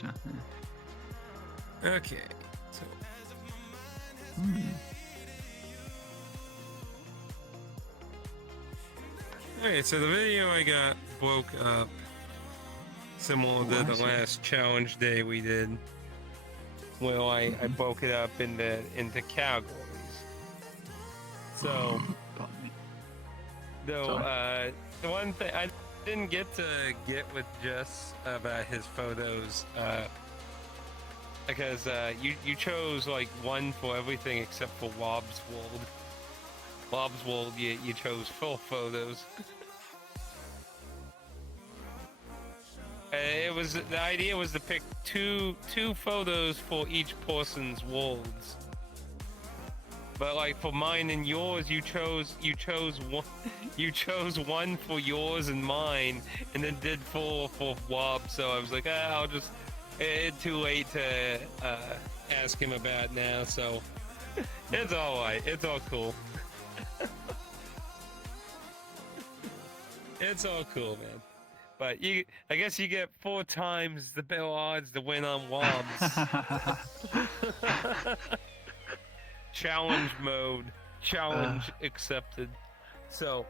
VRChat. Yeah. Okay. So. Okay, so the video I got broke up similar to the last challenge day we did. Well, I broke it up into categories. So, though, the one thing I didn't get with Jess about his photos, because you chose like one for everything except for Lob's World. Lob's World, you chose full photos. The idea was to pick two photos for each person's worlds. But like for mine and yours, you chose one for yours and mine, and then did four for Wob. So I was like, I'll just. It's too late to ask him about now. So it's all right. It's all cool. It's all cool, man. But I guess you get 4 times the better odds to win on Wobs. Challenge mode. Challenge accepted. So,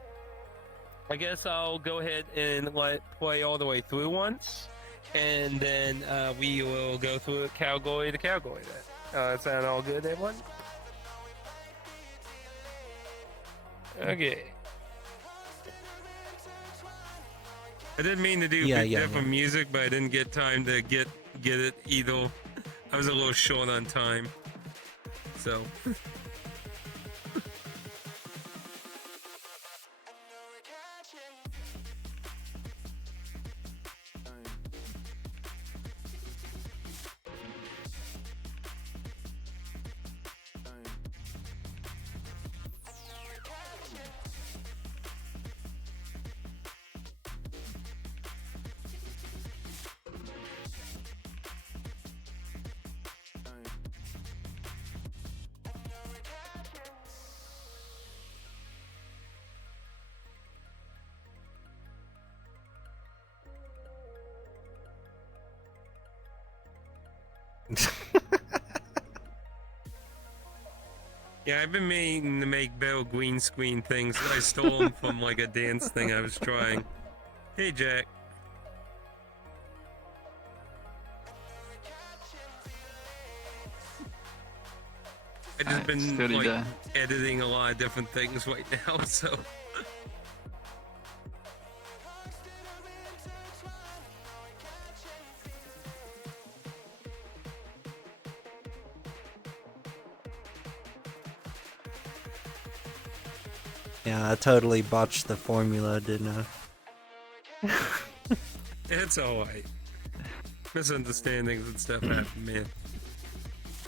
I guess I'll go ahead and play all the way through once. And then we will go through it category to category then. Sound all good, everyone? Okay. I didn't mean to do different music, but I didn't get time to get it either. I was a little short on time. So. Yeah, I've been meaning to make better green screen things. I stole them from like a dance thing I was trying. Hey, Jack. I've just been like editing a lot of different things right now, so. Yeah, I totally botched the formula, didn't I? It's alright. Misunderstandings and stuff happen, man.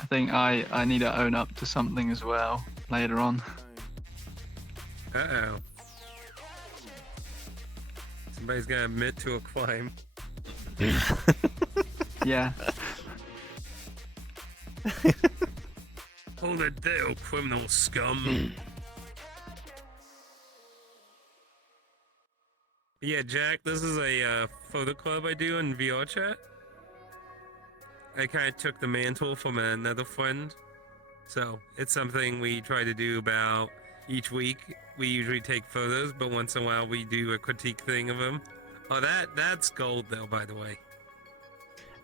I think I need to own up to something as well later on. Uh-oh. Somebody's gotta admit to a crime. Yeah. Hold it there, criminal scum. Yeah, Jack, this is a photo club I do in VRChat. I kind of took the mantle from another friend. So, it's something we try to do about each week. We usually take photos, but once in a while we do a critique thing of them. Oh, that's gold, though, by the way.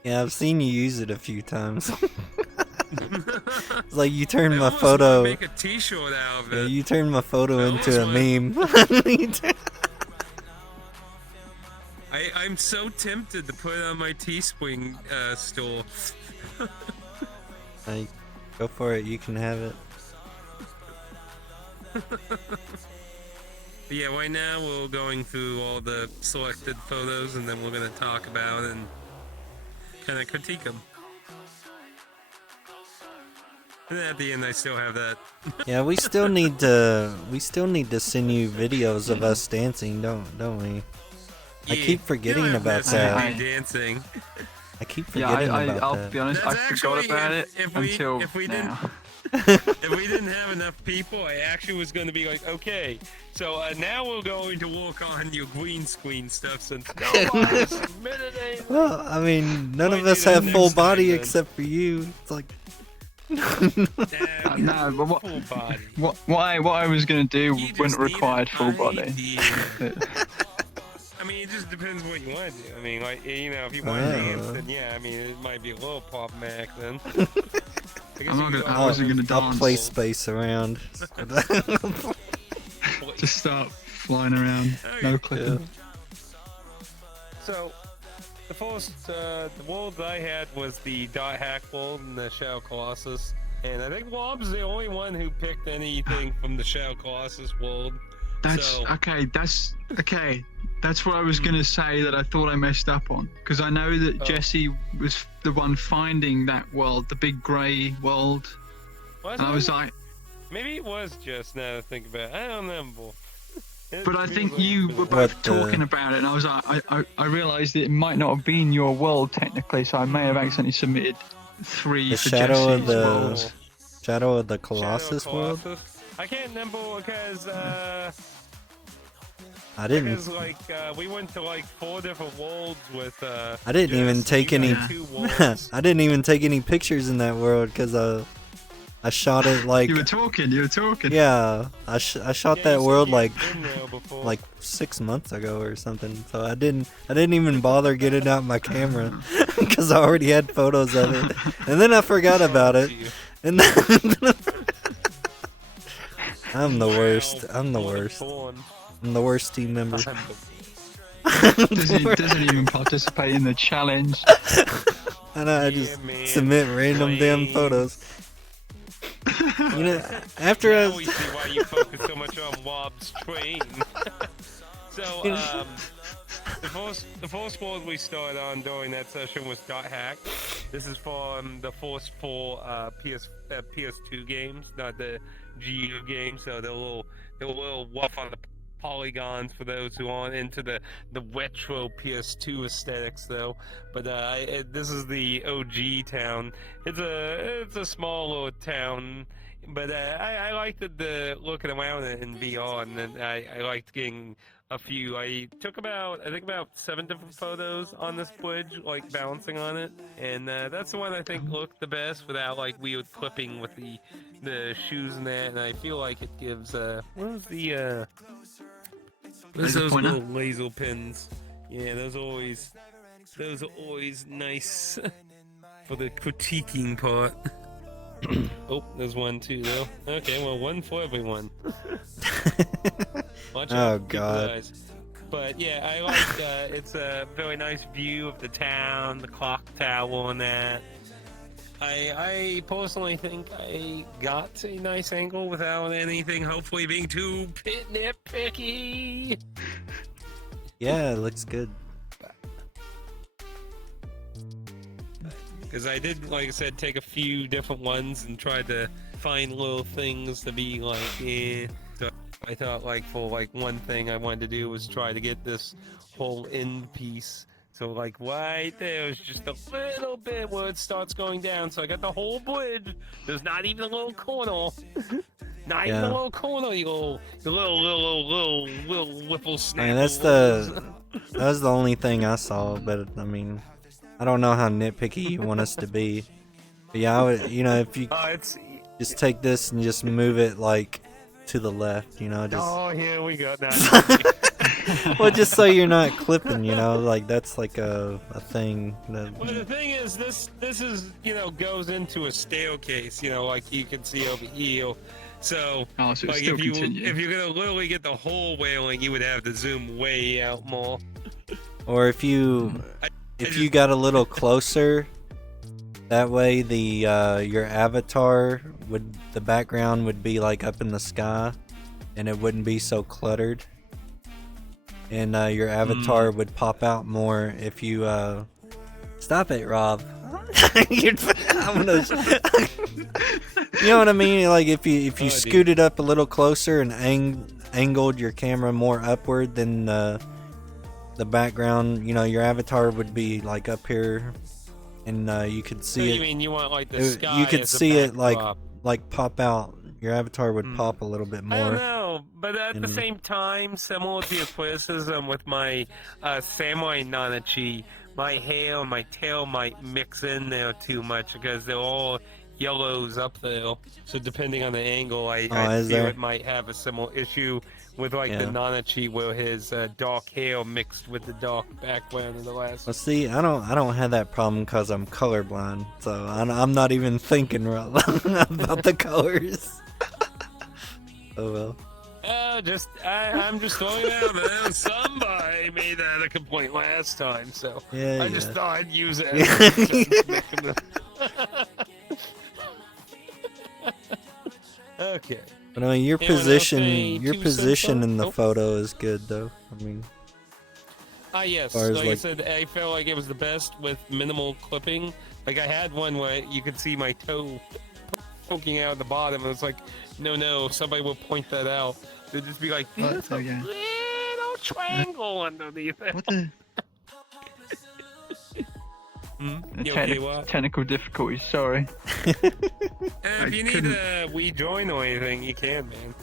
Yeah, I've seen you use it a few times. It's like you turned my photo... make a t-shirt out of it. Yeah, you turned my photo into a meme. I'm so tempted to put it on my Teespring store. Go for it, you can have it. Yeah, right now we're going through all the selected photos and then we're going to talk about and kind of critique them. And then at the end I still have that. Yeah, we still need to send you videos of us dancing, don't we? I keep forgetting about that. Dancing. I keep forgetting about that. I'll be honest, I forgot about it until if we now. if we didn't have enough people, I actually was going to be like, okay, so now we're going to work on your green screen stuff since nobody submitted anything. Well, I mean, none Might of do us that have full next time, body then. except for you. It's like. Nah, No, but what- full body. What I was gonna do You wouldn't just need require an full body. idea. I mean, it just depends what you want to do. I mean, like, you know, if you want to dance, then yeah, I mean, it might be a little problematic then. I wasn't gonna I'll dance. play space around. Just start flying around, no clipping. So, the first, the world that I had was the Dot Hack world and the Shadow Colossus. And I think Lob's the only one who picked anything from the Shadow Colossus world. That's So- okay. That's what I was gonna say that I thought I messed up on, because I know that Oh. Jesse was the one finding that world, the big grey world, and I was like, Maybe it was just now to think about it. I don't remember. but I think you were What, both talking about it, and I was like, I realised that it might not have been your world technically, so I may have accidentally submitted 3 The for Shadow of Jesse's the world. Shadow of the Shadow Colossus world. Colossus. I can't remember because I didn't. because like we went to like 4 different worlds with I didn't even Jess, take you any. got 2 worlds. I didn't even take any pictures in that world because I shot it like. You were talking. Yeah, I shot Yeah, that you said world you'd like been there before. 6 months ago or something. So I didn't even bother getting out my camera because I already had photos of it, and then I forgot about it, and then I'm the worst. I'm the worst. I'm the worst team member. Doesn't even participate in the challenge. I know. I Yeah, just man. submit random damn Lame. photos. You know, after Now I we see why you focus so much on Wob's train. So, the first world we started on during that session was Dot Hack. This is from the first 4 PS2 games, not the GU games. So they're a little rough on the polygons for those who aren't into the retro PS2 aesthetics, though. But this is the OG town. It's a small little town. But I liked the looking around it in VR, and then I liked getting a few. I took about 7 different photos on this bridge, like balancing on it, and that's the one I think looked the best without like weird clipping with the shoes and that. And I feel like it gives what was the what's Laser those pointer? little laser pins? Yeah, those are always nice for the critiquing part. Oh, there's one too, though. Okay, well, one for everyone. Watch out, Oh, keep God. your eyes. But yeah, I like it's a very nice view of the town, the clock tower, and that. I personally think I got a nice angle without anything hopefully being too nitpicky. yeah, it looks good. Because I did, like I said, take a few different ones and tried to find little things to be like, So I thought, like, for like one thing I wanted to do was try to get this whole end piece. So, like, right there is just a little bit where it starts going down. So I got the whole bridge. There's not even a little corner. Not even a Yeah. little corner, you little whipple I snap. mean, that was the only thing I saw. But I mean, I don't know how nitpicky you want us to be. But yeah, I would, if you It's just take this and just move it like to the left, just oh, here we go. Now, well, just so you're not clipping, like that's like a thing. well, the thing is, this is goes into a staircase, like you can see over here. So, Oh, so it's like still if continuing. you're gonna literally get the whole railing, you would have to zoom way out more. Or if you got a little closer, that way your avatar the background would be like up in the sky, and it wouldn't be so cluttered. And your avatar would pop out more if you stop it, Rob. I'm gonna, you know what I mean? Like if you scooted up a little closer and angled your camera more upward, then the background, your avatar would be like up here, and you could So see you it. mean you want like the sky? You could as a see it like backdrop. like pop out. Your avatar would pop a little bit I don't more. know, but at the same time, similar to your criticism with my samurai Nanachi, my hair and my tail might mix in there too much because they're all yellows up there. So depending on the angle, I is feel there? it might have a similar issue with like the Yeah. Nanachi, where his dark hair mixed with the dark background of the last. Well, see, I don't have that problem because I'm colorblind, so I'm not even thinking about the colors. Oh well. I'm just throwing it out there. Somebody made that a complaint last time, so Yeah, I just yeah. thought I'd use it as a defense mechanism. Okay. But I mean, your Anyone else position, say your 2 cents position on? in the Nope. photo is good, though. I mean, Yes. far as, Like I like- said, I felt like it was the best with minimal clipping. Like I had one where you could see my toe poking out at the bottom, and it's like, no, somebody will point that out. They'd just be like, Oh, there's a yeah. little triangle underneath it. What the You okay, what? technical difficulties? Sorry. If you need couldn't- a we join or anything, you can, man.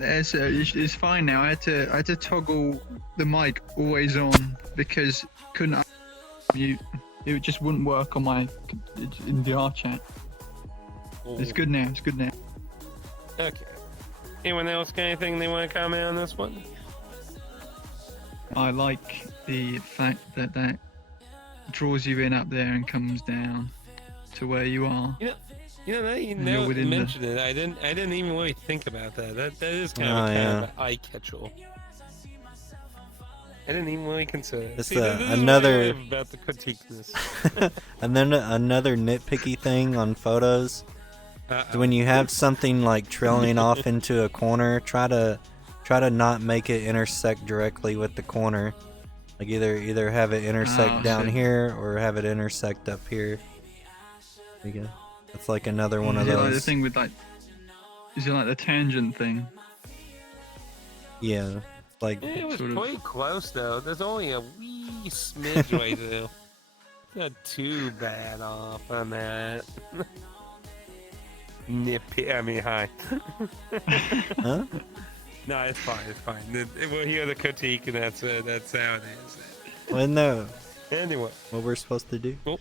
It's fine now. I had to toggle the mic always on because couldn't mute. It just wouldn't work on my in VRChat. It's good now. It's good now. Okay. Anyone else got anything they want to comment on this one? I like the fact that that draws you in up there and comes down to where you are. You know, that you And you're now within the- mentioned it. I didn't even really think about that. That is kind Oh, of yeah. an eye catcher. I didn't even really consider it. It's See, this is what I another- love about the critiqueness. and then another nitpicky thing on photos is when you have something like trailing off into a corner, try to not make it intersect directly with the corner. Like either have it intersect down see. here or have it intersect up here. There you go. That's like another one of Is it like the those. thing with like? Is it like the tangent thing? Yeah, like It was Sort of. pretty close though. There's only a wee smidge right there. Not too bad off on that. Nippy. I mean, hi. huh? No, it's fine. It's fine. We'll hear the critique, and that's how it is. Well, no. Anyway. What we're supposed to do? Oh.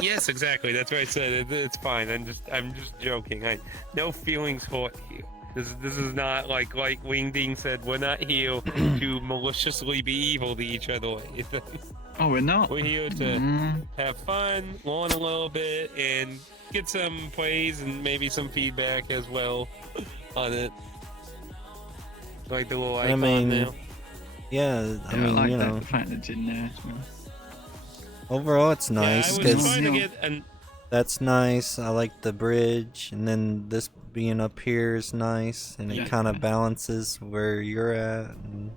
Yes, exactly. That's what I said. It's fine. I'm just joking. No feelings hurt here. This is not like Wingding said. We're not here to maliciously be evil to each other. Oh, we're not. We're here to Mm. have fun, learn a little bit, and get some praise and maybe some feedback as well on it. Like the little icon mean, now. Yeah, I mean, like you that, know, the fact that it's in there as well. overall it's nice Yeah, I was because trying to Yeah. get an. that's nice. I like the bridge, and then this being up here is nice, and Yeah. it kind of balances where you're at. And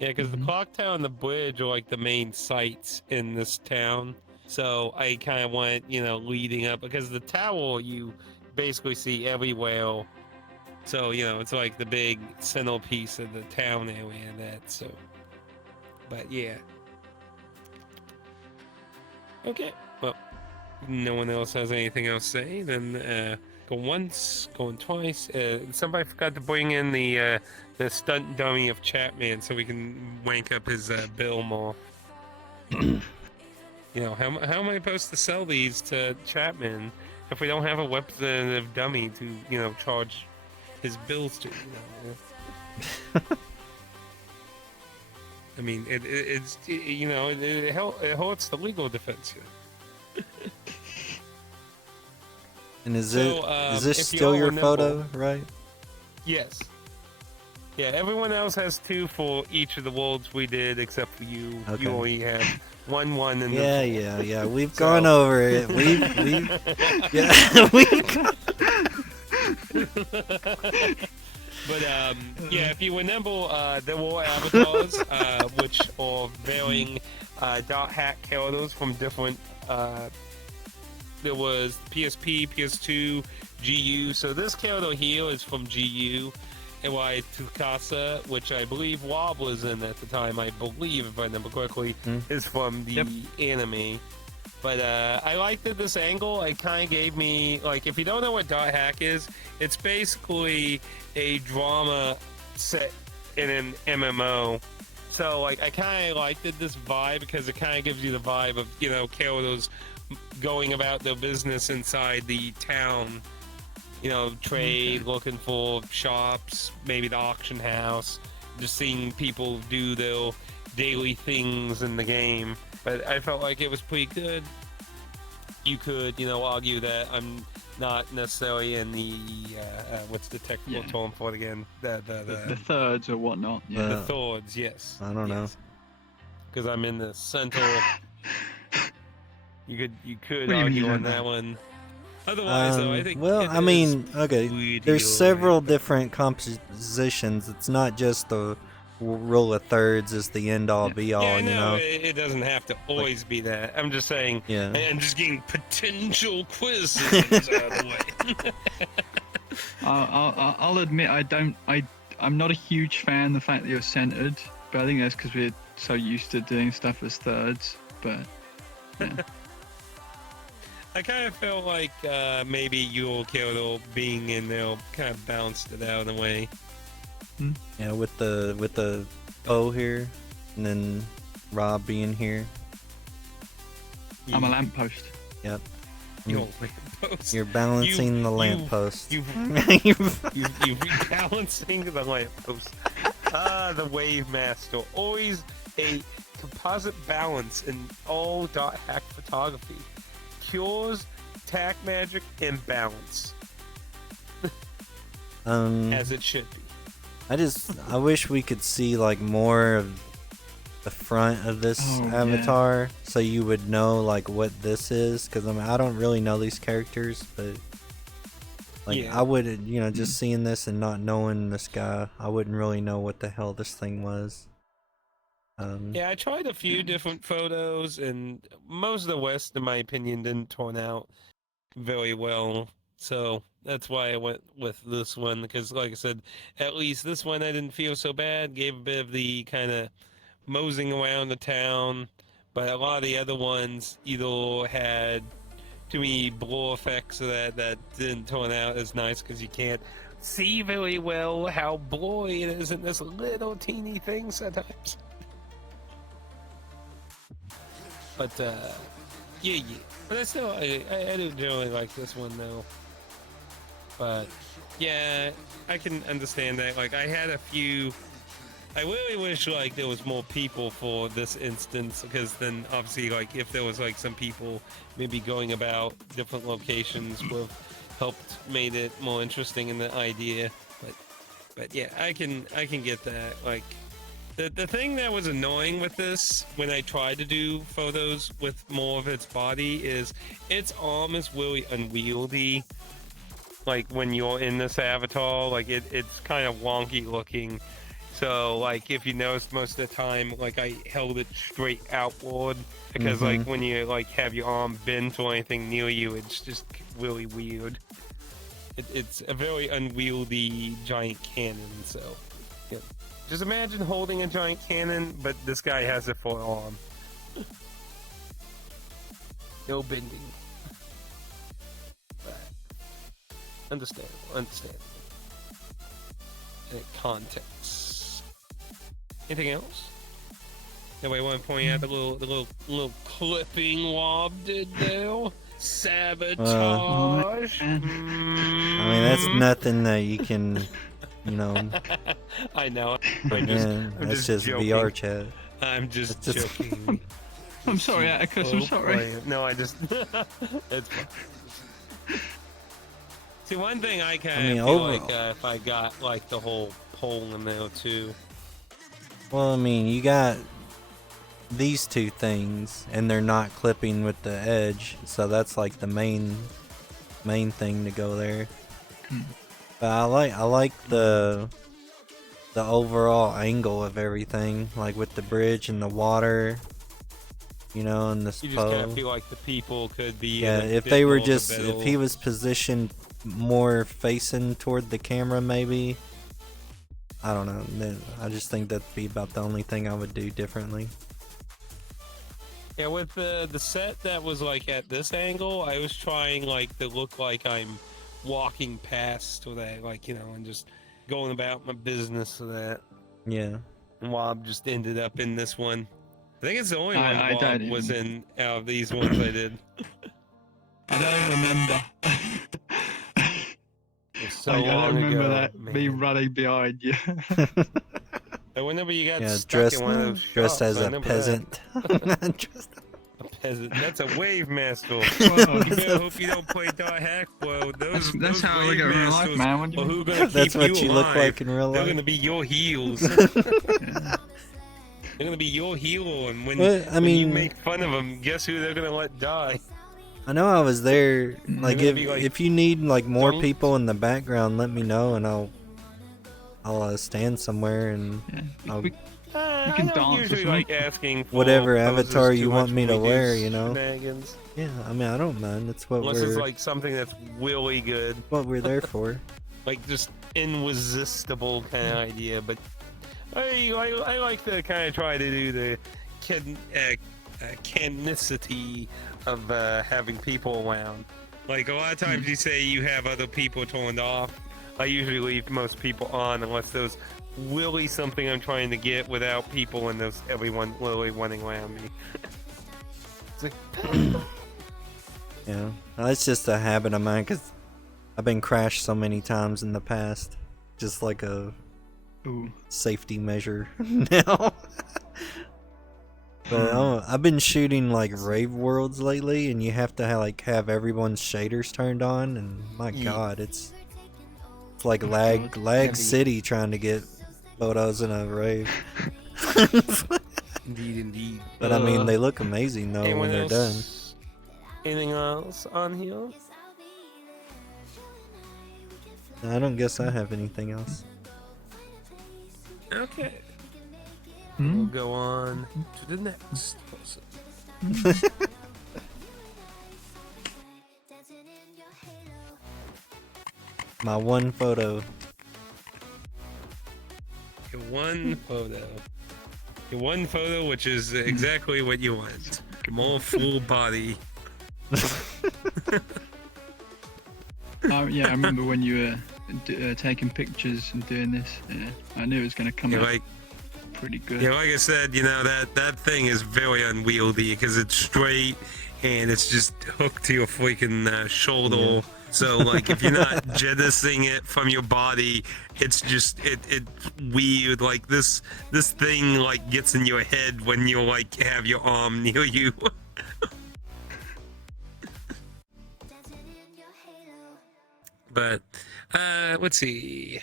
Yeah, because the clock tower and the bridge are like the main sites in this town. So I kind of went, leading up because the tower you basically see everywhere. So it's like the big centerpiece of the town area. But yeah. Okay. Well, no one else has anything else to say. Then go once, going twice. Somebody forgot to bring in the stunt dummy of Chapman so we can wank up his bill more. How am I supposed to sell these to Chapman if we don't have a representative dummy to charge his bills to? I mean, it hurts the legal defense here. and is So, this if you still all your remember- photo, right? Yes. Yeah, everyone else has 2 for each of the worlds we did, except for you. Okay. You only have 1, and Yeah. We've So- gone over it. We've yeah. But yeah, if you remember, there were avatars, which are varying dot hack characters from different. There was PSP, PS2, GU. So this character here is from GU. NY Tsukasa, which I believe Wob was in at the time. I believe, if I remember correctly, is from the anime. But I liked that this angle. It kind of gave me, like, if you don't know what dot hack is, it's basically a drama set in an MMO. So, like, I kind of liked this vibe because it kind of gives you the vibe of, you know, Kyoto's going about their business inside the town. You know, trade, looking for shops, maybe the auction house, just seeing people do their daily things in the game. But I felt like it was pretty good. You could, you know, argue that I'm not necessarily in the what's the technical term for it again? The thirds or whatnot. Yeah. The thords, yes. I don't know. Because I'm in the center. You could What do you mean argue you on don't that know? one. Otherwise, though, I think. Well, it I is mean, okay, pretty there's alright, several but- different compositions. It's not just the rule of thirds is the end all be Yeah, all, I you know know? it doesn't have to always be that. I'm just saying. Yeah. I'm just getting potential criticisms out of the way. I'll admit I'm not a huge fan of the fact that you're centered, but I think that's because we're so used to doing stuff as thirds. But yeah. I kind of felt like maybe your Kyoto being in there kind of bounced it out in a way. Yeah, with the O here, and then Rob being here. I'm a lamppost. Yep. Your lamppost. You're balancing the you- lamppost. You rebalancing the lamppost. The wave master. Always a composite balance in all dot hack photography. Cures, tack magic, and balance. As it should be. I wish we could see like more of the front of this Oh, yeah. avatar, so you would know like what this is. Because I mean, I don't really know these characters, but like Yeah. I would, you know, just seeing this and not knowing this guy, I wouldn't really know what the hell this thing was. Yeah, I tried a few different photos, and most of the West, in my opinion, didn't turn out very well. So that's why I went with this one, because, like I said, at least this one I didn't feel so bad. Gave a bit of the kind of moseying around the town, but a lot of the other ones either had too many blur effects that didn't turn out as nice because you can't see very well how blurry it is in this little teeny thing sometimes. But yeah. But I still I do generally like this one though. But yeah, I can understand that. Like I had a few. I really wish like there was more people for this instance, because then obviously like if there was like some people maybe going about different locations would have helped made it more interesting in the idea. But yeah, I can get that. Like the thing that was annoying with this when I tried to do photos with more of its body is its arm is really unwieldy. Like when you're in this avatar, like it's kind of wonky looking. So like if you noticed most of the time, like I held it straight outward because like when you like have your arm bent or anything near you, it's just really weird. It's a very unwieldy giant cannon. So yeah. Just imagine holding a giant cannon, but this guy has it for an arm. No bending. But understandable. Context. Anything else? Nobody want to point out the little clipping Wob did there? Sabotage. I mean, that's nothing that you can, you know. I know. Again, that's just joking. VRChat. I'm just It's just- joking. I'm sorry, Atticus. I'm sorry. No, I just. It's fine. See, one thing I kind of I mean, feel overall- like if I got like the whole pole in there too. Well, I mean, you got these two things, and they're not clipping with the edge, so that's like the main thing to go there. But I like the overall angle of everything, like with the bridge and the water, you know, and the You just kind of pole. feel like the people could be. Yeah, in a if bit they were more of a just, if he battle. was positioned more facing toward the camera, maybe. I don't know. I just think that'd be about the only thing I would do differently. Yeah, with the set that was like at this angle, I was trying like to look like I'm walking past or that, like, you know, and just going about my business so that. Yeah. And Wob just ended up in this one. I think it's the only one I Wob don't was even- in out of these ones I did. I don't remember. It was so I long don't remember ago, that me man. running behind you. And whenever you got Yeah, stuck in one of those dressed shops, as I a remember peasant. A peasant. That's a wave master. Whoa. You better hope you don't play Dot Hack, bro. That's Those how I wave look at real life, masters man. What do are you who mean? gonna keep That's what you alive. look like in real They're life. gonna be your heels. Yeah. They're gonna be your hero, and when, Well, I when you mean- make fun of them, guess who they're gonna let die? I know I was there. Like, gonna if be, like, if you need like more dunked. people in the background, let me know and I'll stand somewhere and Yeah. I'll, We I can don't dance or usually something. like asking for Whatever poses avatar too you much want me when to we do wear, you know? shenanigans. yeah. I mean, I don't mind. That's what Unless it's we're like something that's really good, there for. like just irresistible kind of idea. But I like to kind of try to do the canicity of having people around. Like a lot of times you say you have other people turned off. I usually leave most people on unless there's really something I'm trying to get without people and there's everyone literally running around me. It's like, Yeah, it's just a habit of mine because I've been crashed so many times in the past. Just like a Ooh. safety measure now. But I've been shooting like rave worlds lately, and you have to have everyone's shaders turned on, and my Yeah. god, it's like lag Heavy. city trying to get photos in a rave. indeed. But I mean, they look amazing though when they're done. Anything else on here? I don't guess I have anything else. Okay. Hmm? We'll go on to the next person. My one photo. Your one photo. Your one photo, which is exactly what you want. More full body. Yeah, I remember when you were taking pictures and doing this. Yeah, I knew it was going to come Yeah, out like, pretty good. yeah, like I said, you know, that thing is very unwieldy because it's straight and it's just hooked to your freaking shoulder. Yeah. So, like, if you're not jettisoning it from your body, it's just it weird. Like this thing like gets in your head when you like have your arm near you. But let's see.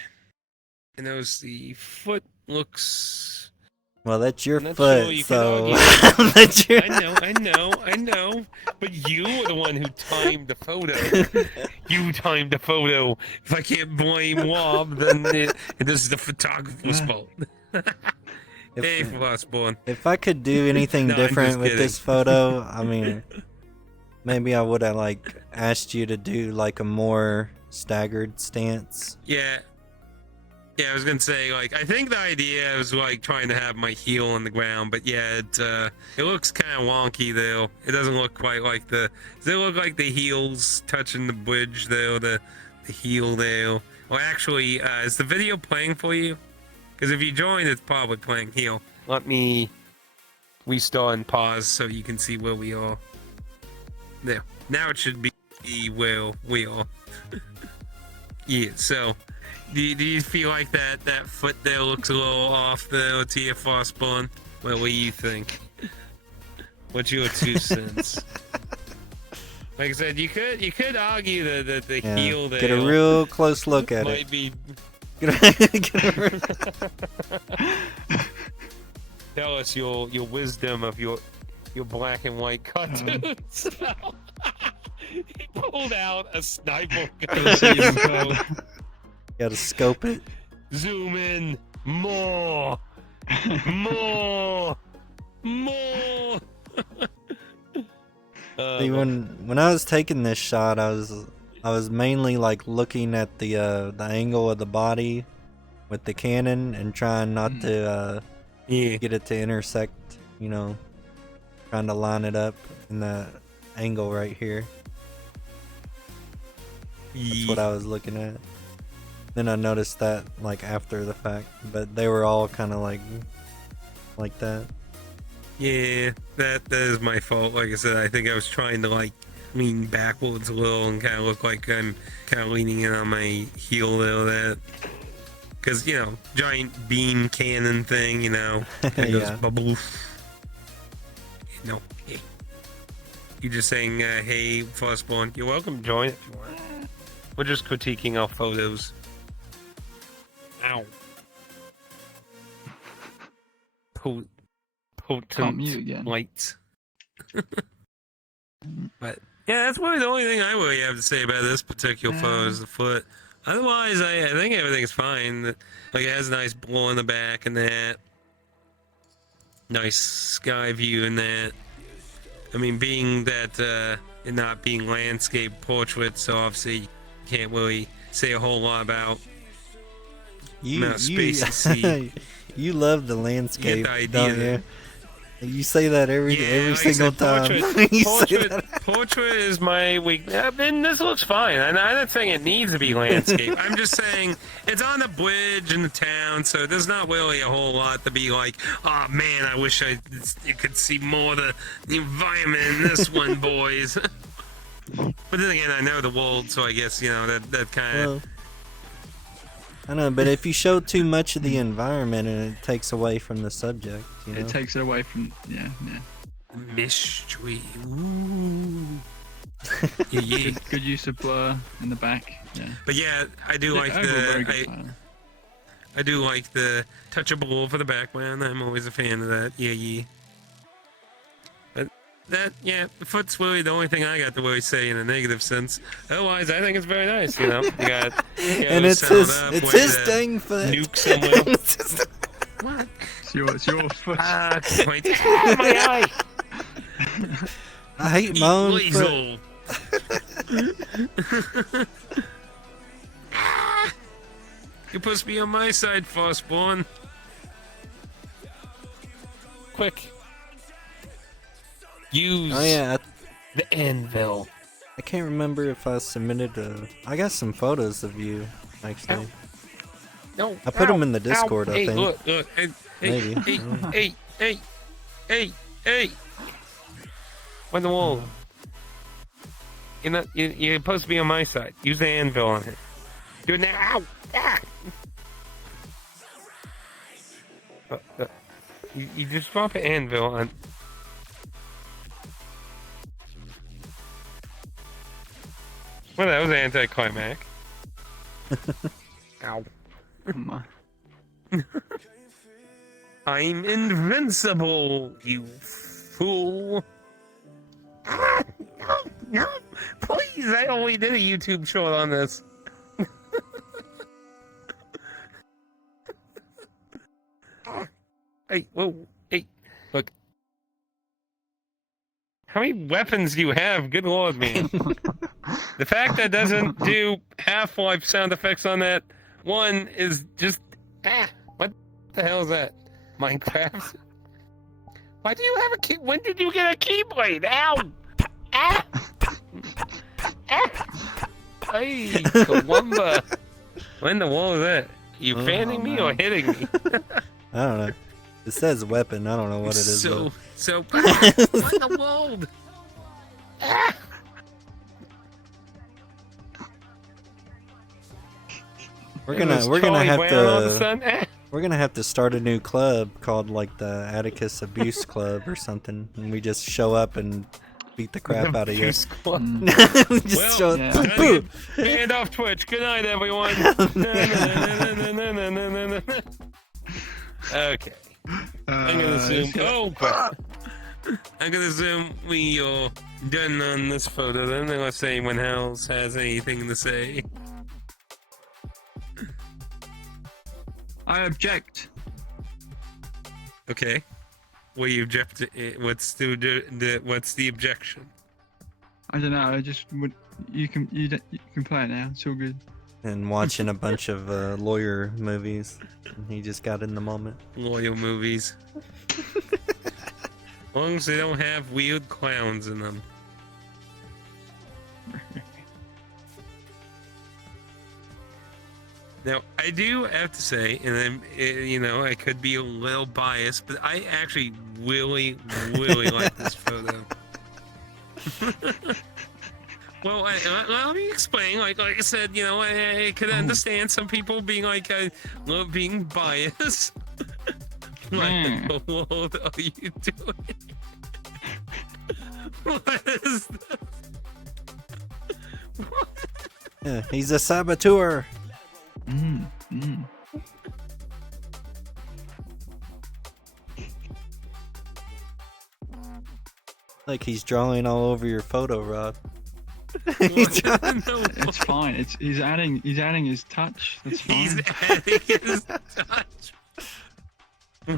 I know the foot looks. Well, that's your I'm not foot, sure you can so argue. that's your. I know. But you were the one who timed the photo. You timed the photo. If I can't blame Wob, then this is the photographer's fault. Hey, Flossborn. If I could do anything No, I'm different just with kidding. this photo, I mean, maybe I would have like asked you to do like a more staggered stance. Yeah. Yeah, I was gonna say, like, I think the idea was like trying to have my heel on the ground, but yeah, it looks kind of wonky though. It doesn't look quite like the. Does it look like the heels touching the bridge though? The heel there. Well, actually, is the video playing for you? Because if you join, it's probably playing heel. Let me restart and pause so you can see where we are. There. Now it should be where we are. Yeah. So. Do you feel like that foot there looks a little off the TFR spawn? What do you think? What's your 2 cents? Like I said, you could argue that the Yeah, heel there get a real close look at might it. be. Tell us your wisdom of your black and white cartoons. He pulled out a sniper gun. Gotta scope it. Zoom in more. See, when I was taking this shot, I was mainly like looking at the angle of the body with the cannon and trying not to yeah. get it to intersect, you know, trying to line it up in the angle right here. That's what I was looking at. Then I noticed that like after the fact, but they were all kind of like that. Yeah, that is my fault. Like I said, I think I was trying to like lean backwards a little and kind of look like I'm kind of leaning in on my heel a little bit. Because, you know, giant beam cannon thing, you know, it goes Yeah. baboof. No, hey. You're just saying, hey, Frostborn, you're welcome to join if you want. We're just critiquing our photos. Ow. Can't mute Potent again. lights. But yeah, that's probably the only thing I really have to say about this particular photo is the foot. Otherwise, I think everything's fine. Like it has a nice blow in the back and that. Nice sky view in that. I mean, being that it not being landscape portrait, so obviously you can't really say a whole lot about amount of space to see. You love the landscape, the idea don't you? there. You say that every like I single said, time. You say that. Portrait is my weakness. I mean, this looks fine. I'm not saying it needs to be landscape. I'm just saying it's on the bridge in the town, so there's not really a whole lot to be like, oh man, I wish you could see more of the environment in this one, boys. But then again, I know the world, so I guess, you know, that kind of... Well, I know, but if you show too much of the environment and it takes away from the subject, you know? It takes it away from yeah. mystery. Ooh. Yeah. Good use of blur in the back. Yeah. But yeah, I do like Very good style. I do like the touchable for the background. I'm always a fan of that. Yeah. But that, yeah, the foot's really the only thing I got to really say in a negative sense. Otherwise, I think it's very nice. You know, you got And it's his dang foot. Nuke somewhere. What? It's your foot. Wait. Ah, my eye. I hate my own Weasel. foot. You're supposed to be on my side, Frostborn. Quick. Use Oh yeah, the anvil. I can't remember if I submitted I got some photos of you, actually. No, I put them in the Discord, I think. Look, hey, Maybe. hey. On the wall. You're supposed to be on my side. Use the anvil on it. Do it now. Ow! Ah! You just drop an anvil on. Well, that was anticlimactic. Ow. Come on. I'm invincible, you fool. Ah, no, please, I only did a YouTube short on this. Hey, whoa, hey, look. How many weapons do you have? Good lord, man. The fact that doesn't do Half-Life sound effects on that one is just... what the hell is that? Minecraft? Why do you have a key? When did you get a keyblade? Ow! Ah! Hey, Kawumba. When the wall is that? You fanning me or hitting me? I don't know. It says weapon. I don't know what it is. So, what in the world? Ah! We're gonna have to start a new club called like the Atticus Abuse Club or something, and we just show up and beat the crap out of you. Just show up. Yeah. Boom. Hand off Twitch. Good night, everyone. Okay. I'm gonna zoom. Oh, crap. I'm gonna zoom. We are done on this photo then, unless anyone else has anything to say. I object. Okay. What you object to? What's the objection? I don't know. I just would. You can play it now. It's all good. And watching a bunch of lawyer movies. And he just got in the moment. Loyal movies. long as they don't have weird clowns in them. Now, I do have to say, and I'm, you know, I could be a little biased, but I actually really, really like this photo. Well, let me explain. Like I said, you know, I could understand some people being like, being biased. What in the world are you doing? What is this? Yeah, he's a saboteur. Like he's drawing all over your photo, Rob. It's fine. He's adding his touch. That's fine. He's adding his touch.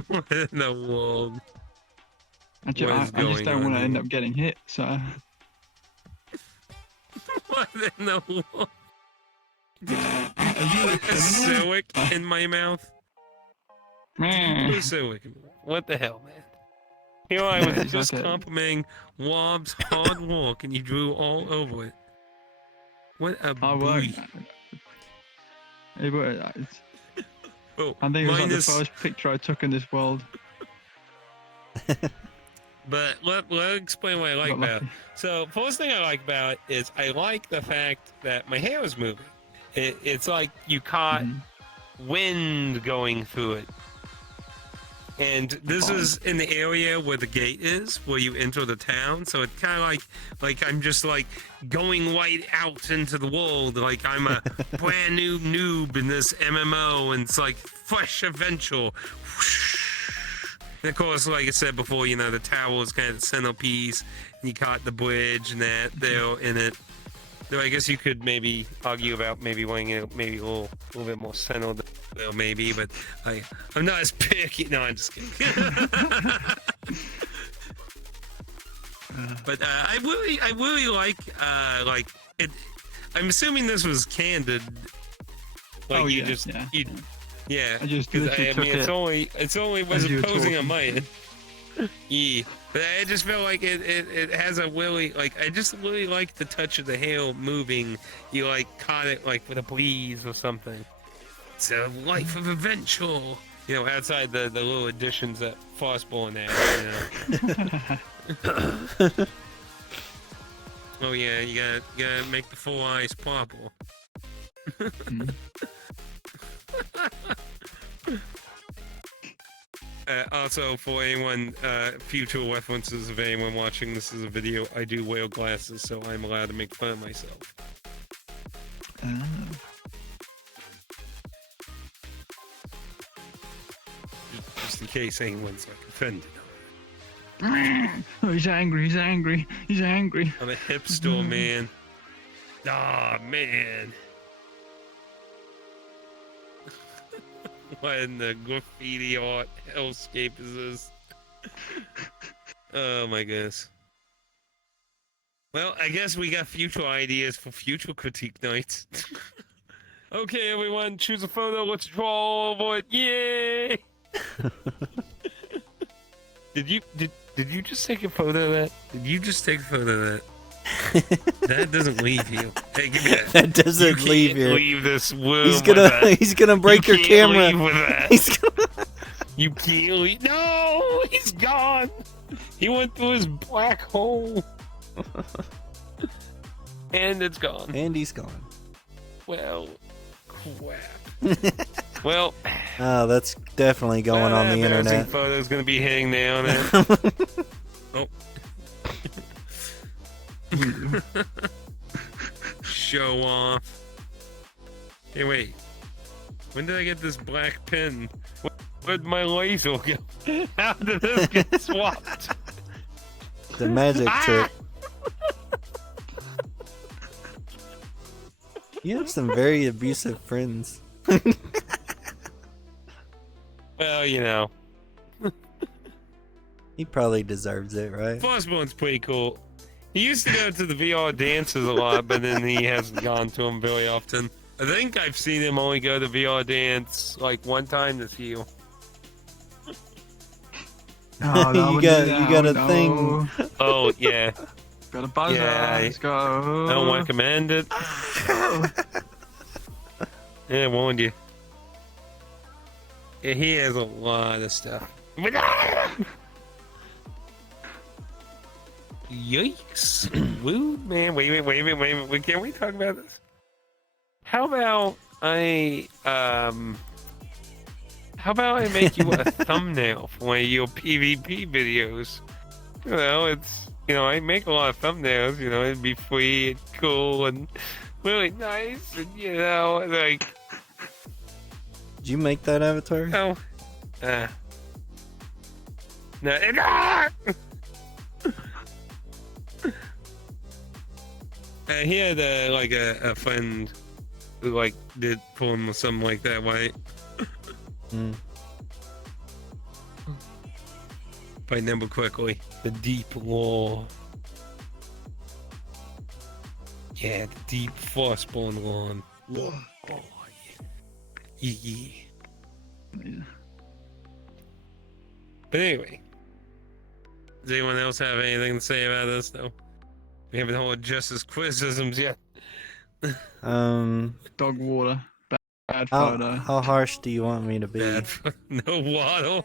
What in the world? I just don't want to end up getting hit. So. What in the world? A silk in my mouth. What the hell, man? Here I was just complimenting Wob's hard work, and you drew all over it. What a booty. I think it was like the first picture I took in this world. But let explain what I like about it. So, first thing I like about it is I like the fact that my hair is moving. It's like you caught wind going through it. And this is in the area where the gate is, where you enter the town. So it's kind of like I'm just like going right out into the world. Like I'm a brand new noob in this MMO, and it's like fresh adventure. And of course, like I said before, you know, the tower is kind of the centerpiece, and you caught the bridge and that there in it. Though I guess you could maybe argue about maybe wanting it maybe a little bit more centered, maybe, but I'm not as picky. No, I'm just kidding. But I really like it. I'm assuming this was candid. Like I just it's only was posing on my end. Yeah, but I just felt like it has a really I just really like the touch of the hail moving. You like caught it like with a breeze or something. It's a life of adventure. You know, outside the little additions that Frostborn had. You know. Oh yeah, you gotta make the full eyes purple. Also, for anyone, future references of anyone watching this as a video, I do wear glasses, so I'm allowed to make fun of myself. Just in case anyone's offended. Oh, he's angry. I'm a hipster, man. Ah, man. What in the graffiti art hellscape is this? Oh my goodness. Well, I guess we got future ideas for future critique nights. Okay, everyone, choose a photo. Let's draw all over it. Yay! Did you just take a photo of that? Did you just take a photo of that? That doesn't leave you. Hey, give me that. That doesn't leave you. Leave this room. He's gonna break your camera. Leave with that. You can't leave. No, he's gone. He went through his black hole, and it's gone. And he's gone. Well, crap. Well. Oh, that's definitely going on the internet. Photo's gonna be hitting there on it. Oh. Show off. Hey, wait. When did I get this black pen? Where'd my laser go? How did this get swapped? The magic trick. You have some very abusive friends. Well, you know. He probably deserves it, right? Frostborn's pretty cool. He used to go to the VR dances a lot, but then he hasn't gone to them very often. I think I've seen him only go to VR dance like one time this year. Oh, no, You got a thing. Oh yeah. Got a buzzer. Yeah, Let's go. I don't recommend it. Yeah, I warned you. Yeah, he has a lot of stuff. Yikes! Woo, man! Wait a minute! Can we talk about this? How about I make you a thumbnail for one of your PvP videos? You know, I make a lot of thumbnails. You know, it'd be free and cool and really nice, and like. Did you make that avatar? No. No. He had a friend who did for him or something like that, right? If I remember quickly, the deep law. Yeah, the deep frostborn lawn. Oh, yeah. But anyway, does anyone else have anything to say about this? No, we haven't heard Justice criticisms yet. Dog water. Bad photo. How harsh do you want me to be? Bad. No waddle.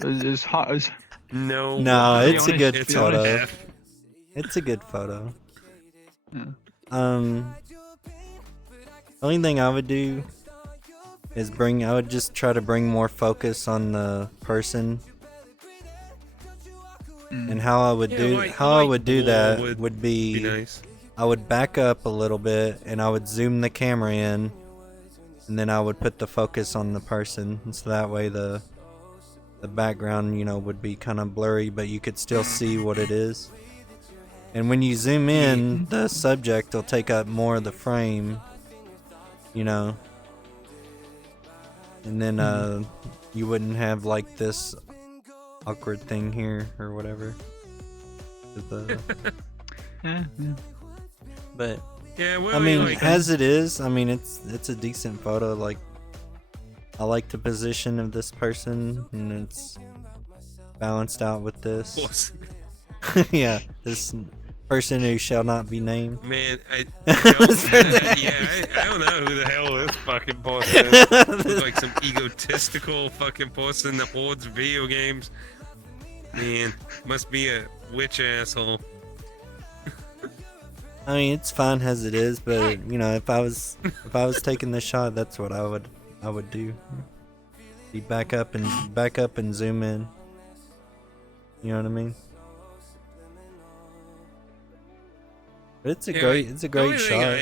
It's hot as. No. No, waddle. it's a good It's photo. F. It's a good photo. Yeah. Only thing I would do is I would just try to bring more focus on the person. And how I would do that would be nice. I would back up a little bit and I would zoom the camera in, and then I would put the focus on the person, and so that way the background, would be kind of blurry, but you could still see what it is. And when you zoom in, the subject will take up more of the frame, and then you wouldn't have like this awkward thing here or whatever. Yeah. But Yeah, well, I mean, as it is, I mean, it's a decent photo. Like, I like the position of this person, and it's balanced out with this. Yeah, this person who shall not be named. Man, I don't know who the hell this fucking person is. Looks like some egotistical fucking person that hoards video games. Man, must be a witch asshole. I mean, it's fine as it is, but if I was taking the shot, that's what I would do. Be back up and zoom in. You know what I mean? But it's a great shot.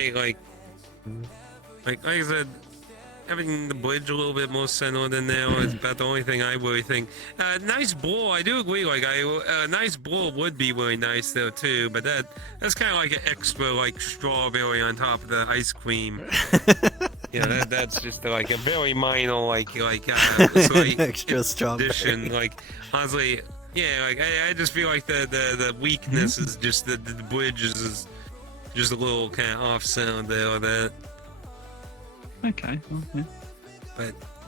Like I said, having the bridge a little bit more centered in there is about the only thing I really think. Nice ball, I do agree. Nice ball would be really nice though too. But that's kind of like an extra strawberry on top of the ice cream. Yeah, that's just like a very minor extra strawberry addition. Honestly, yeah, I just feel like the weakness is just the bridge is just a little kind of off sound there or that. Okay. Well, yeah.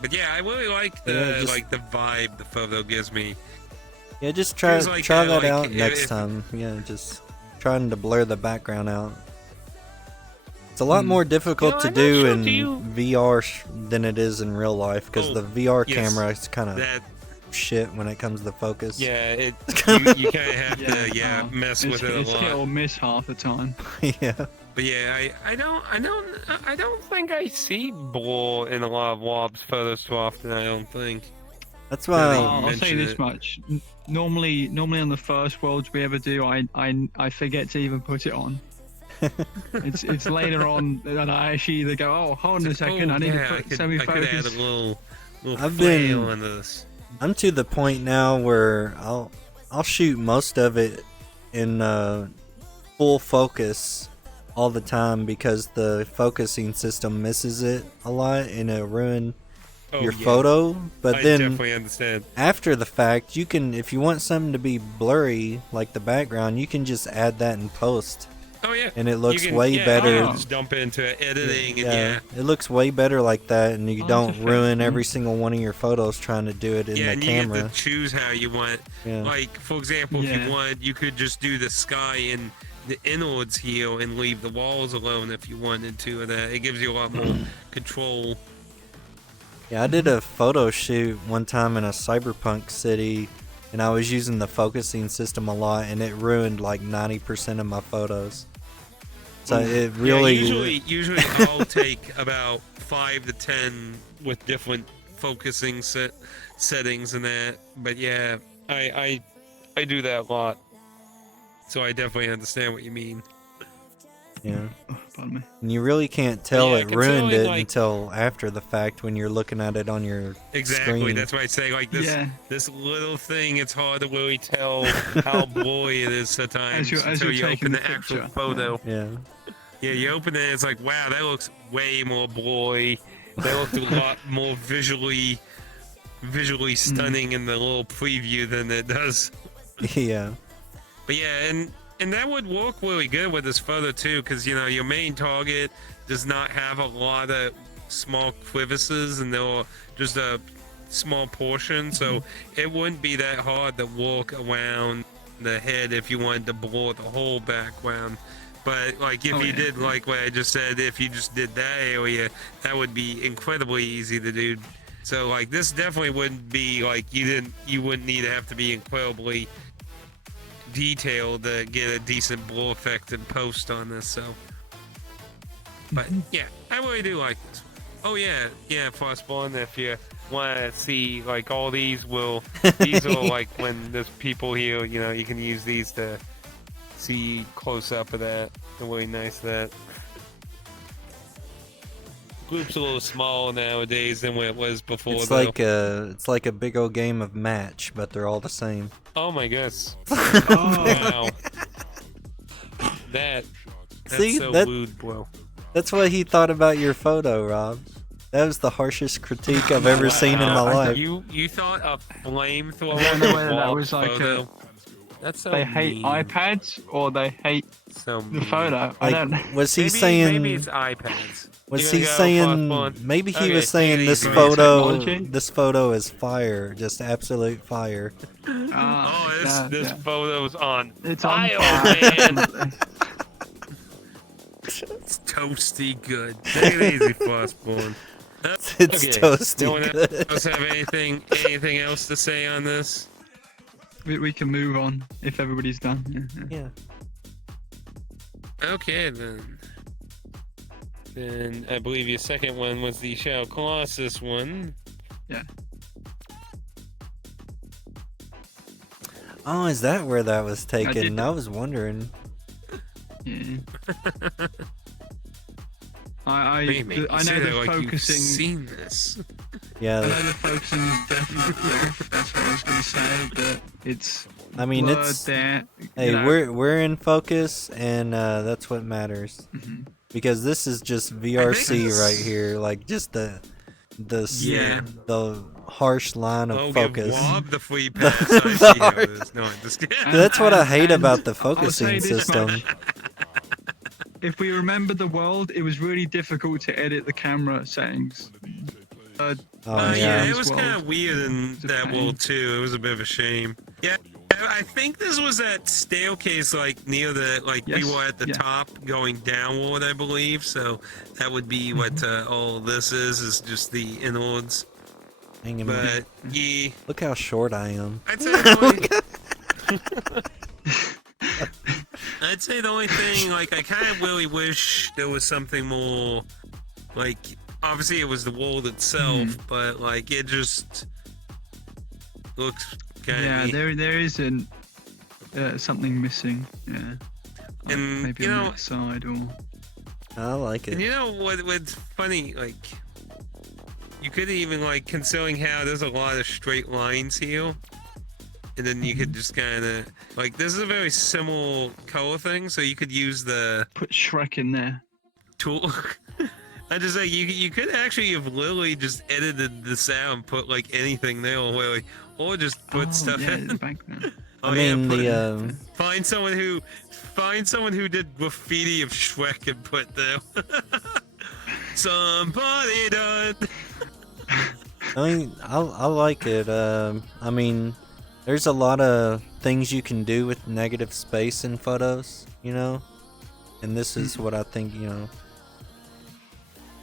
But yeah, I really like the the vibe the photo gives me. Yeah, just try that out next time. Yeah, just trying to blur the background out. It's a lot more difficult to do in VR than it is in real life, because the VR camera is kind of shit when it comes to focus. Yeah, you kind of have to mess with it a lot. It's hit or miss half the time. Yeah. But yeah, I don't think I see blur in a lot of Wob's photos too often. I don't think. That's why I'll say this much. Normally on the first worlds we ever do, I forget to even put it on. it's later on that I actually either go, oh, hold on a second, I need to put semi-focus. I could add a little flail into this. I'm to the point now where I'll shoot most of it in full focus all the time, because the focusing system misses it a lot and it'll ruin your photo. But I then definitely understand. After the fact, you can, if you want something to be blurry like the background, you can just add that in post. Oh Oh yeah. and it looks You can, way better. Just dump into editing Yeah, and it looks way better like that, and you Oh, don't that's a fair ruin point. every single one of your photos trying to do it in the and camera. you get to choose how you want. Yeah. Like for example, if Yeah. you want, you could just do the sky and the inwards here and leave the walls alone if you wanted to. And it gives you a lot more control. Yeah, I did a photo shoot one time in a cyberpunk city, and I was using the focusing system a lot, and it ruined like 90% of my photos. So it really. Yeah, usually I'll take about 5 to 10 with different focusing settings and that. But yeah, I do that a lot. So I definitely understand what you mean. Yeah. Oh, pardon me. And you really can't tell Yeah, it ruined it like- until after the fact when you're looking at it on your Exactly, screen. that's why I say like this Yeah. this little thing. It's hard to really tell how blurry it is sometimes As until you're you taking open the the actual picture, photo. Yeah. Yeah, you open it, it's like wow, that looks way more blurry. That looked a lot more visually stunning in the little preview than it does. Yeah. But yeah, and that would work really good with this photo too, because you know your main target does not have a lot of small crevices, and they're just a small portion, so it wouldn't be that hard to walk around the head if you wanted to blur the whole background. But like if you did like what I just said, if you just did that area, that would be incredibly easy to do. So like this definitely wouldn't be like you wouldn't need to have to be incredibly detailed to get a decent blur effect and post on this. So, but yeah, I really do like this. Oh yeah, Frostborn. If you want to see like all these these are like when there's people here, you know, you can use these to see close up of that. They're really nice that. Group's a little smaller nowadays than what it was before. It's though. it's like a big old game of match, but they're all the same. Oh my goodness! Oh, Wow, that's See, so that- lewd, bro. That's what he thought about your photo, Rob. That was the harshest critique I've ever seen in my life. You thought a flamethrower I don't know whether that walk was like photo? That's so they hate mean. iPads or they hate So the mean. photo. I don't know. Like, was he Maybe, saying? maybe it's iPads. Was You he gonna go saying? for fun? Maybe he Okay, was saying take it this easy. photo. Technology? This photo is fire, just absolute fire. Oh, this yeah. photo's on It's on fire, fire. man. It's toasty good. Take it easy, Frostborn. It's Okay, toasty no one good. else have anything else to say on this? We can move on if everybody's done. Yeah. Yeah. Okay, then. Then I believe your second one was the Shadow Colossus one. Yeah. Oh, is that where that was taken? did- I was wondering. Yeah. I Maybe I know the focusing. You've seen this. Yeah. I know the focusing is definitely off. That's what I was gonna say. But it's I mean, blurred it's. there. Hey, you know. we're in focus, and that's what matters. Mhm. Because this is just VRC this- right here, like just the Yeah. the harsh line of Oh, focus. give Wob the free pass. I The see how hard- it is. No, I'm just kidding. That's what I hate And about the I'll say focusing this system. much. If we remember the world, it was really difficult to edit the camera settings. Oh yeah, yeah. it was World. kind of weird in It's a that pain. world too. It was a bit of a shame. Yeah, I think this was that staircase, like near the we Yes, were at the yeah. top going downward, I believe. So that would be what Mm-hmm. all this is just the inwards. Hang a minute. But yeah, Look how short I am. I'd say the only thing, like, I kind of really wish there was something more, like, obviously it was the world itself, but like it just looks kind Yeah, of there isn't something missing. Yeah. Like And, maybe you on know- that side or. I like And it. you know what's funny, like, you could even, like, considering how there's a lot of straight lines here, and then you could just kind of, like, this is a very similar color thing, so you could use the Put Shrek in there. tool. I just like you could actually have literally just edited this out and put like anything there, or just put stuff yeah, in. the background. I mean Find someone who did graffiti of Shrek and put there. Somebody done. I mean, I like it. I mean, there's a lot of things you can do with negative space in photos, you know? And this is what I think, you know.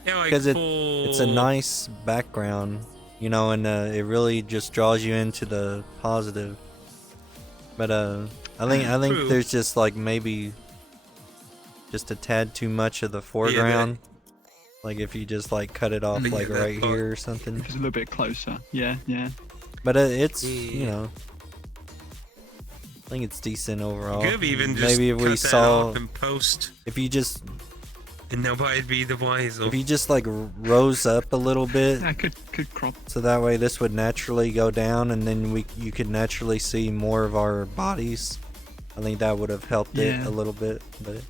Yeah, like Because it's a nice background, you know, and it really just draws you into the positive. But I think True. there's just like maybe just a tad too much of the foreground. Like if you just like cut it off like right here or something. Just a little bit closer. Yeah. But it's you know, I think it's decent overall. You could have even just maybe if cut we that saw off and post, if you just and nobody'd be the wiser. if you just like rose up a little bit. I could crop. So that way this would naturally go down and then you could naturally see more of our bodies. I think that would have helped it a little bit, but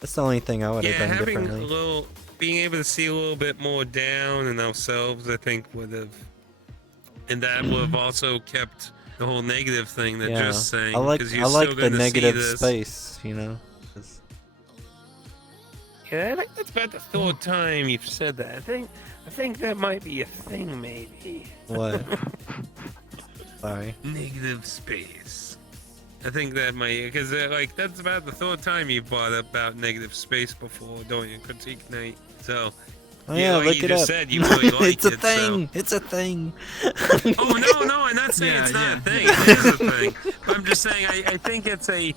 that's the only thing I would have done having differently. being able to see a little bit more down in ourselves, I think would have, and that would have also kept the whole negative thing that just saying. I like the negative space. space, you know. 'Cause Yeah, I think that's about the third time you've said that. I think that might be a thing, maybe. what? Sorry. Negative space. I think that might, because like that's about the third time you've brought up about negative space before during your critique night. So. Oh yeah, like look you it just up. said, you really liked It's a it, thing. So. It's a thing. Oh no, I'm not saying it's not a thing. It is a thing. But I'm just saying I think it's a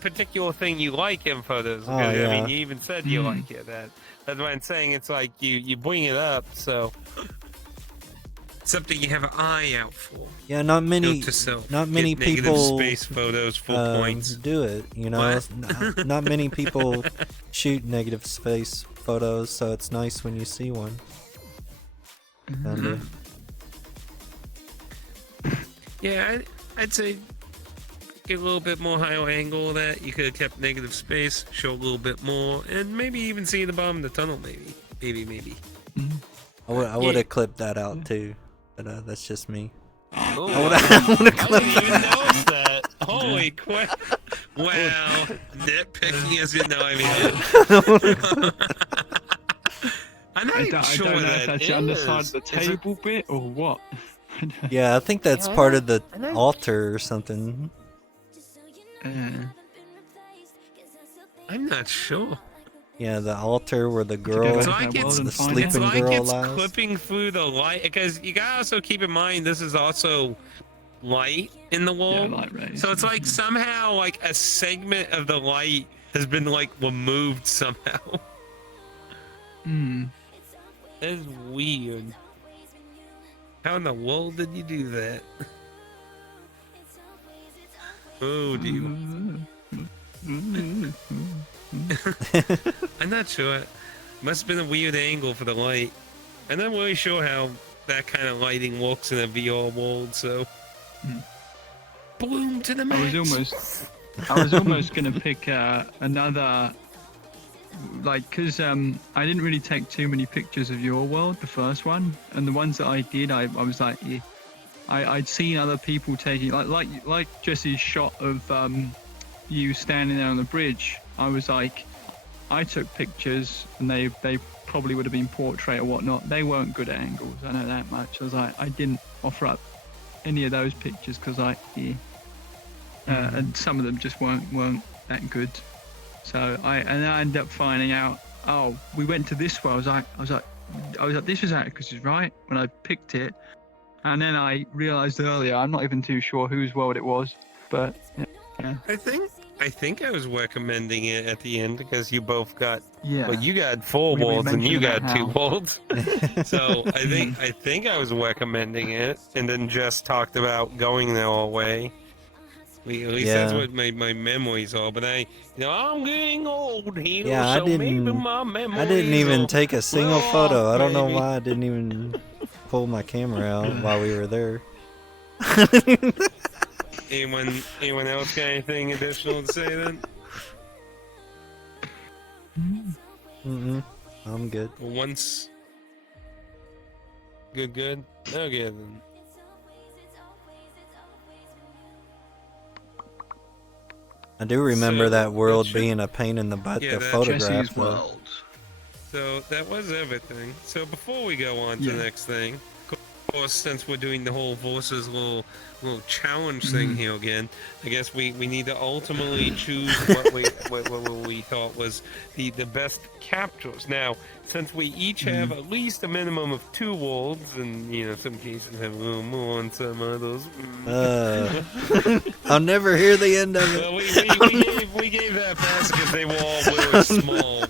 particular thing you like in photos. Oh, I yeah. mean, you even said you like it. That's why I'm saying it's like you bring it up, so something you have an eye out for. Yeah, not many Get people space photos, full points. do it. You know, not many people shoot negative space photos, so it's nice when you see one. Kinda. Yeah, I'd say get a little bit more higher angle of that. You could have kept negative space, show a little bit more, and maybe even see the bottom of the tunnel. Maybe. I would have clipped that out too, but that's just me. Oh, I would have clipped didn't even notice that. Holy crap! Wow, nitpicking as you know. I mean, I'm not even sure I don't know what if that that's on the side is. of the table bit or what. Yeah, I think that's part of the altar or something. I'm not sure. Yeah, the altar where the girl, So like it's, the and find sleeping out. it's like girl it's lies. clipping through the light, because you gotta also keep in mind this is also light in the wall. Yeah, light rays. So it's like somehow like a segment of the light has been like removed somehow. That is weird. How in the world did you do that? Oh, do you? I'm not sure. Must have been a weird angle for the light. I'm not really sure how that kind of lighting works in a VR world, so. Bloom to the max. I was almost gonna pick another, like, cause I didn't really take too many pictures of your world, the first one, and the ones that I did, I was like, yeah, I'd seen other people taking, like Jesse's shot of you standing there on the bridge. I was like, I took pictures, and they probably would have been portrait or whatnot. They weren't good angles, I know that much. I was like, I didn't offer up any of those pictures because and some of them just weren't that good. So I ended up finding out. Oh, we went to this one. I was like, this was Atticus's, right? When I picked it, and then I realized earlier, I'm not even too sure whose world it was, but yeah. I think I was recommending it at the end because you both got, Yeah. but you got 4 We worlds and you mentioned got that 2 how- worlds. So I think I was recommending it, and then just talked about going there all way. At least that's what my memories are. But I'm getting old here, Yeah, so maybe my memories. I didn't even are take a single well photo. off, I don't know baby. why I didn't even pull my camera out while we were there. Anyone else got anything additional to say then? I'm good. Well, once. Good. Okay then. I do remember So, that world should- being a pain in the butt Yeah, to that photograph. Jesse's Though. world. So that was everything. So before we go on to Yeah. the next thing, of course, since we're doing the whole Voices little challenge thing here again, I guess we need to ultimately choose what we thought was the best captures. Now, since we each have at least a minimum of 2 wolves, and some cases have a little more, and some others. I'll never hear the end of it. Well, we gave that pass because they were all really small,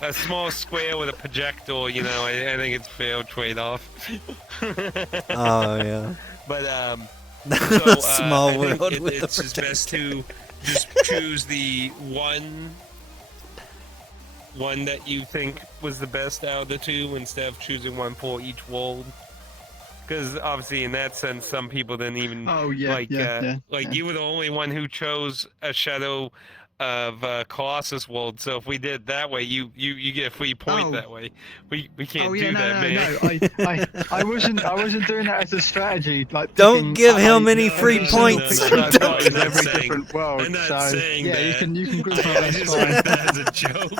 A small square with a projectile, I think it's fair trade-off. Oh yeah. But So, small I think world with it's a just best projectile. to just choose the one that you think was the best out of the 2 instead of choosing one for each world. Because obviously, in that sense, some people didn't even you were the only one who chose a Shadow of Colossus world. So if we did that way, you get a free point that way. We can't do that, man. No. I wasn't doing that as a strategy. Like, Don't give him any no, free no, no, points. no, no, no, no, in I'm every saying- different world. I'm not so saying yeah, that. you can group up. I That's just fine. meant that as a joke.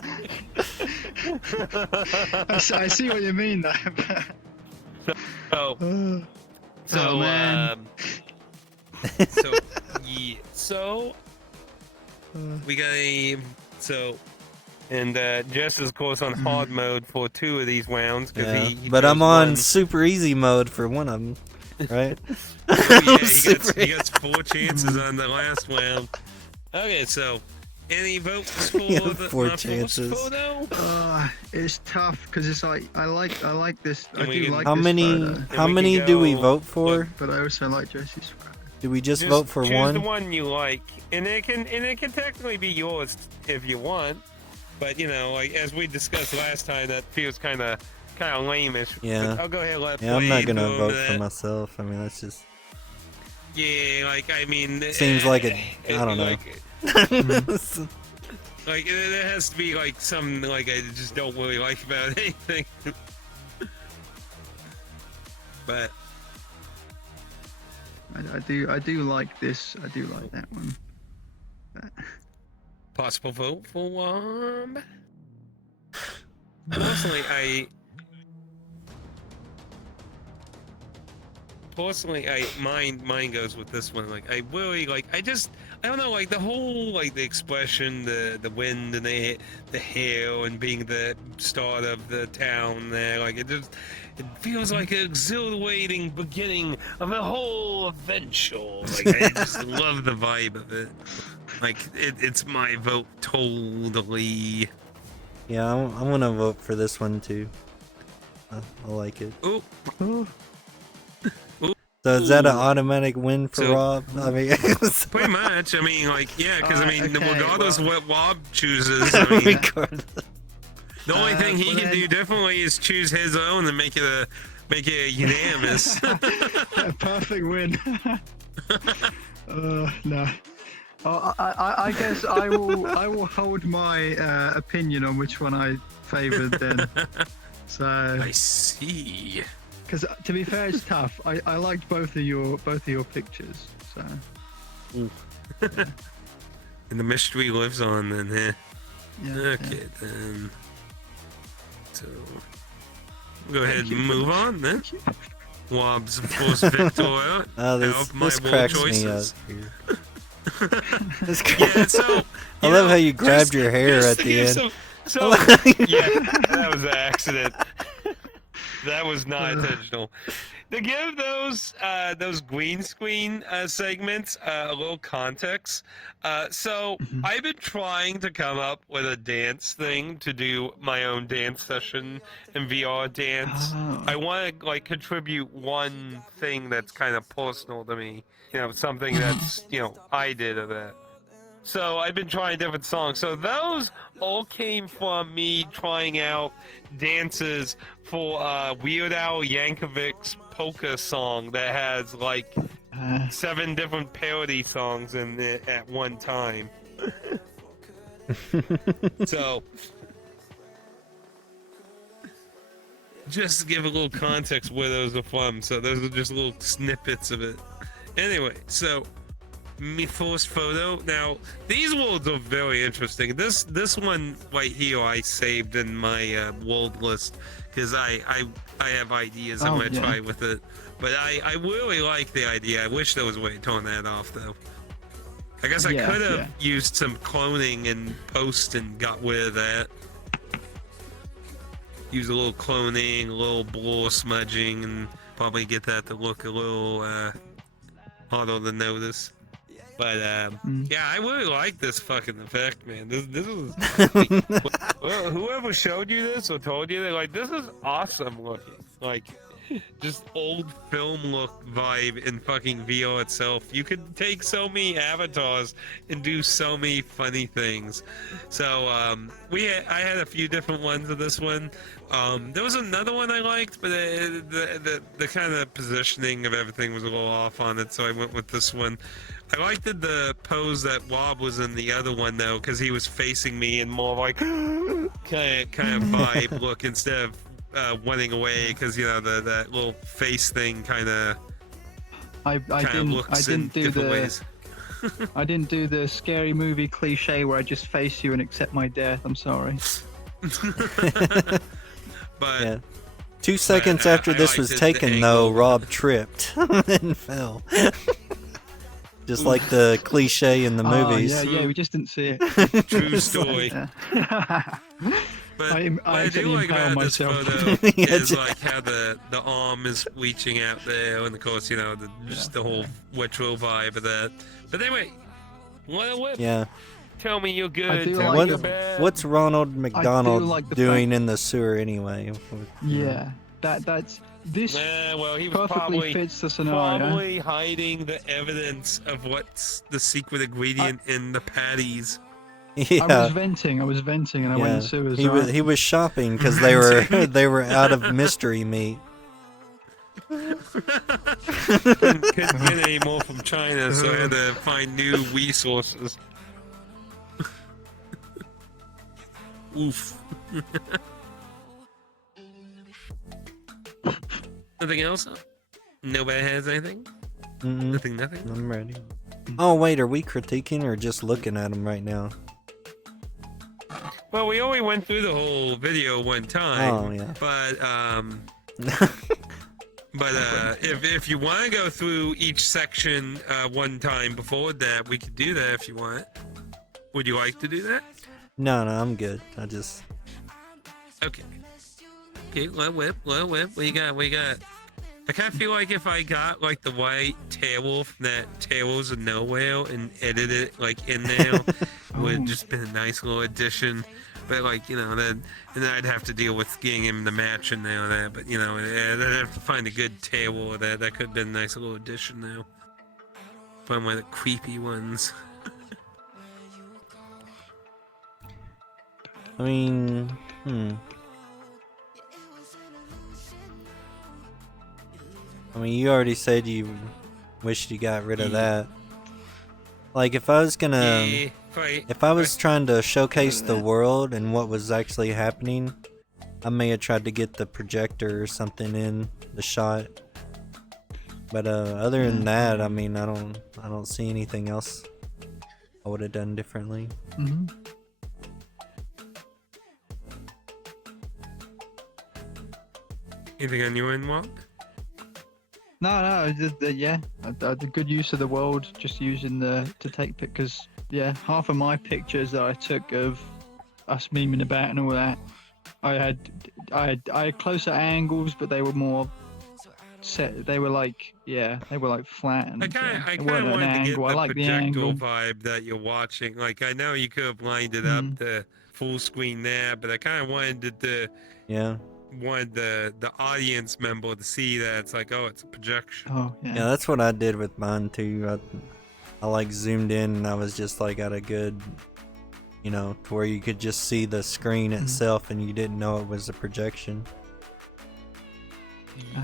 I see what you mean, though. So, Oh, man. So we got and Jess is of course on hard mode for 2 of these rounds because Yeah. he But chose I'm on one. super easy mode for one of them, right? Oh, yeah, Super he gets 4 chances on the last round. Okay, so any votes for You have the 4 my first chances. photo? It's tough because it's like I like this. I Can we do get- like How this many? photo, How we many can do we go- vote for? but I also like Jesse's photo. Do we just Just vote for choose one? the one you like, and it can technically be yours if you want. But like as we discussed last time, that feels kind of lame-ish. Yeah. But I'll go ahead and let Yeah, I'm not Blade gonna go vote over for that. myself. I mean, that's just Yeah, seems like I don't know. Like there has to be some I just don't really like about anything. But I do like this. I do like that one. But, possible vote for one. Personally, mine goes with this one. I really I don't know, the whole the expression, the wind and the hail and being the start of the town there. It feels like an exhilarating beginning of a whole adventure. I just love the vibe of it. It's my vote totally. Yeah, I'm gonna vote for this one too. I like it. Oh. So is that an automatic win for So- Rob? I mean, Pretty much. I mean, because okay, regardless well- what Rob chooses, I mean, regardless. the only thing he well can then- do definitely is choose his own and make it a unanimous. a perfect win. No. I guess I will hold my opinion on which one I favoured then. So, I see. because to be fair, it's tough. I liked both of your pictures. So And the mystery lives on then, huh? yeah. Okay, then. So, go ahead and you. move on then. Wob's force Victor out. Oh, Out my this bold cracks me up. choices. Here. This Yeah, so. I love how you grabbed your hair at to the give end. So, yeah, that was an accident. That was not intentional. To give those green screen segments a little context, so I've been trying to come up with a dance thing to do my own dance session and VR dance. Oh. I want to contribute one thing that's kind of personal to me, something that's I did of that. So I've been trying different songs. So those all came from me trying out dances for Weird Al Yankovic's polka song that has 7 different parody songs in it at one time. So just to give a little context where those are from. So those are just little snippets of it. Anyway, so me first photo. Now these worlds are very interesting. This one right here I saved in my world list because I have ideas I'm gonna try with it. But I really like the idea. I wish there was a way to turn that off though. I guess I could have used some cloning in post and got rid of that. Use a little cloning, a little blur smudging, and probably get that to look a little harder to notice. But yeah, I really like this fucking effect, man. This is whoever showed you this or told you that, like, this is awesome looking. Like, just old film look vibe in fucking VR itself. You could take so many avatars and do so many funny things. So I had a few different ones of this one. There was another one I liked, but the kind of positioning of everything was a little off on it, so I went with this one. I liked the pose that Wob was in the other one though, because he was facing me and more like kind of vibe look instead of running away, because you know that little face thing kind of looks in different ways. I didn't do the scary movie cliche where I just face you and accept my death. I'm sorry. But yeah. 2 seconds after this was taken, though, Rob tripped and fell. Just like the cliche in the movies. Yeah, we just didn't see it. True story. But I do like about this photo is like how the arm is reaching out there, and of course, you know, just the whole retro vibe of that. But anyway, what a whip! Yeah. Tell me you're good. Tell me you're bad. What's Ronald McDonald doing in the sewer anyway? Yeah, that's this. Well, he was perfectly probably fits the scenario. Probably hiding the evidence of what's the secret ingredient in the patties. Yeah. I was venting, and I went in the sewers. He was shopping because they were out of mystery meat. Couldn't get any more from China, so I had to find new resources. Oof. Nothing else? Nobody has anything? Nothing. I'm ready. Oh wait, are we critiquing or just looking at them right now? Well, we only went through the whole video one time. Oh yeah. But if you want to go through each section one time before that, we could do that if you want. Would you like to do that? No, I'm good. I just. Okay. Okay, let whip. What you got? I kind of feel like if I got like the white table from that Tables of Nowhere and edited it like in there, it would have just been a nice little addition. But like, you know, then I'd have to deal with getting him the match in there. That, but you know, I'd have to find a good table. That could have been a nice little addition now. Find one of the creepy ones. I mean, I mean, you already said you wished you got rid of that. Like, if I was gonna, if I was trying to showcase the world and what was actually happening, I may have tried to get the projector or something in the shot. But other than that, I mean, I don't see anything else I would have done differently. Anything on your end, Mark? No, the good use of the world, just using to take pictures. Yeah, half of my pictures that I took of us memeing about and all that, I had closer angles, but they were more set. They were like flat and I kind of weren't an wanted to get angle. I the like the projectile angle. vibe that you're watching. Like, I know you could have lined it up to full screen there, but I kind of wanted the audience member to see that it's like, oh, it's a projection. Oh yeah. Yeah, that's what I did with mine too. I like zoomed in and I was just like at a good, you know, to where you could just see the screen itself and you didn't know it was a projection. No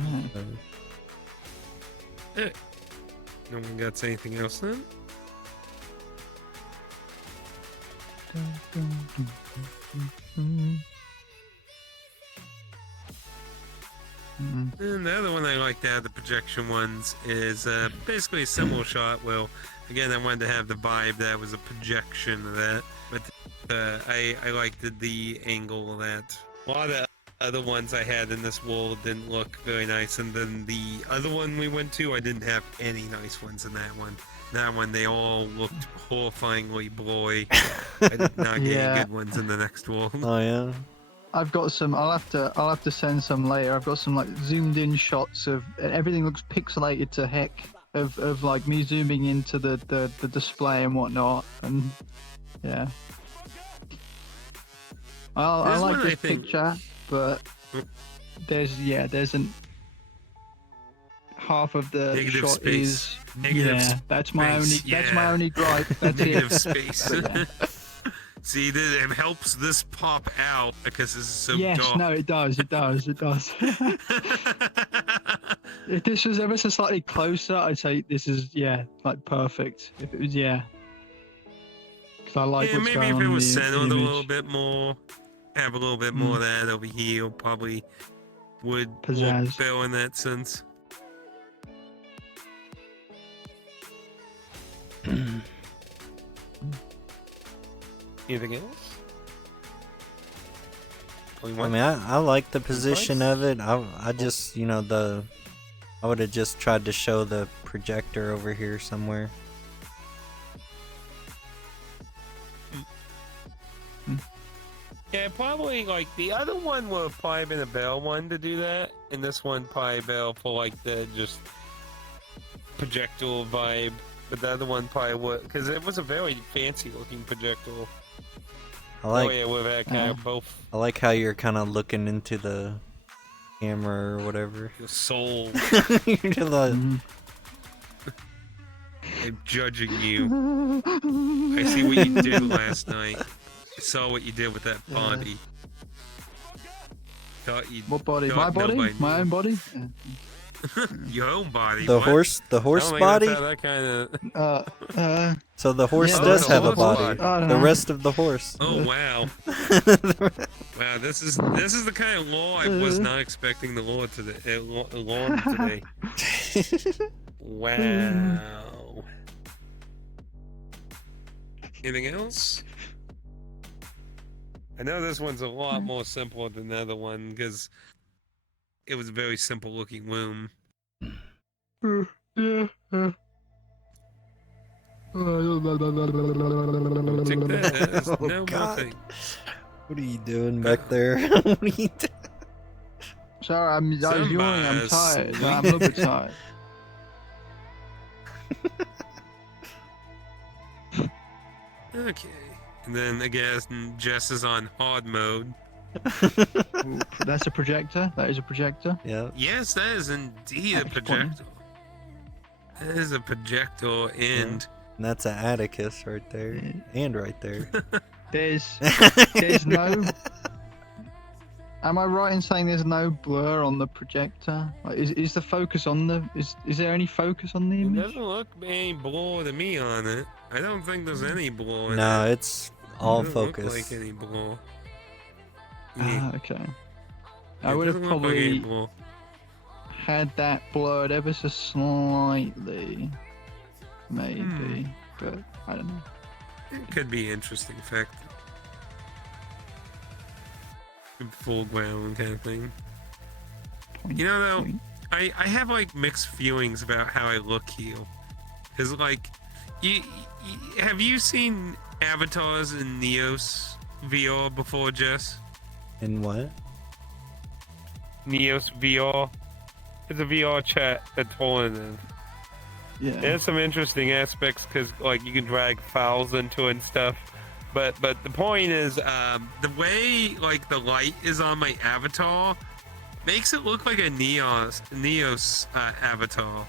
one got anything else then? And the other one I liked out of the projection ones is basically a similar shot. Well, again, I wanted to have the vibe that was a projection of that, but I liked the angle of that. A lot of other ones I had in this world didn't look very nice, and then the other one we went to, I didn't have any nice ones in that one. That one, they all looked horrifyingly blurry. I did not get any good ones in the next world. Oh yeah. I've got some. I'll have to send some later. I've got some like zoomed in shots of everything looks pixelated to heck. Of like me zooming into the display and whatnot, and yeah. I like this picture, but there's an half of the negative shot space. is Negative that's my space, only that's my only gripe. That's negative it. space. See, it helps this pop out because this is so dark. No, it does. If this was ever so slightly closer, I'd say this is like perfect. If it was because I like what's maybe going if on it in was the centered a image. little bit more, have a little bit more of that over here, probably would Pizzazz. look better in that sense. Anything else? I mean, I like the position of it. I just, I would have just tried to show the projector over here somewhere. Yeah, probably like the other one would have probably been a Bell one to do that, and this one probably Bell for like the just projectile vibe. But the other one probably would, because it was a very fancy looking projectile. I like. Oh yeah, with that kind of both. I like how you're kind of looking into the camera or whatever. Your soul. You're like, I'm judging you. I see what you did last night. I saw what you did with that body. Thought you. What body? thought My body? nobody My knew. own body? Your own body. the what? horse I don't body. think that's how that kind of. So the horse Yeah, does the have a horse body. body. The rest of the horse. Oh wow! Wow, this is the kind of lore I was not expecting the lore today. Lore today. Wow. Anything else? I know this one's a lot more simple than the other one because it was a very simple looking womb. Yeah. Take that as Oh, no God. nothing. What are you doing back there? What are you doing? Sorry, I was yawning. I'm tired. Somebody- I'm a little bit tired. Okay. And then I guess Jess is on hard mode. Ooh, that's a projector. That is a projector. Yeah. Yes, that is indeed a That's projector. That is a projector, and And that's an Atticus right there. And right there. There's no. Am I right in saying there's no blur on the projector? Like, is the focus on the? Is there any focus on the it image? doesn't look any blur to me on it. I don't think there's any blur. In No, it. it's all It doesn't look focus. like any blur. Ah, okay. I It would have doesn't look like any probably blur. had that blurred ever so slightly, maybe, but I don't know. It could be interesting fact. Full ground kind of thing. You know, though, Point. I have like mixed feelings about how I look here. Cause like, have you seen avatars in Neos VR before, Jess? In what? Neos VR. It's a VR chat that's holding in. Yeah. There's some interesting aspects because like you can drag files into it and stuff. But the point is, the way like the light is on my avatar makes it look like a Neos avatar.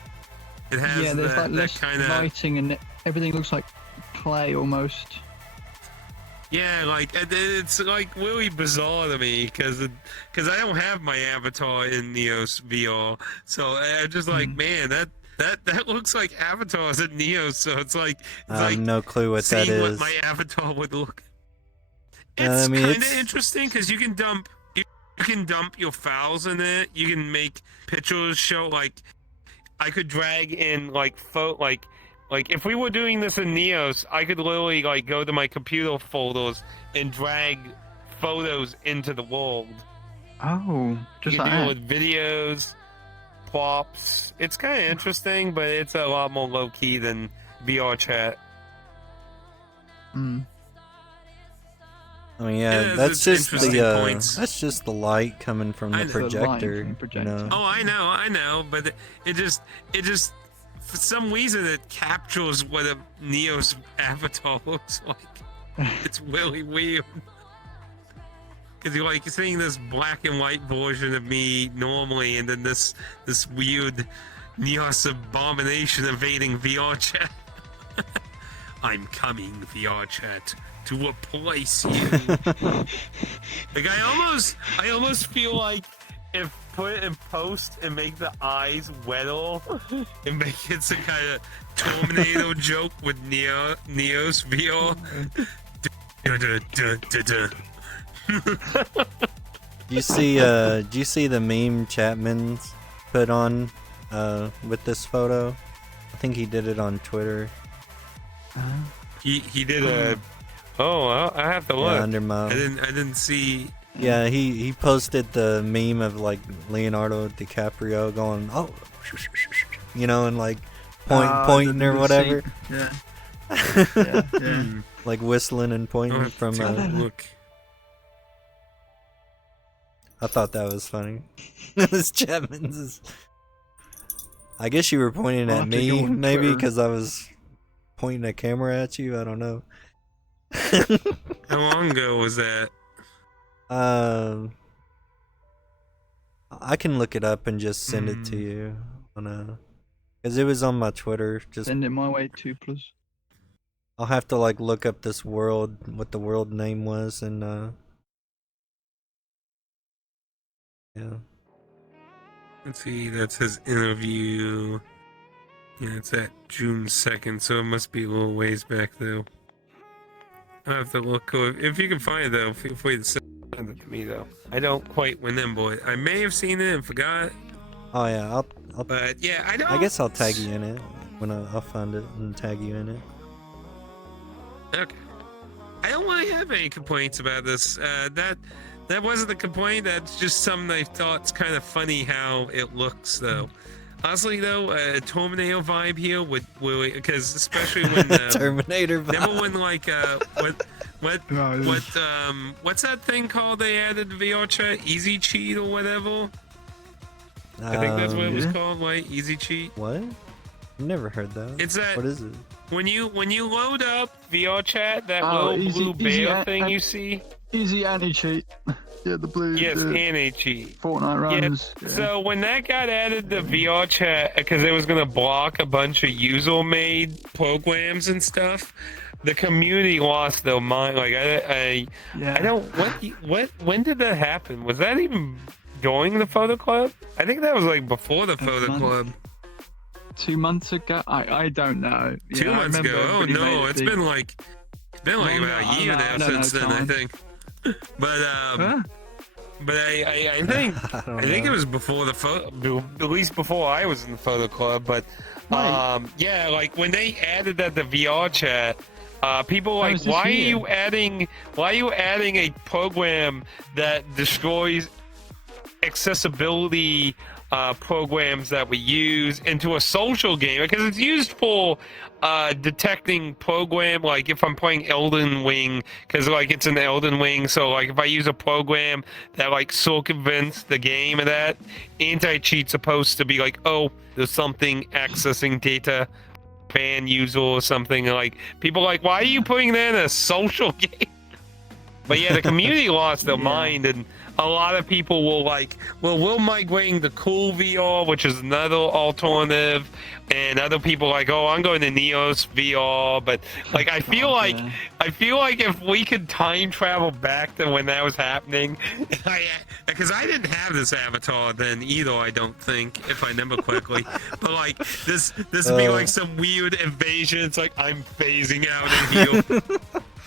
It has Yeah, there's like that less kind of lighting and everything looks like clay almost. yeah, like it's like really bizarre to me because I don't have my avatar in Neos VR, so I'm just like, man, that looks like avatars in Neos, so it's like I have no clue what that seeing what is. my avatar would look. I It's mean, kind of it's- interesting because you can dump You can dump your files in it. You can make pictures show, like, I could drag in, like, like if we were doing this in Neos, I could literally, like, go to my computer folders and drag photos into the world. Oh, just you like can do that. it with videos, props. It's kind of interesting, but it's a lot more low-key than VRChat. Mm. I mean, yeah, has that's its just interesting the points. that's just the light coming from I the know. The light projector. from the You projector. know? Oh, I know, but it just, for some reason, it captures what a Neo's avatar looks like. It's really weird. Because you're like seeing this black and white version of me normally, and then this weird Neos abomination invading VRChat. I'm coming, VRChat, to replace you. Like I almost feel like if put it in post and make the eyes wetter and make it some kind of Terminator joke with Neo's VR. Do you see the meme Chapman's put on with this photo? I think he did it on Twitter. He did a. Oh, I have to look. Yeah, under my. I didn't see. Yeah, he posted the meme of like Leonardo DiCaprio going, oh, you know, and like pointing or whatever, Yeah. Yeah. Yeah. like whistling and pointing from. Look. I thought that was funny. This Chapman's is. I guess you were pointing I'll at have to go me, on maybe Twitter. because I was pointing a camera at you. I don't know. How long ago was that? I can look it up and just send it to you because it was on my Twitter. Just Send it my way, 2+. I'll have to like look up this world, what the world name was, and yeah. Let's see, that's his interview. Yeah, it's at June 2nd, so it must be a little ways back though. I'll have to look. If you can find it though, feel free to send it to me though. I don't quite remember it. I may have seen it and forgot. Oh yeah, I'll But yeah, I don't. I guess I'll tag you in it when I'll find it and tag you in it. Okay. I don't really have any complaints about this. That wasn't a complaint. That's just something I thought's kind of funny how it looks, though. Honestly, though, a Terminator vibe here would really, because especially when Terminator vibe. remember when like what's that thing called they added to VRChat? Easy Cheat or whatever. I think that's what it was called, right? Easy Cheat. What? I've never heard that. It's that. What is it? When you load up VRChat, that Oh, little easy- blue easy bear a- thing a- you see. Easy anti-cheat. Yeah, the blue. Yes, the anti-cheat. Fortnite Yeah, runs. Yeah. so when that got added to VRChat, because it was going to block a bunch of user-made programs and stuff, the community lost their mind. Like, I don't, when did that happen? Was that even during the photo club? I think that was like before the photo month. club. 2 months ago? I don't know. Yeah, 2 I months remember ago. Oh everybody made no, it it's big. been like Longer, about a I year don't know, now I don't since know then, I time. think. But Huh? but I think I don't I think it know. was before the photo, at least before I was in the photo club. But Right. yeah, like when they added that to VRChat, people were That like, was this why year. are you adding a program that destroys accessibility programs that we use into a social game? Because it's used for detecting program, like if I'm playing Elden Ring, because like it's an Elden Ring, so like if I use a program that like circumvents the game of that, anti-cheat's supposed to be like, oh, there's something accessing data, fan user or something. Like people are like, why are you putting that in a social game? But yeah, the community lost their Yeah. mind, and a lot of people will like, well, we're migrating to Cool VR, which is another alternative, and other people like, oh, I'm going to Neos VR. But like, I feel like if we could time travel back to when that was happening, because I didn't have this avatar then either, I don't think, if I remember correctly. But like this would be like some weird invasion. It's like I'm phasing out in here.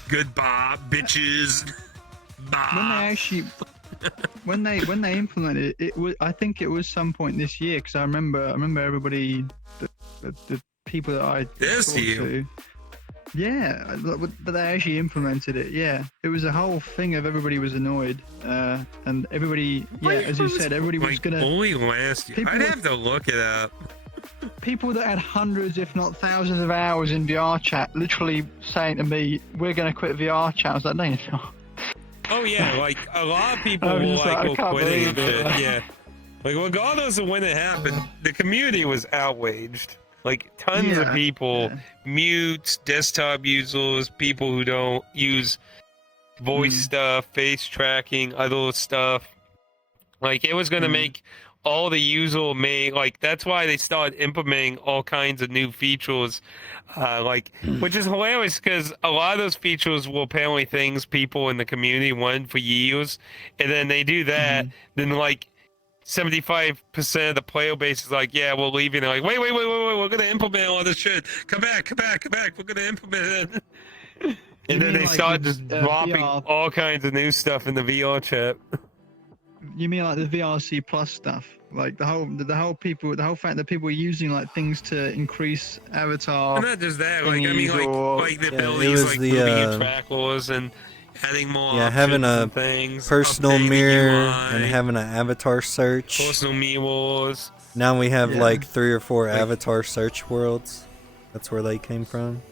Goodbye, bitches. When they Bye. actually, when they implemented it, I think it was some point this year because I remember everybody, the people that I This talked year? to. Yeah, but they actually implemented it. Yeah, it was a whole thing of everybody was annoyed, and everybody, yeah, as you said, everybody was like, gonna. only last year. People I'd were- have to look it up. People that had hundreds, if not thousands, of hours in VRChat, literally saying to me, "We're gonna quit VRChat." I was like, "No, you're not." Oh yeah, like a lot of people I was will just like, I like go can't quitting and believe it. shit. Yeah, like regardless of when it happened, the community was outraged. Like tons of Yeah, people, yeah. mutes, desktop users, people who don't use voice stuff, face tracking, other stuff. Like it was gonna make all the user made like that's why they started implementing all kinds of new features, which is hilarious because a lot of those features were apparently things people in the community wanted for years, and then they do that, then like 75% of the player base is like, yeah, we're leaving. They're like, wait, we're gonna implement all this shit. Come back, we're gonna implement it. And then they like start with, just dropping VR all kinds of new stuff in the VR chat. You mean like the VRC plus stuff? Like the whole fact that people are using like things to increase avatar. And not just that, like I mean, thingies or- like the Yeah, it abilities, was like the, moving your trackers and adding more Yeah, options having a and things, personal updating the mirror UI, and having an avatar search. personal mirrors. Now we have Yeah. like 3 or 4 Like- avatar search worlds. That's where they came from.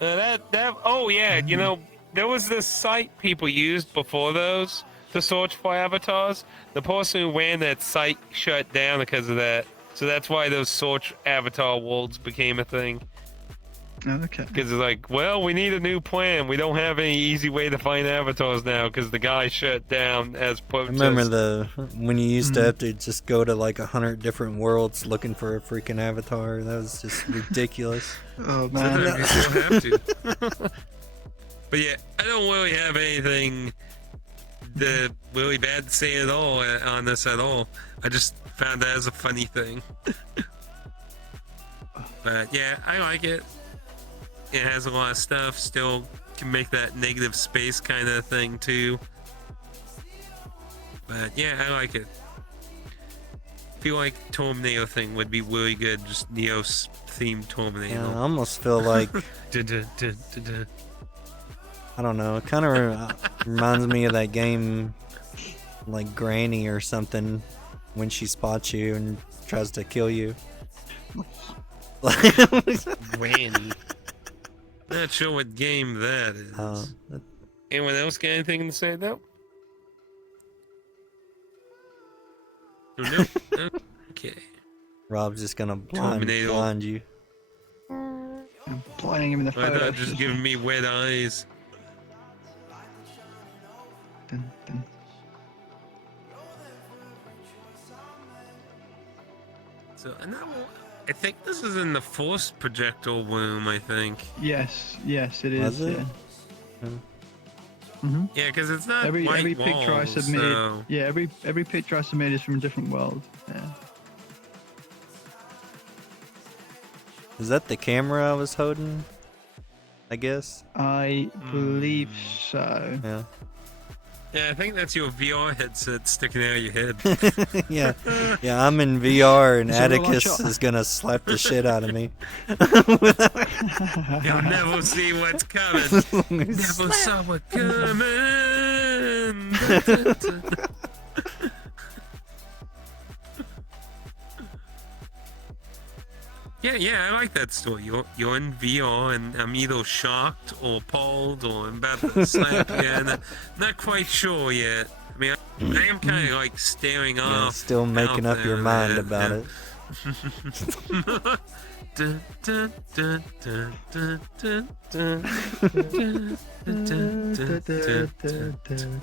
Oh yeah, you know, there was this site people used before those to search for avatars. The person who ran that site shut down because of that. So that's why those search avatar worlds became a thing. Oh, okay. Because it's like, well, we need a new plan. We don't have any easy way to find avatars now because the guy shut down as I protest. remember when you used to have to just go to like 100 different worlds looking for a freaking avatar. That was just ridiculous. Oh man. Sometimes you still have to. But yeah, I don't really have anything really bad to say at all on this at all. I just found that as a funny thing. But yeah, I like it. It has a lot of stuff. Still can make that negative space kind of thing too. But yeah, I like it. Feel like Terminator thing would be really good. Just Neo's themed Terminator. Yeah, I almost feel like I don't know. It kind of reminds me of that game, like Granny or something, when she spots you and tries to kill you. Granny. Not sure what game that is. Anyone else got anything to say though? Nope. Okay. Rob's just gonna Terminator. blind you. I'm blinding him in the I photo. thought just giving me wet eyes. Dun, dun. So, and that will, I think this is in the first projectile room, I think. Yes, it is. Was it? Yeah. Hmm. Yeah, because it's not Every white picture I walls, submitted. so- Yeah, every picture I submitted is from a different world. Yeah. Is that the camera I was holding? I guess. I believe so. Yeah. Yeah, I think that's your VR headset sticking out of your head. yeah. Yeah, I'm in VR and Is it real life Atticus shot? is gonna slap the shit out of me. You'll never see what's coming. Never saw what coming. Yeah, I like that story. You're in VR, and I'm either shocked or appalled or I'm about to slap you. And not quite sure yet. I mean, I am kind of like staring Yeah, off. still making out up your there, mind man. about Yeah. it. Dun, dun, dun, dun, dun, dun, dun, dun, dun, dun, dun, dun.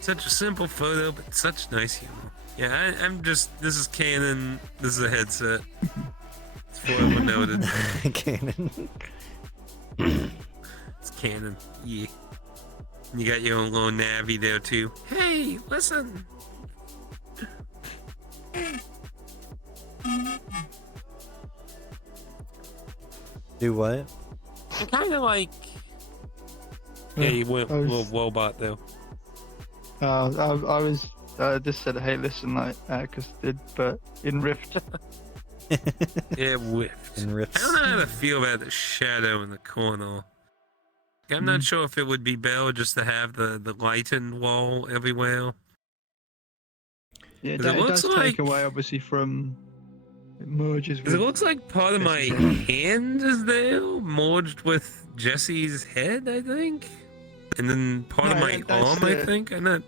Such a simple photo, but such nice humor. Yeah, I'm just. This is Canon. This is a headset. It's forever noted. Canon. It's Canon. Yeah. And you got your own little navy there too. Hey, listen. Do what? I'm kind of like Yeah, you went I was- little robot though. I was just said, hey, listen, like Atticus did, but in Rift. Yeah, whiffed. In I rifts. don't know how to feel about the shadow in the corner. I'm not sure if it would be better just to have the lightened wall everywhere. Yeah, It it looks does take like- away, obviously, from it merges with. Because it looks like part of my Jesse's head. hand is there, merged with Jesse's head, I think. And then part of No, my that's arm, I the- think. I'm not.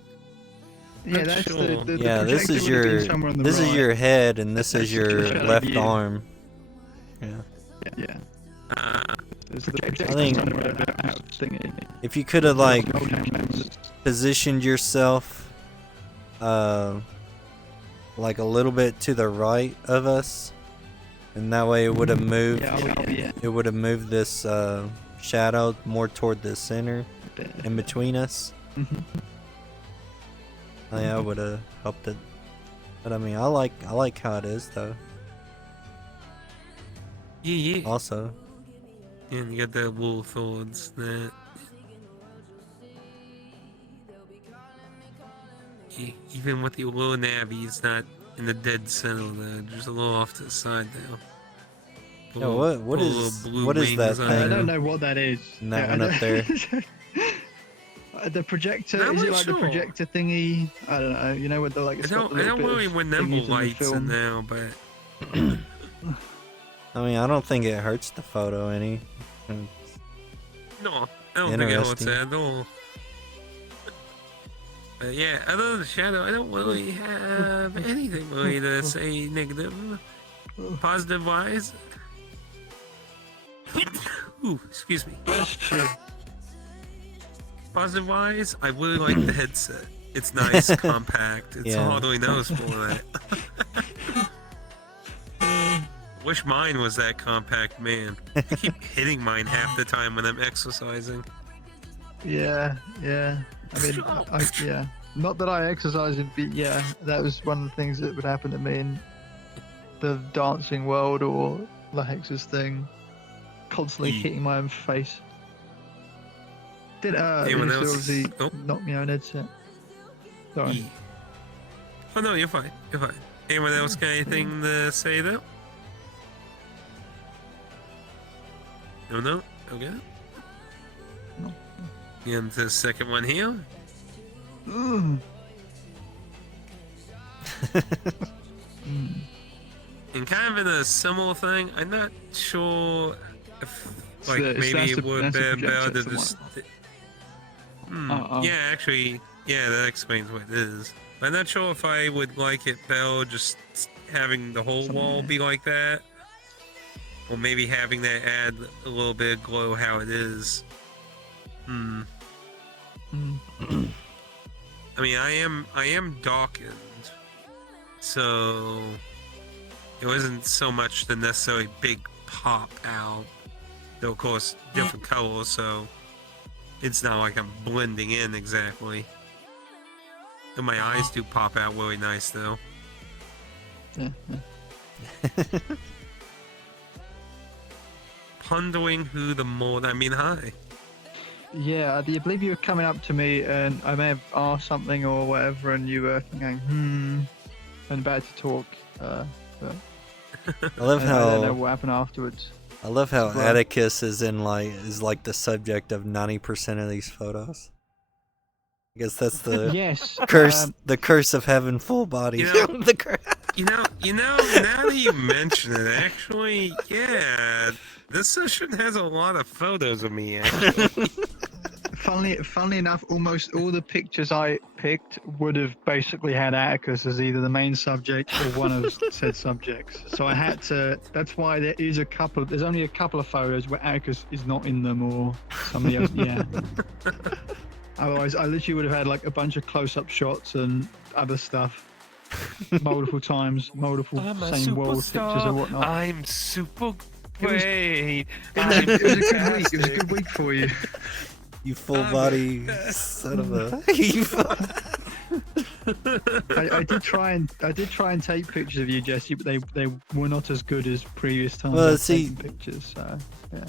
Yeah, Not that's sure. the Yeah, this projector is would have been your somewhere on the this right. is your head, and this That's is your the shadow left view. arm. Yeah. Yeah. Uh, There's the projector think- somewhere out thingy. If you could have like Old cameras. positioned yourself, like a little bit to the right of us, and that way it would have moved. Yeah. It would have moved this shadow more toward the center, in between us. Mhm. I would have helped it. But I mean, I like how it is though. yeah. Also, And you got the wool thorns that. Even with the little navy, it's not in the dead center there, just a little off to the side there. Yeah, what is that I thing? don't know what that is. And that Yeah, one I up don't- The projector, Not is it really like sure. the projector thingy? I don't know. You know what the like? I It's got don't, the I little don't bit really of remember thingies in the lights in film. there, but I mean, I don't think it hurts the photo any. no, I don't think it hurts Interesting. at all. But yeah, other than the shadow, I don't really have anything really to say negative. Positive wise. Ooh, excuse me. Positive wise, I really like the headset. It's nice, compact. It's Yeah. hardly noticeable that. Wish mine was that compact, man. I keep hitting mine half the time when I'm exercising. Yeah. I mean, yeah. Not that I exercise it, but yeah, that was one of the things that would happen to me in the dancing world or Lahex's thing. Constantly Ye- hitting my own face. Did it Anyone used to else? obviously Oh. knock me on headset. Sorry. Yeah. Oh no, you're fine. You're fine. Anyone else got anything to say though? No? Okay. No. Get into the second one here. Mm. And kind of in a similar thing, I'm not sure if like So maybe that's it the- would that's the be better projector, to it's just. the Oh. Yeah, actually, yeah, that explains what it is. I'm not sure if I would like it better just having the whole Something, wall yeah. be like that, or maybe having that add a little bit of glow how it is. Mm. I mean, I am darkened, so it wasn't so much the necessarily big pop out. Though of course different colors, so it's not like I'm blending in exactly. And my eyes do pop out really nice though. Yeah. Pondering who the more. I mean, hi. Yeah, I believe you were coming up to me and I may have asked something or whatever, and you were going, and about to talk. But I love I don't know how what happened afterwards. I love how Right. Atticus is like the subject of 90% of these photos. I guess that's the Yes. curse. The curse of having full bodies. You know- The cur- You know, now that you mention it, actually, yeah, this session has a lot of photos of me. Actually. Funnily enough, almost all the pictures I picked would have basically had Atticus as either the main subject or one of said subjects. So I had to. That's why there's only a couple of photos where Atticus is not in them or somebody else. Yeah. Otherwise, I literally would have had like a bunch of close-up shots and other stuff, multiple times, multiple same world pictures or whatnot. I'm super It great. was a good week. It was a good week for you. You full body son of a. You I did try and take pictures of you, Jesse, but they were not as good as previous times. Well, I've see- taken pictures. So yeah.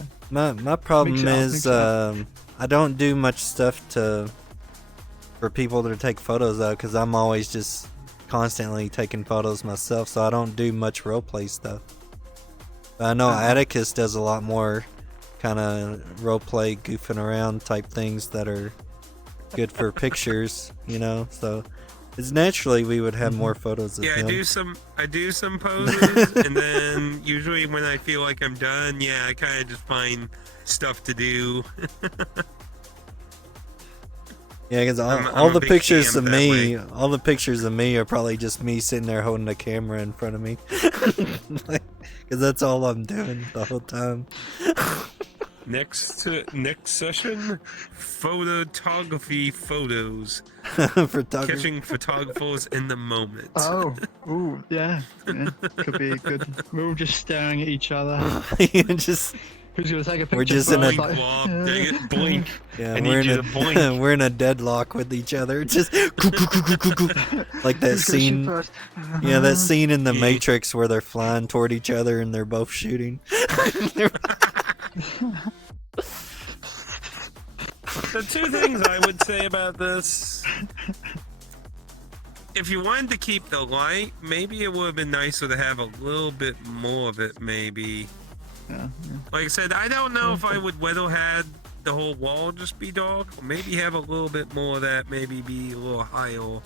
my problem Mix it up, is mix it up. I don't do much stuff for people to take photos of, because I'm always just constantly taking photos myself, so I don't do much roleplay stuff. But I know Atticus does a lot more kind of roleplay, goofing around type things that are good for pictures, you know. So it's naturally we would have more photos of him. I do some poses, and then usually when I feel like I'm done, I kind of just find stuff to do. Yeah, because I'm all a the big pictures ham of that me, way. all the pictures of me are probably just me sitting there holding a camera in front of me, because that's all I'm doing the whole time. Next session, photography photos. Photography. Catching photographers in the moment. Oh, ooh, yeah. Could be good. We're all just staring at each other. You just, Who's gonna take a picture? we're just first? in a Blink, Bob, dang it, blink. yeah, I we're need in you a to blink. we're in a deadlock with each other. Just like that Who's gonna shoot scene. first? Yeah, that scene in the Yeah. Matrix where they're flying toward each other and they're both shooting. The two things I would say about this: if you wanted to keep the light, maybe it would have been nicer to have a little bit more of it. Maybe, Yeah, like I said, I don't know if I would rather had the whole wall just be dark, or maybe have a little bit more of that. Maybe be a little higher.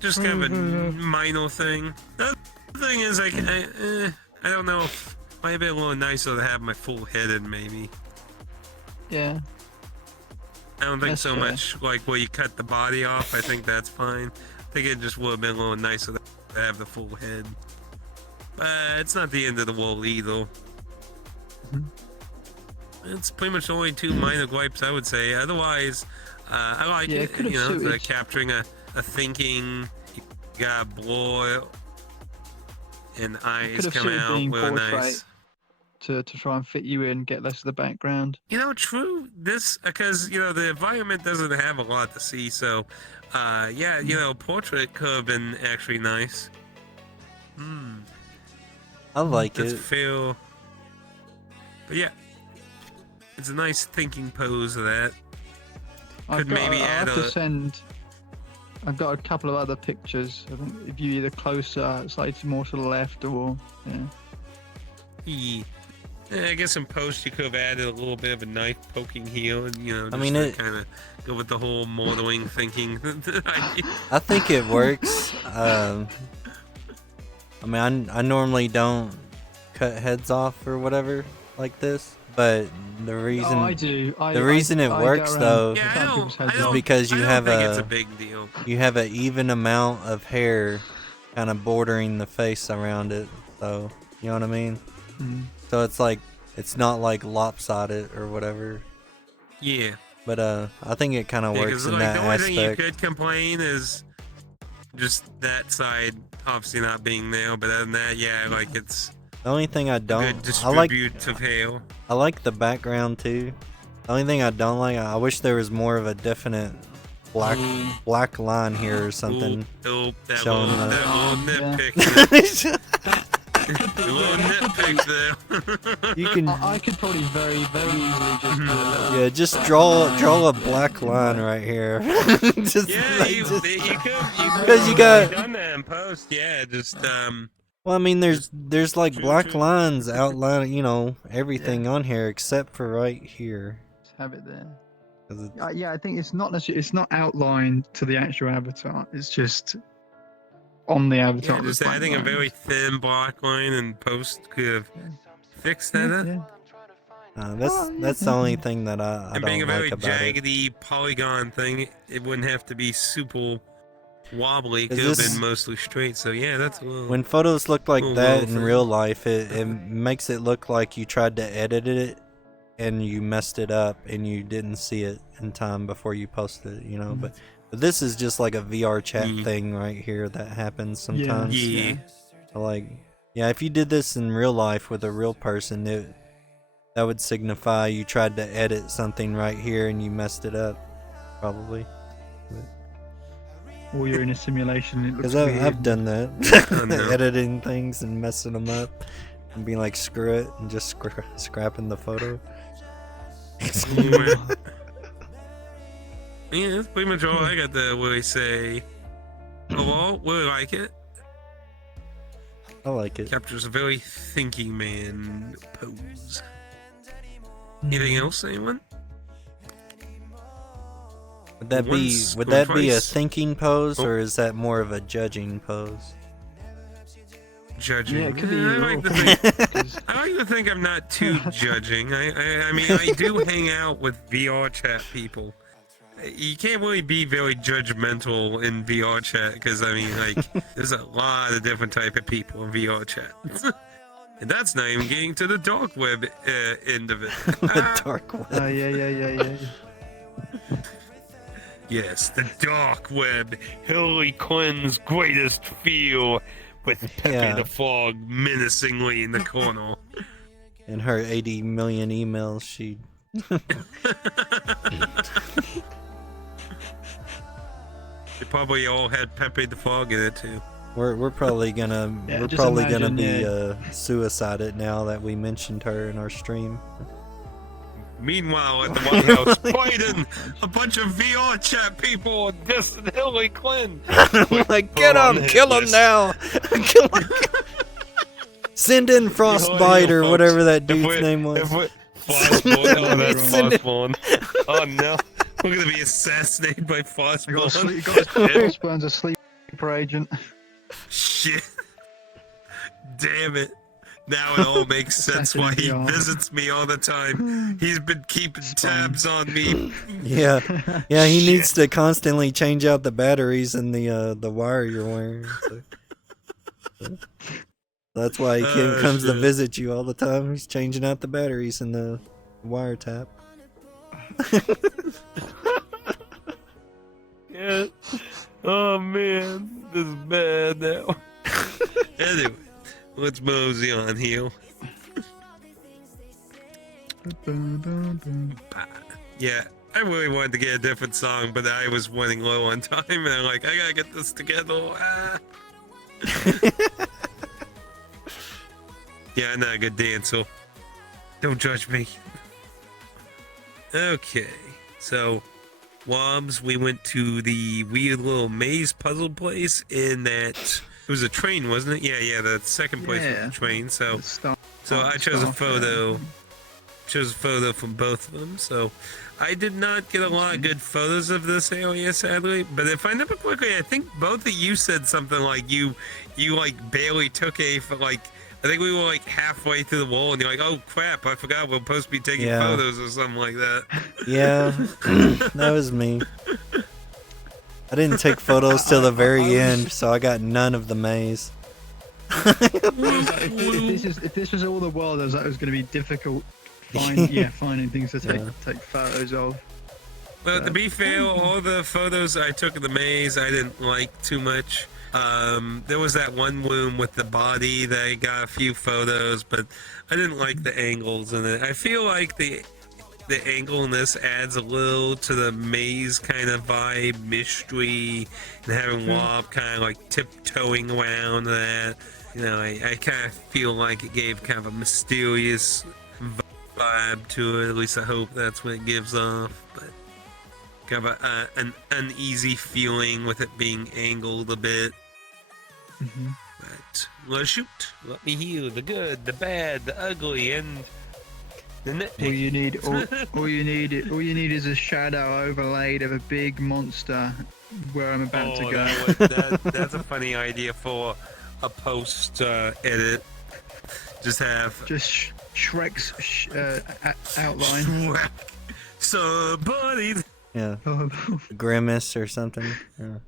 Just kind of a minor thing. The other thing is, I don't know if it might be a little nicer to have my full head in. Maybe. yeah. I don't think That's so fair. much like where you cut the body off. I think that's fine. I think it just would have been a little nicer to have the full head. But it's not the end of the world either. It's pretty much only two minor gripes I would say. Otherwise, I like Yeah, it it. could've You know, suited. like capturing a thinking. You got blur and eyes could've come suited out being real portrait. nice. To try and fit you in, get less of the background. You know, true. This because the environment doesn't have a lot to see, so portrait could have been actually nice. I like That's it. fair. But yeah, it's a nice thinking pose of that. Could maybe add I've got a couple of other pictures. I think if you either closer, it's like more to the left, or Yeah, I guess in post you could have added a little bit of a knife poking heel, and just I mean, kind of go with the whole modeling thinking. I think it works. I mean, I normally don't cut heads off or whatever like this, but the reason I do. the reason it works though Yeah, Cut I people's don't, heads I off. don't, because you I don't have think it's a big deal. you have an even amount of hair kind of bordering the face around it, so you know what I mean. So it's like it's not like lopsided or whatever. Yeah. But I think it kind of works Because in like that the only thing you aspect. could complain is just that side obviously not being there, but other than that, yeah, like it's The only thing I good don't, distributive hair. I like the background too. The only thing I don't like, I wish there was more of a definite black line here or something. Oh, that showing little, the- that little Yeah. nitpick. A little nitpick there. You can, I could probably very, very easily just do a little. yeah, just draw a black line right here. Just, Yeah, like, you just- could. 'Cause you got- done that in post. Yeah, just well, I mean, there's like True, black true. lines outlining, everything on here except for right here. Just have it there. 'Cause it- Yeah, I think it's not necessarily, it's not outlined to the actual avatar. It's just on the avatar. yeah, just there's adding a black very lines. thin block line and post could have fixed that Yeah, up. yeah. that's the only thing that I And don't being a very like about it. jaggedy polygon thing, it wouldn't have to be super wobbly. It could Is have this- been mostly straight. So yeah, that's a little. When photos look like Cool that little in thing. real life, it makes it look like you tried to edit it and you messed it up and you didn't see it in time before you posted it, But this is just like a VRChat thing right here that happens sometimes. Yeah. So, like, yeah, if you did this in real life with a real person, that would signify you tried to edit something right here and you messed it up, probably. Or you're in a simulation. It looks Because weird. I've done that, Oh, no. editing things and messing them up, and being like, screw it, and just scrapping the photo. Yeah, that's pretty much all I got to really say. Overall, really like it. I like it. Captures a very thinking man pose. Anything else, anyone? Would that be Once, would going that be a twice. thinking pose, Oh. or is that more of a judging pose? Judging. Yeah, it could be I either like or. to think. 'Cause- I like to think I'm not too judging. I mean, I do hang out with VRChat people. You can't really be very judgmental in VRChat because I mean, like, there's a lot of different type of people in VRChat, and that's not even getting to the dark web end of it. The dark web. yeah. Yes, the dark web, Hillary Clinton's greatest fear, with Pepe Yeah. the Frog menacingly in the corner. In her 80 million emails, she. They probably all had Pepe the Frog in it too. We're probably gonna Yeah, we're just probably gonna imagine, be suicided now that we mentioned her in our stream. Meanwhile, at the White House, Biden, a bunch of VR chat people dissing Hillary Clinton. Like, Put get her on him, the kill hit him list. now. Kill him. Send in Frostbite or folks, whattever that if dude's we- name was. if we- Frostborn, oh, that's Send it. Frostborn. Oh no, we're gonna be assassinated by I got Frostborn. sleep. Frostburn's a sleeper agent. Shit. Damn it. Now it all makes sense why he VR. visits me all the time. He's been keeping tabs on me. Yeah, yeah, he Shit. needs to constantly change out the batteries in the wire you're wearing. So. That's why he Oh, comes to shit. visit you all the time. He's changing out the batteries in the wiretap. Yeah. Oh man, this is bad now. Anyway, let's mosey on here. Yeah, I really wanted to get a different song, but I was running low on time, and I'm like, I gotta get this together. Ah. Yeah, I'm not a good dancer. Don't judge me. Okay, so Wobbs, we went to the weird little maze puzzle place in that. It was a train, wasn't it? Yeah, the second place was Yeah. a train. So Start- I chose a start, photo. Chose a photo from both of them. So I did not get a lot of good photos of this area, sadly. But if I remember quickly, I think both of you said something like you like barely took a for like. I think we were like halfway through the wall, and you're like, "Oh crap! I forgot we're supposed to be taking Yeah. photos or something like that." Yeah, that was me. I didn't take photos till the very end, so I got none of the maze. If this was all the world, it was going to be difficult. Finding things to take photos of. Well, to be fair, all the photos I took of the maze, I didn't like too much. There was that one room with the body that I got a few photos, but I didn't like the angles in it. I feel like the angle in this adds a little to the maze kind of vibe, mystery, and having Wob kind of like tiptoeing around that. You know, I kind of feel like it gave kind of a mysterious vibe to it. At least I hope that's what it gives off. But kind of an uneasy feeling with it being angled a bit. Mm-hmm. But let's shoot. Let me hear the good, the bad, the ugly, and the nitpick. All you need is a shadow overlaid of a big monster where I'm about to go. That's a funny idea for a post edit. Just have Shrek's outline. Somebody. Yeah, Oh, Grimace or something. Yeah.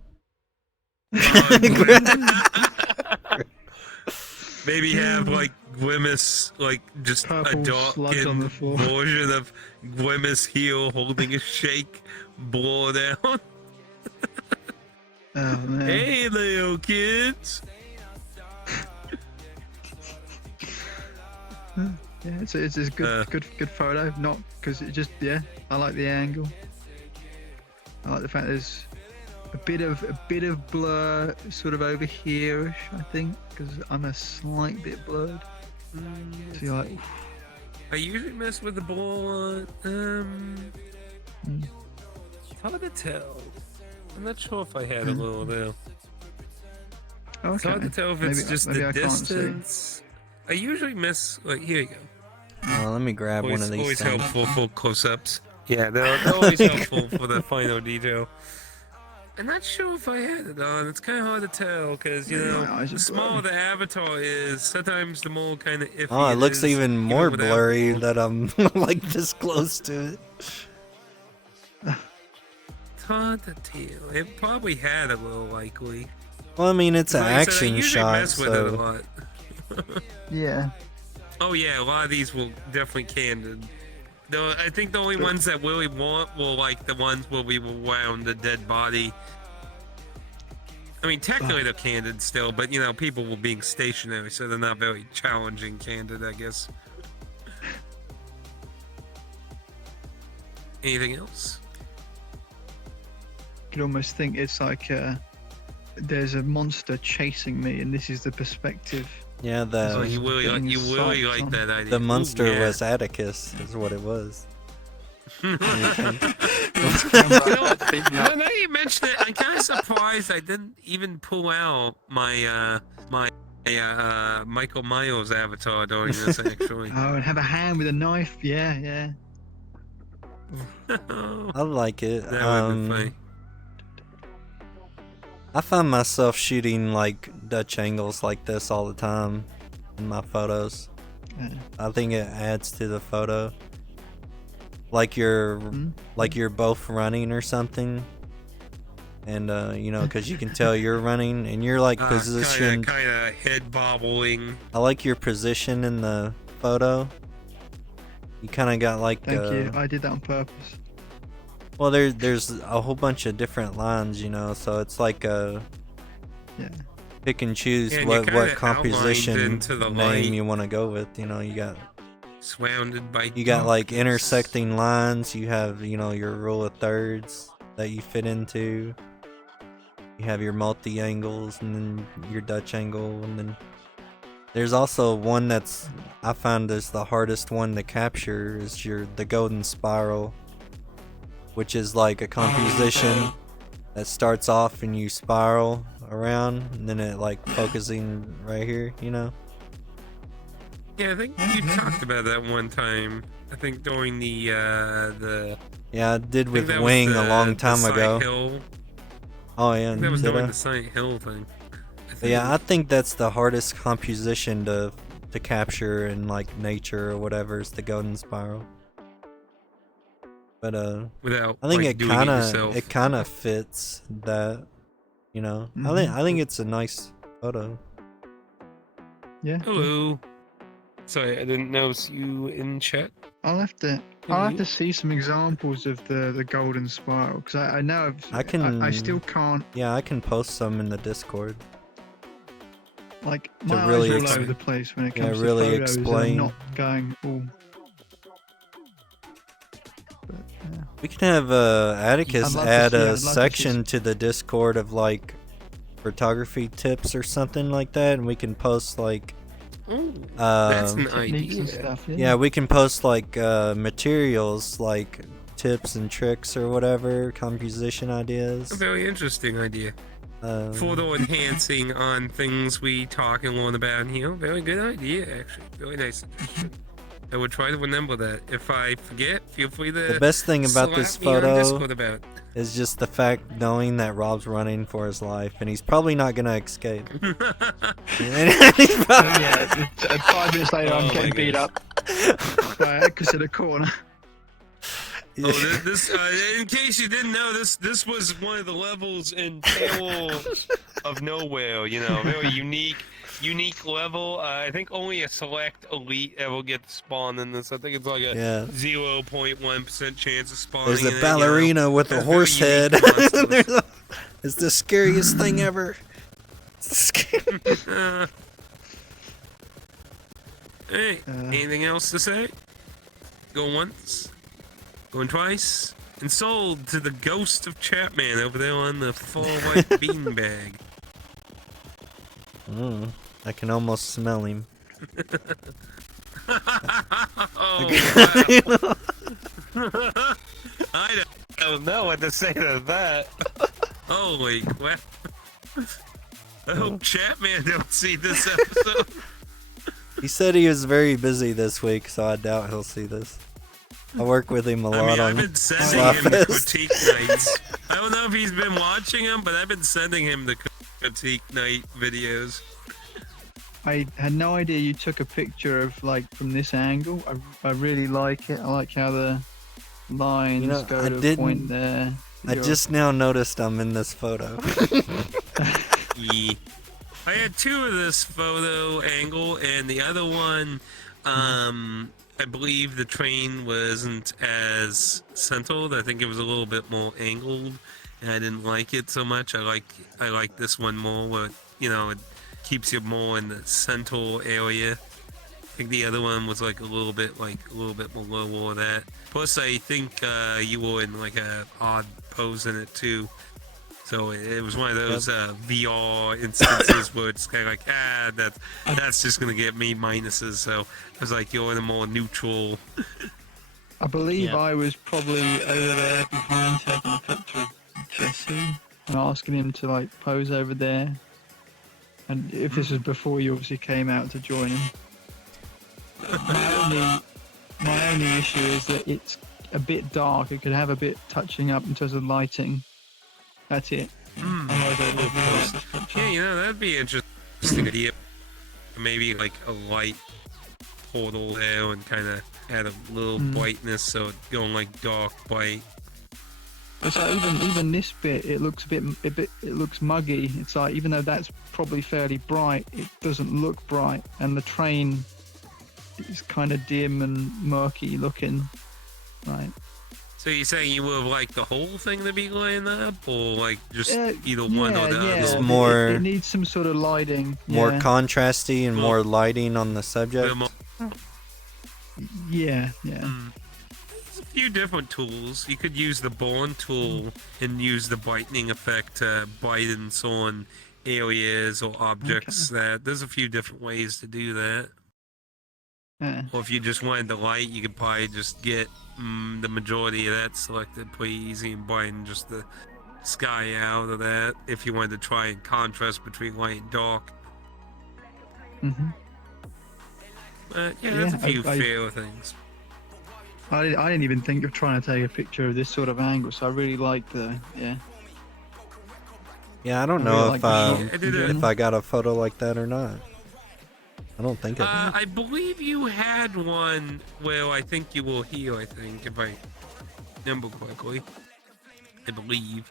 Maybe have like Grimace, like just Purple a slugs on the darkened floor. version of Grimace heel holding a shake, blow down. oh man. Hey, little kids. Yeah, it's a good photo. Not because it just I like the angle. I like the fact there's a bit of blur sort of over here-ish, I think, because I'm a slight bit blurred. So you're like, I usually mess with the ball. It's hard to tell. I'm not sure if I had a little there. Okay. It's hard to tell if it's just maybe the I can't see. distance. I usually miss. Like, here you go. Let me grab one of these Always things. helpful for close-ups. Yeah, they're always helpful for the final detail. I'm not sure if I had it on. It's kind of hard to tell because, you know, the smaller the avatar is, sometimes the more kind of iffy Oh, it looks is, even more without blurry the- that I'm like this close to it. It's hard to tell. It probably had a little likely. Well, I mean, it's an Like I said, I action usually shot, mess with it a so lot. Yeah. Oh yeah, a lot of these will definitely candid. Though I think the only ones that really want will like the ones where we will wound the dead body. I mean, technically they're candid still, but you know, people were being stationary, so they're not very challenging candid, I guess. Anything else? You could almost think it's like there's a monster chasing me, and this is the perspective. yeah, Oh, the you really getting like sights that idea. the monster Ooh, yeah. was Atticus, is what it was. Now that you mention it, I'm kind of surprised I didn't even pull out my Michael Myers avatar during this actually. Oh, and have a hand with a knife. Yeah. I like it. That would be funny. I find myself shooting like Dutch angles like this all the time in my photos. Yeah. I think it adds to the photo. Like you're both running or something. And you know, because you can tell you're running and you're like positioned. Kind of head bobbling. I like your position in the photo. You kind of got like. Thank you. I did that on purpose. Well, there's a whole bunch of different lines, you know, so it's like Yeah. pick and choose Yeah, and what you're kinda composition outlined into the light. name you want to go with. You know, you got Surrounded by like darkness. intersecting lines. You have, you know, your rule of thirds that you fit into. You have your multi angles and then your Dutch angle, and then there's also one that's I found is the hardest one to capture is the golden spiral, which is like a composition that starts off and you spiral around and then it like focusing right here, you know. Yeah, I think you talked about that one time. I think during the Yeah, I did I think with that was Wing the- a long the time Silent ago. Hill. Oh I yeah, think that was did during I? the Silent Hill thing. But yeah, I think that's the hardest composition to capture in like nature or whatever is the golden spiral. But Without I think like, it doing yourself. kind of fits that, you know. I think it's a nice photo. Yeah. Hello. Sorry, I didn't notice you in chat. I'll have to see some examples of the golden spiral because I know I still can't. Yeah, I can post some in the Discord. Like To my really eyes are ex- all over the place when it yeah, comes really to photos. And explain. I'm not going all. But, yeah. We can have Atticus I'd love to add see- I'd a love to see section to the Discord of like photography tips or something like that, and we can post like Ooh, that's an Techniques idea. and stuff. yeah, we can post like materials like tips and tricks or whatever, composition ideas. A very interesting idea. Photo enhancing on things we talk and learn about here. Very good idea, actually. Very nice suggestion. I would try to remember that. If I forget, feel free to. The best thing about slap this me on photo Discord about it. is just the fact knowing that Rob's running for his life and he's probably not gonna escape. He's probably- Yeah, 5 minutes later, Oh I'm my getting beat gosh. up by Atticus in a corner. Oh, this in case you didn't know, this was one of the levels in Peril of Nowhere. You know, very unique level. I think only a select elite ever get to spawn in this. I think it's like a Yeah. 0.1% chance of spawning. There's in a it, ballerina with a That's horse very head. unique monsters. It's the scariest thing ever. Hey, anything else to say? Going once, going twice, and sold to the ghost of Chapman over there on the far right beanbag. I can almost smell him. Oh, wow. I don't know what to say to that. Holy crap. I hope Chatman don't see this episode. He said he was very busy this week, so I doubt he'll see this. I work with him a lot I've on been sending him the Slapfest. critique nights. I don't know if he's been watching them, but I've been sending him the critique night videos. I had no idea you took a picture of like from this angle. I really like it. I like how the lines You know, go I to a didn't- point there. I just now noticed I'm in this photo. Yeah. I had two of this photo angle, and the other one, I believe the train wasn't as centered. I think it was a little bit more angled, and I didn't like it so much. I like this one more, where it keeps you more in the central area. I think the other one was like a little bit more lower that. Plus, I think you were in like a odd pose in it too. So it was one of those VR instances where it's kind of like, that's just gonna get me minuses. So I was like, you're in a more neutral. I believe Yeah. I was probably over there behind taking a picture of Jesse and asking him to like pose over there. And if this was before you obviously came out to join him. My only issue is that it's a bit dark. It could have a bit touching up in terms of lighting. That's it. Otherwise, I would have this picture. Yeah, that'd be an interesting idea. Maybe like a light portal there and kind of add a little brightness, so it's going like dark white. It's like even this bit, it looks it looks muggy. It's like even though that's probably fairly bright, it doesn't look bright, and the train is kind of dim and murky looking, right? So you're saying you would have liked the whole thing to be lit up, or like just either one yeah, or the yeah. other? Just more- It needs some sort of lighting. More yeah. contrasty and more lighting on the Bit subject. more- Yeah. There's a few different tools. You could use the Born tool and use the brightening effect to brighten on areas or objects. There's a few different ways to do that. Yeah. Or if you just wanted the light, you could probably just get the majority of that selected pretty easy and brighten just the sky out of that if you wanted to try and contrast between light and dark. Mhm. But yeah, there's a Yeah, few I- fair things. I didn't even think of trying to take a picture of this sort of angle, so I really like the Yeah, I don't I know really if like the shot. if I got a photo like that or not. I don't think I did. I believe you had one where I think you were here, I think, if I remember correctly. I believe.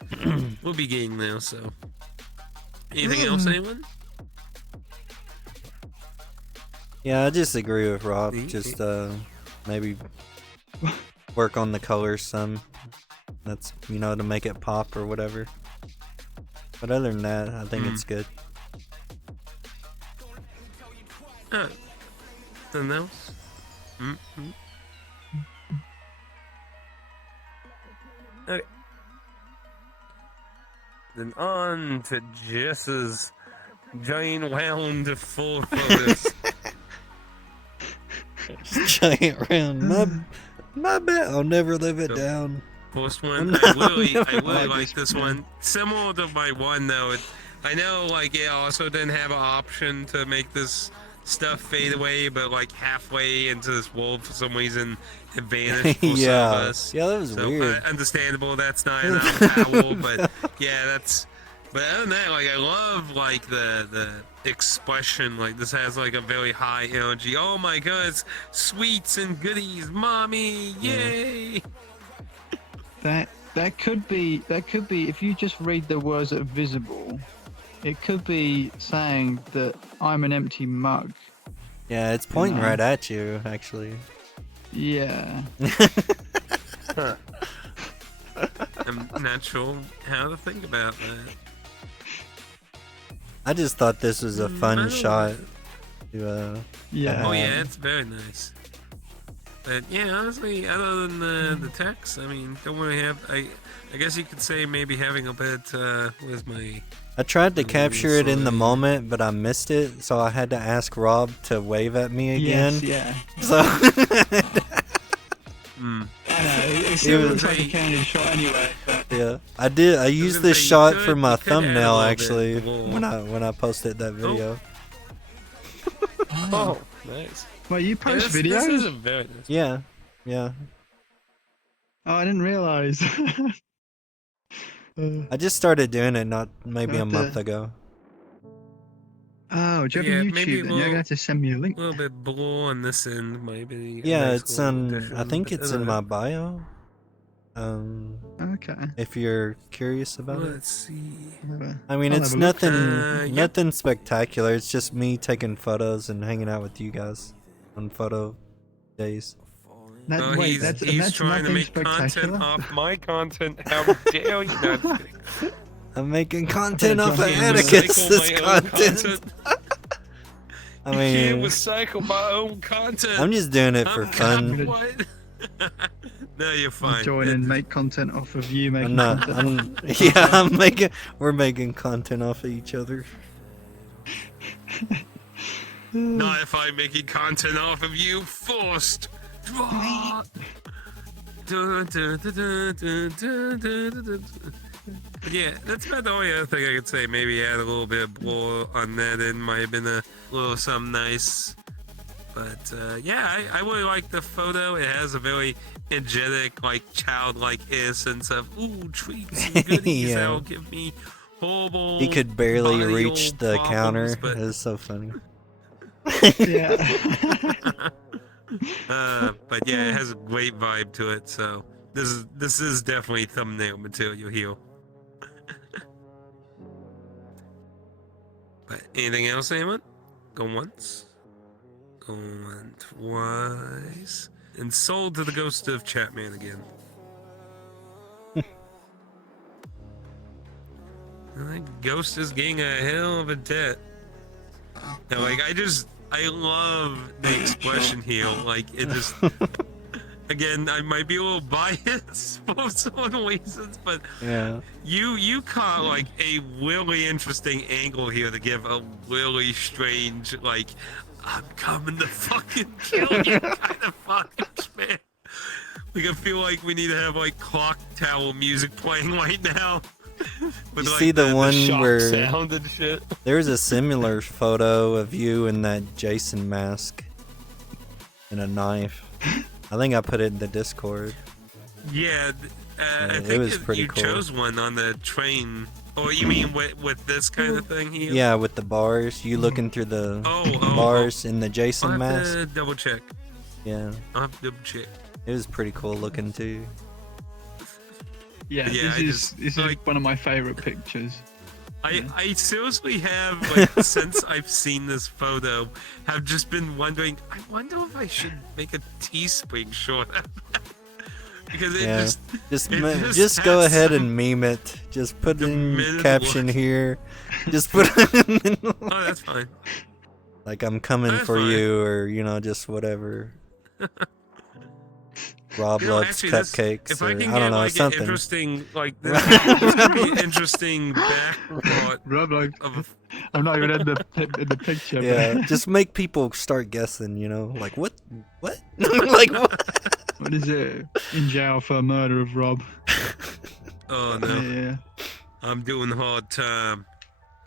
We'll be getting there, so. Anything else, anyone? Yeah, I just agree with Rob. Just maybe work on the colors some. That's to make it pop or whatever. But other than that, I think it's good. Nothing else? Okay. Then on to Jess's giant round of full photos. Giant round. My bad. I'll never live it down. First one, No, I really like like this this one. Similar to my one though, I know it also didn't have an option to make this stuff fade away, but like halfway into this world for some reason it vanished for some of Yeah. us. Yeah, that was So weird. understandable, that's not enough power, but yeah, that's. But other than that, I love the expression. This has a very high energy. Oh my god, it's sweets and goodies, mommy, yay! That could be if you just read the words that are visible, it could be saying that I'm an empty mug. Yeah, it's pointing No. right at you, actually. Yeah. I'm not sure how to think about that. I just thought this was a I fun don't shot. To, Yeah. Oh yeah, it's very nice. But yeah, honestly, other than the text, I mean, don't really have. I guess you could say maybe having a bit with my. I tried to capture it in the sorry. moment, but I missed it, so I had to ask Rob to wave at me again. Yes, yeah. So I know, it It was- looks like a candid shot anyway. But... Yeah, I used gonna this say, you shot could- for my you could add a thumbnail little bit actually more. when I posted that video. Oh, nice. Well, you post This videos? is a very nice. Yeah, yeah. Oh, I didn't realize. I just started doing it not maybe a What month the- ago. Oh, do you Yeah, have a maybe YouTube then? You're we'll- gonna have to send me a link. A little bit blue on this end, maybe. a Yeah, nice it's little on. I addition, think but it's in my bio. Okay. If you're curious about it. Let's see. I mean, I'll it's have a look. nothing, Yeah. nothing spectacular. It's just me taking photos and hanging out with you guys on photo days. That, Oh, wait, he's that's trying to nothing make content spectacular. off My content, how dare you not? I'm making content off of Can't Atticus' recycle my own content. I Can't mean, recycle my own content. I'm just doing it for I'm fun. what? No, you're I'll fine. join and make content off of you making I'm not. content. I'm. Yeah, I'm making. We're making content off of each other. Not if I'm making content off of you. Forced. Draw. Dun, dun, dun, dun, dun, dun, dun, dun, dun. But yeah, that's about the only other thing I could say. Maybe add a little bit of blur on that end. Might have been a little something nice. But yeah, I really like the photo. It has a very energetic, like childlike innocence of ooh treats and goodies Yeah. that'll give me horrible. He could barely body reach old the problems, counter. but It was so funny. Yeah. but yeah, it has a great vibe to it. So this is definitely thumbnail material here. But anything else, anyone? Go once, going twice, and sold to the ghost of Chatman again. I think Ghost is getting a hell of a debt. Now, like, I love the expression here. Like, it just, again, I might be a little biased for some reasons, but Yeah. you caught like a really interesting angle here to give a really strange, like, I'm coming to fucking kill you kind of fucking man. Like, I feel like we need to have like clock tower music playing right now. With, You like, see the one Shock where sound and shit. there's a similar photo of you in that Jason mask and a knife. I think I put it in the Discord. Yeah, I it think was pretty you cool. chose one on the train. Or you mean with this kind of thing here? Yeah, with the bars. You looking through the Oh, bars in the I'll Jason have mask. to double check. Yeah, I'll have to double check. it was pretty cool looking too. Yeah, Yeah, this is like- one of my favorite pictures. I seriously have, like, since I've seen this photo, have just been wondering, I wonder if I should make a Teespring short. Because it Yeah, just, it just just go has ahead some- and meme it. Just put the in minute caption look. here. Just put in Oh, that's fine. like I'm coming That's for fine. you, or just whatever. Rob You know, loves actually, this- cupcakes, if or I I can don't get, know, like, an something. interesting, like, this could be an interesting background Rob, like, of I'm not even in the picture. Yeah, But just make people start guessing, like what, like what? what is it? In jail for murder of Rob. oh no, Yeah. I'm doing hard time.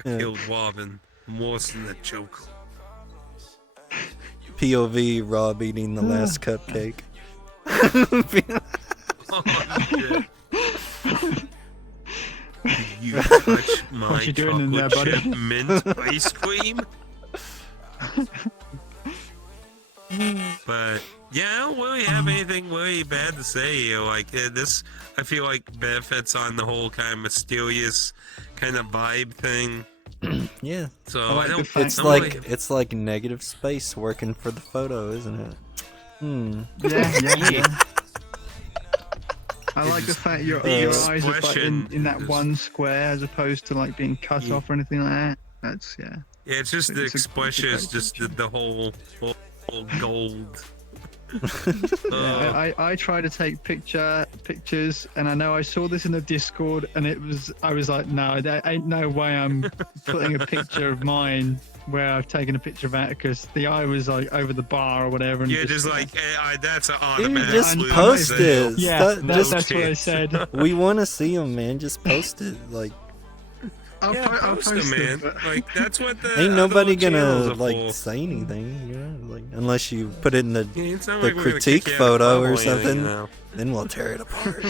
I Yeah. killed Robin. I'm worse than the Joker. POV Rob eating the last cupcake. Oh, shit. You touch my What you doing in there, chocolate buddy? chip mint ice cream? But yeah, I don't really have anything really bad to say here. Like this, I feel like benefits on the whole kind of mysterious kind of vibe thing. Yeah, So I like I the don't. fact- it's I don't like really- it's like negative space working for the photo, isn't it? Yeah. I like the fact your eyes are like expression in that is- one square as opposed to like being cut Yeah. off or anything like that. That's yeah. Yeah, it's just the It's a expression is great just the whole gold. Yeah, I try to take pictures, and I know I saw this in the Discord, and I was like, no, there ain't no way I'm putting a picture of mine where I've taken a picture of Atticus. The eye was like over the bar or whatever. And You're just like, that's an Dude, automatic. just lose. post it. Yeah, Just- that's what I said. we want to see him, man. Just post it. Like, I'll Post them, man. it, but- Like that's what the ain't other nobody channels gonna are like for. say anything, you know? Like, unless you put it in the Yeah, it's not the like we're gonna critique kick you out of the photo club or anything, something. you know? Then we'll tear it apart.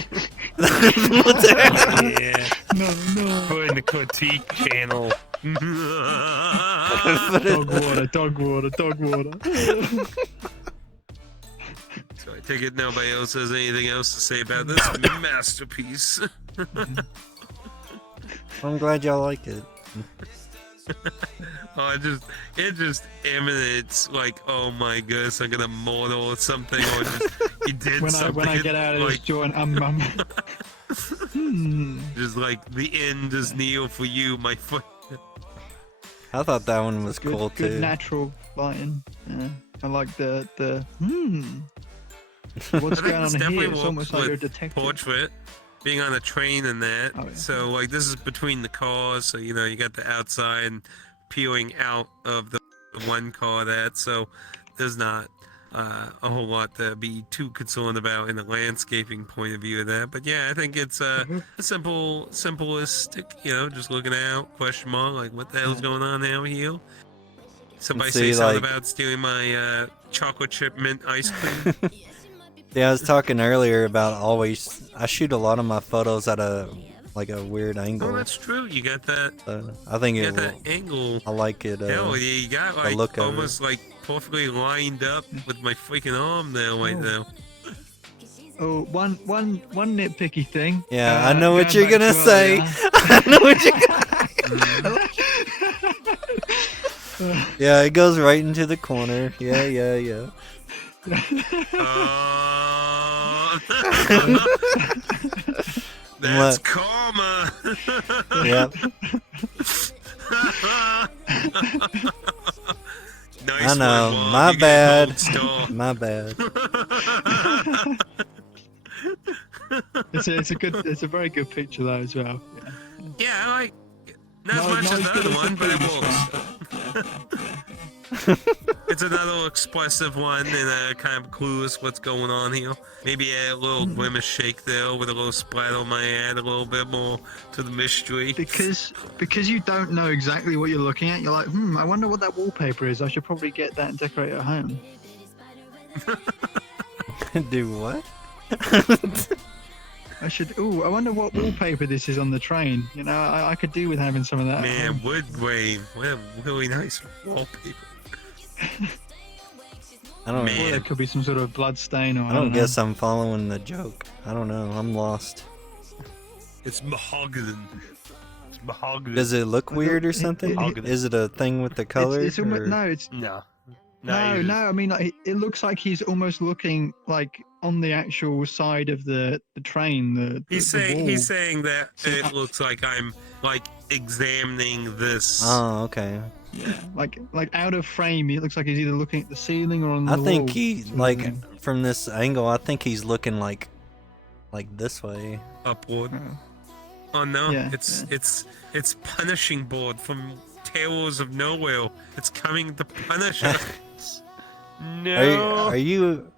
Yeah. No. Put in the critique channel. Dog water. So I take it nobody else has anything else to say about this masterpiece. I'm glad y'all like it. Oh, it just emanates like, oh my goodness, I'm gonna mortal or something, or just he did something. When I get out of this like, joint, just like the end is near for you, my friend. I thought that one was cool good too. natural lighting. Yeah, I like the What's I going think on this here? definitely It's almost works like you're a with detective. portrait, being on a train and that. Oh, yeah. So like this is between the cars, so you know you got the outside and peeling out of the one car that. So there's not a whole lot to be too concerned about in the landscaping point of view of that. But yeah, I think it's a simplistic, you know, just looking out, question mark, like what the hell's going on now here? Somebody say see, something like- about stealing my chocolate chip mint ice cream. Yeah, I was talking earlier about I shoot a lot of my photos at a weird angle. Oh, that's true. You got that. I think You it. got that angle. I like it. Hell yeah, you got like look of almost like perfectly lined up with my freaking arm there right now. Oh, one nitpicky thing. Yeah, I know what going you're back gonna to say. earlier. I know what you're gonna. Yeah, it goes right into the corner. Yeah. That's What? karma. Yep. Nice I know. one, Bob. My You get a bad. gold star. My bad. It's a very good picture though as well. Yeah. Yeah, I like not as No, much not as as the good other as one, the but it previous works. It's another expressive one, and kind of clueless what's going on here. Maybe a little grimace shake there with a little splat on my head, a little bit more to the mystery. Because you don't know exactly what you're looking at, you're like, I wonder what that wallpaper is. I should probably get that and decorate at home. Do what? I wonder what wallpaper this is on the train. You know, I could do with having some of that. at Man, home. wood grain. What a really nice wallpaper. I don't. Man. Or there could be some sort of blood stain or I don't guess I'm following the joke. I don't know. I'm lost. It's mahogany. It's mahogany. Does it look weird or something? it- Is it a thing with the colors? It's almost, or- no, it's No. no. I mean, like, it looks like he's almost looking like on the actual side of the train. He's the wall. saying that it looks like I'm like examining this. Oh, okay. Yeah, like out of frame. It looks like he's either looking at the ceiling or on the I wall. think he sort of like thing. from this angle. I think he's looking like this way. Upward. Oh. Oh no, Yeah, it's punishing board from Tales of Nowhere. It's coming to punish us. No. Are you?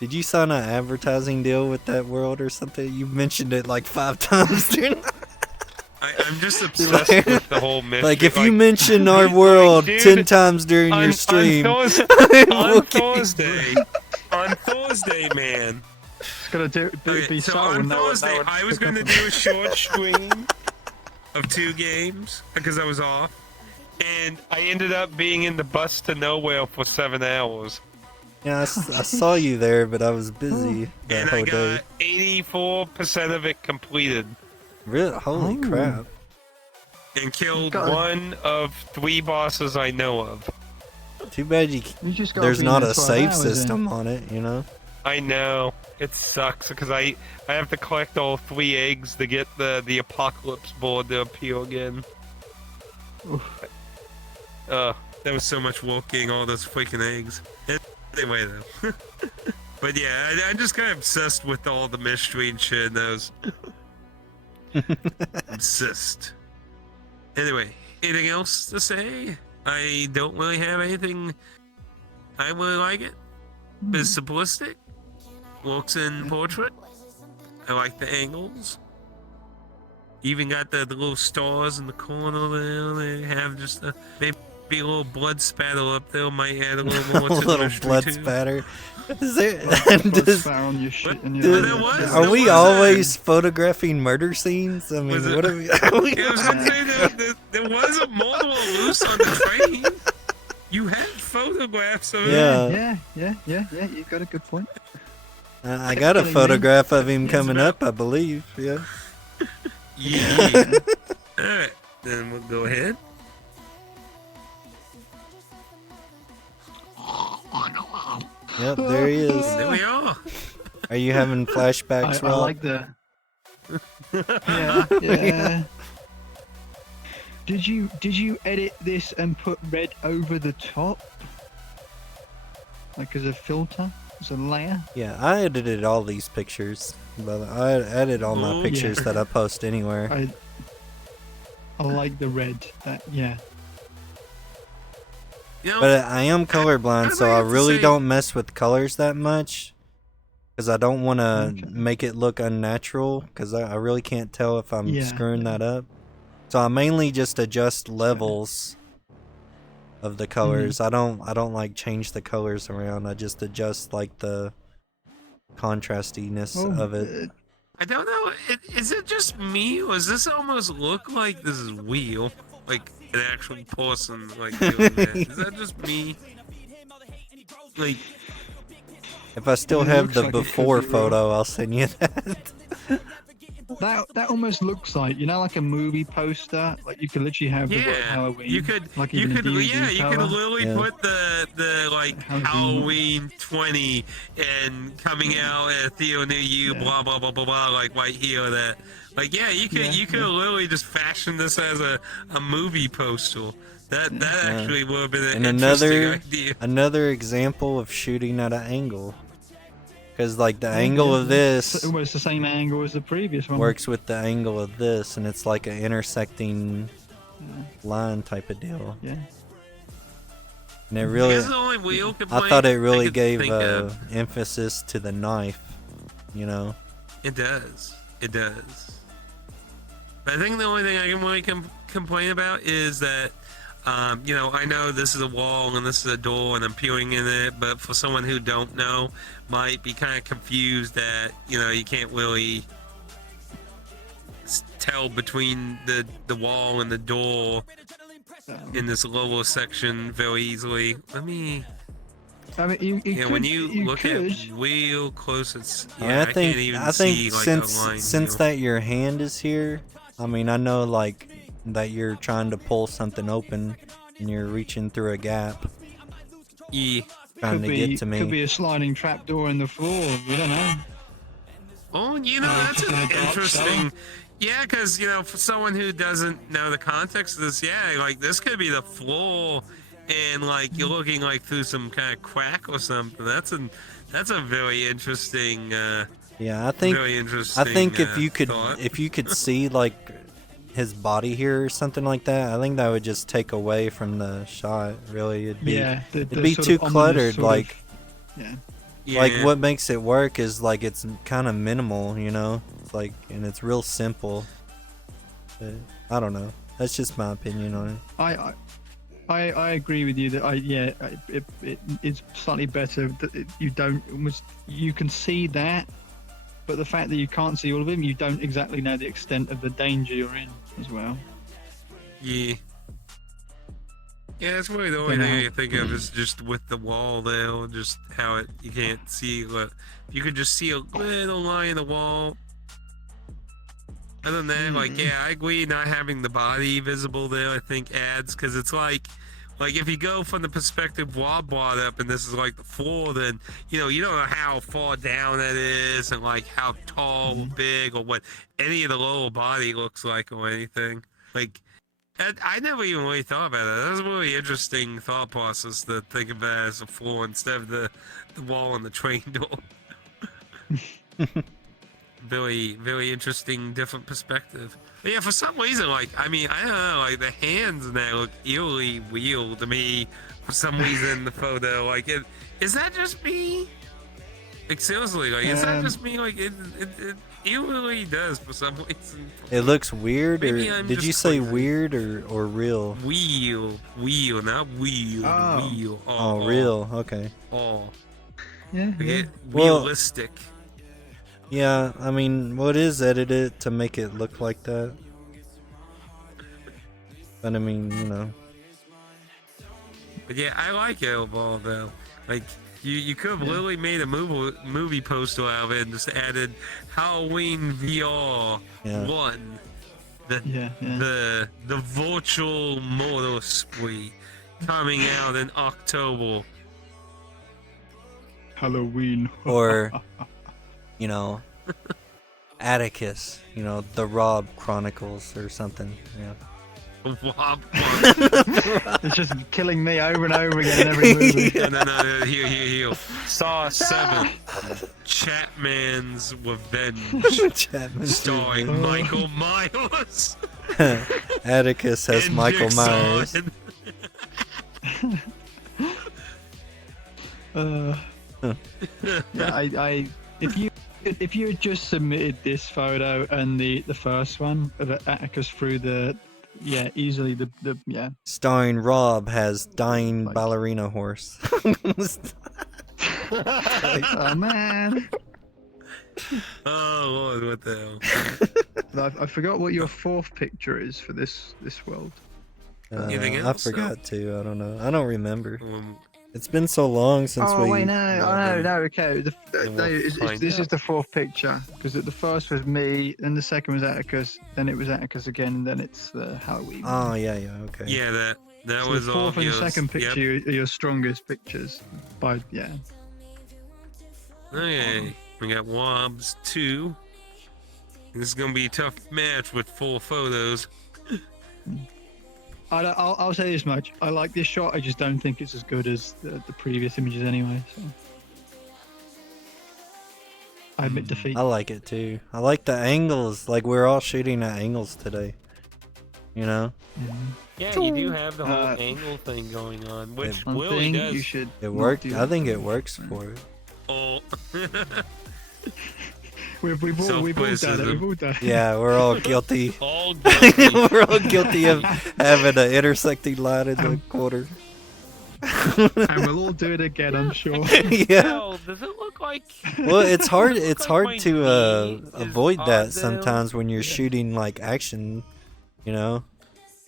Did you sign an advertising deal with that world or something? You mentioned it like 5 times. Dude. I'm just Obsessed obsessed. with the whole mystery. Like if you mention our world dude, 10 times during your stream, on we'll keep- on Thursday, man. It's gotta be Okay, so subtle. on no one Thursday, I was pick up going to do a short stream of 2 games because I was off. And I ended up being in the bus to nowhere for 7 hours. yeah, I saw you there, but I was busy that And whole I day. got 84% of it completed. Really? Holy Oh. crap! And killed God. One of 3 bosses I know of. Too bad You just gotta there's be in not there a 12 save hours, then. system on it. You know. I know. It sucks because I have to collect all 3 eggs to get the apocalypse board to appear again. Oof. That was so much work getting all those freaking eggs. Anyway, though. But yeah, I just kind of obsessed with all the mystery and shit in those. Obsessed. Anyway, anything else to say? I don't really have anything. I really like it. It's simplistic. Looks in portrait. I like the angles. Even got the little stars in the corner there. They have just maybe a little blood spatter up there. Might add a little more to the little mystery blood too. spatter. Is there, Blood does, spatter on your shit. What? And There your, was. are we was always photographing murder scenes? I mean, Was it- what are we? I was gonna say there was a multiple loose on the train. You had photographs of it. Yeah. yeah. You got a good point. I got a Killing me. photograph of him Yes, coming ma'am. up, I believe. Yeah. Yeah. Alright, then we'll go ahead. Yep, there he is. There we are. Are you having flashbacks, I Rob? like the. Yeah. Did you edit this and put red over the top? Like as a filter? As a layer? Yeah, I edited all these pictures, but I edit all my Oh, pictures yeah. that I post anywhere. I like the red. Yeah. You know, But I am colorblind, I so I have to really say- don't mess with colors that much. Because I don't want to Okay. make it look unnatural, because I really can't tell if I'm Yeah. screwing that up. So I mainly just adjust levels of the colors. I don't like change the colors around. I just adjust like the contrastiness of it. I don't know. Is it just me, or does this almost look like this is real? Like an actual person, like doing that? Is that just me? Like, If I still It have looks the like it could before be real. photo, I'll send you that. That almost looks like, you know, like a movie poster. Like you could literally have the word yeah, Halloween. you could, like you even a could, DVD yeah, you could cover. literally Yeah. put the like Halloween. Halloween 20 and coming out at a theater near you, Yeah. blah blah blah blah blah, like right here. That, like, yeah, you could, you could literally just fashion this as a movie poster. That actually would have been an And interesting idea. another example of shooting at an angle. Because like the angle of this It's almost the same angle as the previous one. works with the angle of this, and it's like an intersecting line type of deal. Yeah. And it really, Here's the only real complaint I thought it I really could gave think of. emphasis to the knife, you know. It does. It does. But I think the only thing I can really complain about is that, you know, I know this is a wall and this is a door and I'm peering in it, but for someone who don't know, might be kind of confused that, you know, you can't really tell between the wall and the door in this lower section very easily. Let me... I mean, you Yeah, could, when you look could. at real close, it's I mean, yeah. I think can't even I think see like a line. since that your hand is here, I mean, I know like that you're trying to pull something open and you're reaching through a gap Yeah. trying could to be, get to me. Could be a sliding trap door in the floor. We don't know. Oh, you know, that's in an a dark interesting. cellar. Yeah, because you know, for someone who doesn't know the context of this, yeah, like this could be the floor, and like you're looking like through some kind of crack or something. That's a very interesting. Yeah, I think Very interesting. if you could thought. if you could see like his body here or something like that, I think that would just take away from the shot. Really, it'd be Yeah. it'd be sort too of ominous cluttered. sort of- Like yeah. Yeah. like what makes it work is like it's kind of minimal, you know. It's like and it's real simple. But, I don't know. That's just my opinion on it. I agree with you that it's slightly better that you can see that, but the fact that you can't see all of them, you don't exactly know the extent of the danger you're in as well. Yeah. Yeah, that's really the only Don't thing I know. can think of is just with the wall there, just how you can't see. If you could just see a little line in the wall. Other than that, like, yeah, I agree. Not having the body visible there, I think adds, because it's like if you go from the perspective Rob brought up, and this is like the floor, then you don't know how far down that is, and like how tall, or big, or what any of the lower body looks like, or anything. Like, I never even really thought about that. That was a really interesting thought process to think of that as a floor instead of the wall and the train door. Very interesting, different perspective. But yeah, for some reason, like, I mean, I don't know, like, the hands in that look eerily real to me for some reason in the photo. Like, is that just me? Like, seriously, like, is that just me? Like, it eerily does for some reason. It looks weird, Maybe or I'm did just you say crazy. weird or real? Wheel, not wheel, Oh. wheel. Oh, real. Okay. Oh, Yeah, yeah. Well- realistic. Yeah, I mean, what is edited to make it look like that? But I mean, you know. But yeah, I like it overall though. Like you could have literally made a movie poster out of it and just added Halloween VR Yeah. 1. The Yeah, yeah. the virtual motor spree coming out in October. Halloween. Or, you know, Atticus, you know, the Rob Chronicles or something. Yeah. Wop, wop. It's just killing me over and over again in every movie. No, here. Saw 7. Chapman's Revenge. Chapman's Starring Revenge. Michael Myers. Atticus has and Michael Jigsaw Myers. and- Yeah, if you had just submitted this photo and the first one of Atticus through the easily the Starring Rob has dying Like- ballerina horse. oh man, Oh Lord, what the hell? I forgot what your fourth picture is for this world. Anything I else, forgot to. I don't know. I don't remember. Um, It's been so long since Oh we. wait, no, okay. Then we'll find This is out. the fourth picture because the first was me, then the second was Atticus, then it was Atticus again, and then it's the Halloween. Oh yeah, okay. yeah, that So was the all fourth and yours. second picture Yep. are your strongest pictures. Yeah. Okay, we got Wobbs 2. This is gonna be a tough match with 4 photos. I'll say this much. I like this shot. I just don't think it's as good as the previous images anyway. So. I admit defeat. I like it too. I like the angles. Like we're all shooting at angles today. You know, Yeah, you do have the whole Uh, angle thing going on, which One Willie thing does. you should. it not worked. do I think it works for it. Oh, We've all done it. Self-criticism. We've all done it. Yeah, we're all guilty. all guilty. We're all guilty of having an intersecting line in the quarter. And we'll all do it again, I'm sure. Yeah. Hell, does it look like? Well, it's hard. It's like hard my to knee is avoid odd that though? sometimes when you're shooting like action. You know,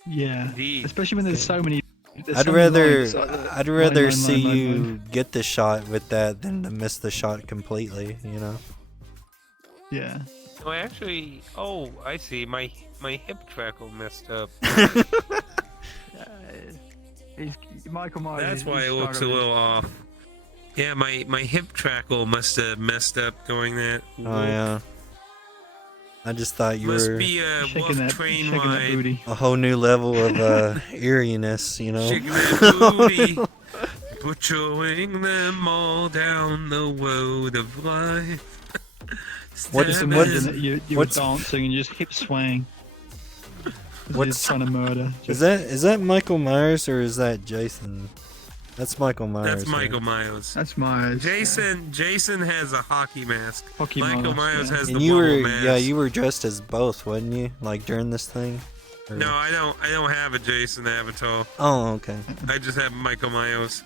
Yeah. indeed. Especially when there's so many. there's I'd so many rather lines, I'd rather line, see line, you line. get the shot with that than to miss the shot completely. You know. Yeah. No, actually, oh, I see. My hip trackle messed up. Michael Myers. That's is- why is it looks a struggling. little off. Yeah, my hip trackle must have messed up going that. Oh yeah. I just thought you Must were be a Shaking wolf that, train shaking that wide. booty. a whole new level of eeriness. You know. Shaking that booty. Butchering them all down the road of life. What's- Just Stabbing- imagine that you were what's- dancing and just hip swaying. As What's- he's trying to murder. Is that Michael Myers or is that Jason? That's Michael Myers. That's right? Michael Myers. That's Myers. Jason has a hockey mask. Hockey Michael Myers yeah. has the And you wobble were mask. you were dressed as both, wasn't you? Like during this thing? Or- No, I don't have a Jason avatar. Oh, okay. I just have Michael Myers.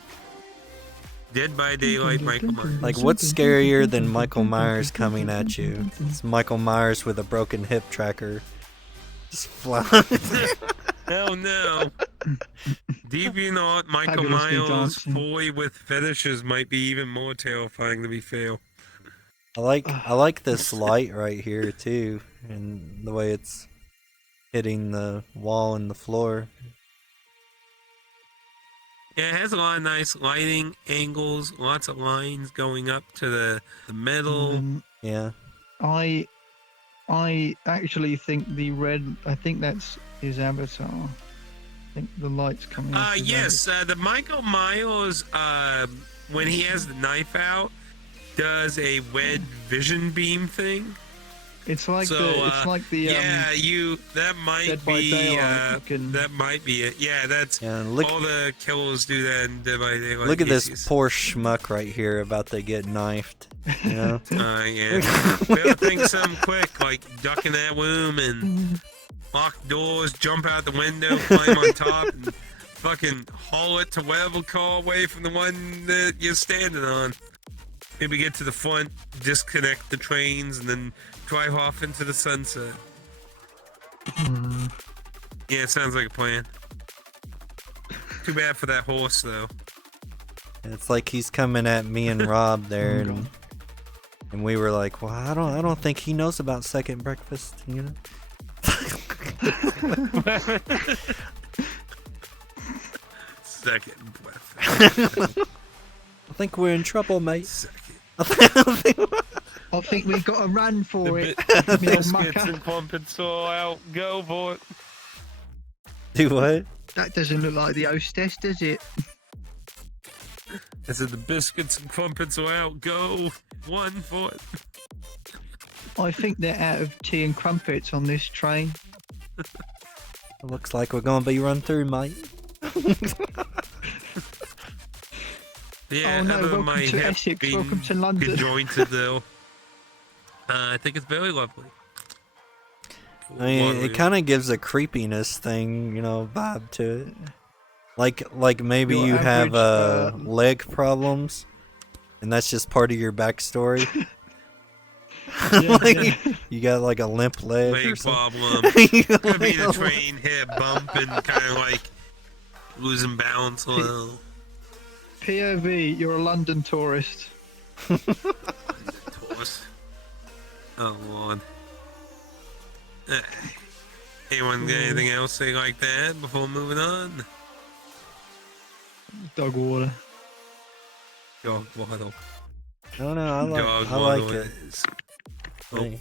Dead by Daylight, Michael Myers. Like, what's scarier than Michael Myers coming at you? It's Michael Myers with a broken hip tracker. Just fly. Oh no. Deviant Michael Fabulously Myers dancing. boy with fetishes might be even more terrifying to be fair. I like this light right here too, and the way it's hitting the wall and the floor. Yeah, it has a lot of nice lighting angles, lots of lines going up to the metal. Yeah. I actually think the red. I think that's his avatar. think the light's coming off. his Yes, the Michael Myers, when he has the knife out, does a red vision beam thing. It's like So, that might Dead by be, Daylight, you can- that might be it. Yeah, that's, Yeah, look, all the killers do that in Dead by Daylight. look at this Yes. poor schmuck right here about to get knifed. You know? Yeah. Better think something quick, like duck in that room and lock doors, jump out the window, climb on top, and fucking haul it to whatever car away from the one that you're standing on. Maybe get to the front, disconnect the trains, and then drive off into the sunset. Yeah, it sounds like a plan. Too bad for that horse, though. It's like he's coming at me and Rob there, God. and we were like, well, I don't think he knows about second breakfast, you know? Second breath. I think we're in trouble, mate. Second. I think we've got to run for it. The Me old biscuits mucker. and crumpets all out. Go for it. Do what? That doesn't look like the hostess, does it? I said the biscuits and crumpets are out. Go. 1 foot. I think they're out of tea and crumpets on this train. It looks like we're gonna be run through, mate. Yeah, Oh no, other than welcome my to hip Essex, being welcome to London. conjointed though. I think it's very lovely. I mean, it kind of gives a creepiness thing, you know, vibe to it. Like maybe Your you have average, leg problems, and that's just part of your backstory. Yeah, Like, yeah. you got like a limp leg or leg something. problem. Could be the train hit bump and kind of like losing balance a little. POV, you're a London tourist. Toss. Oh lord. Anyone got anything else to say like that before moving on? Dog water. Dog waddle. I don't know. Dog I like waddle it. is- Hey,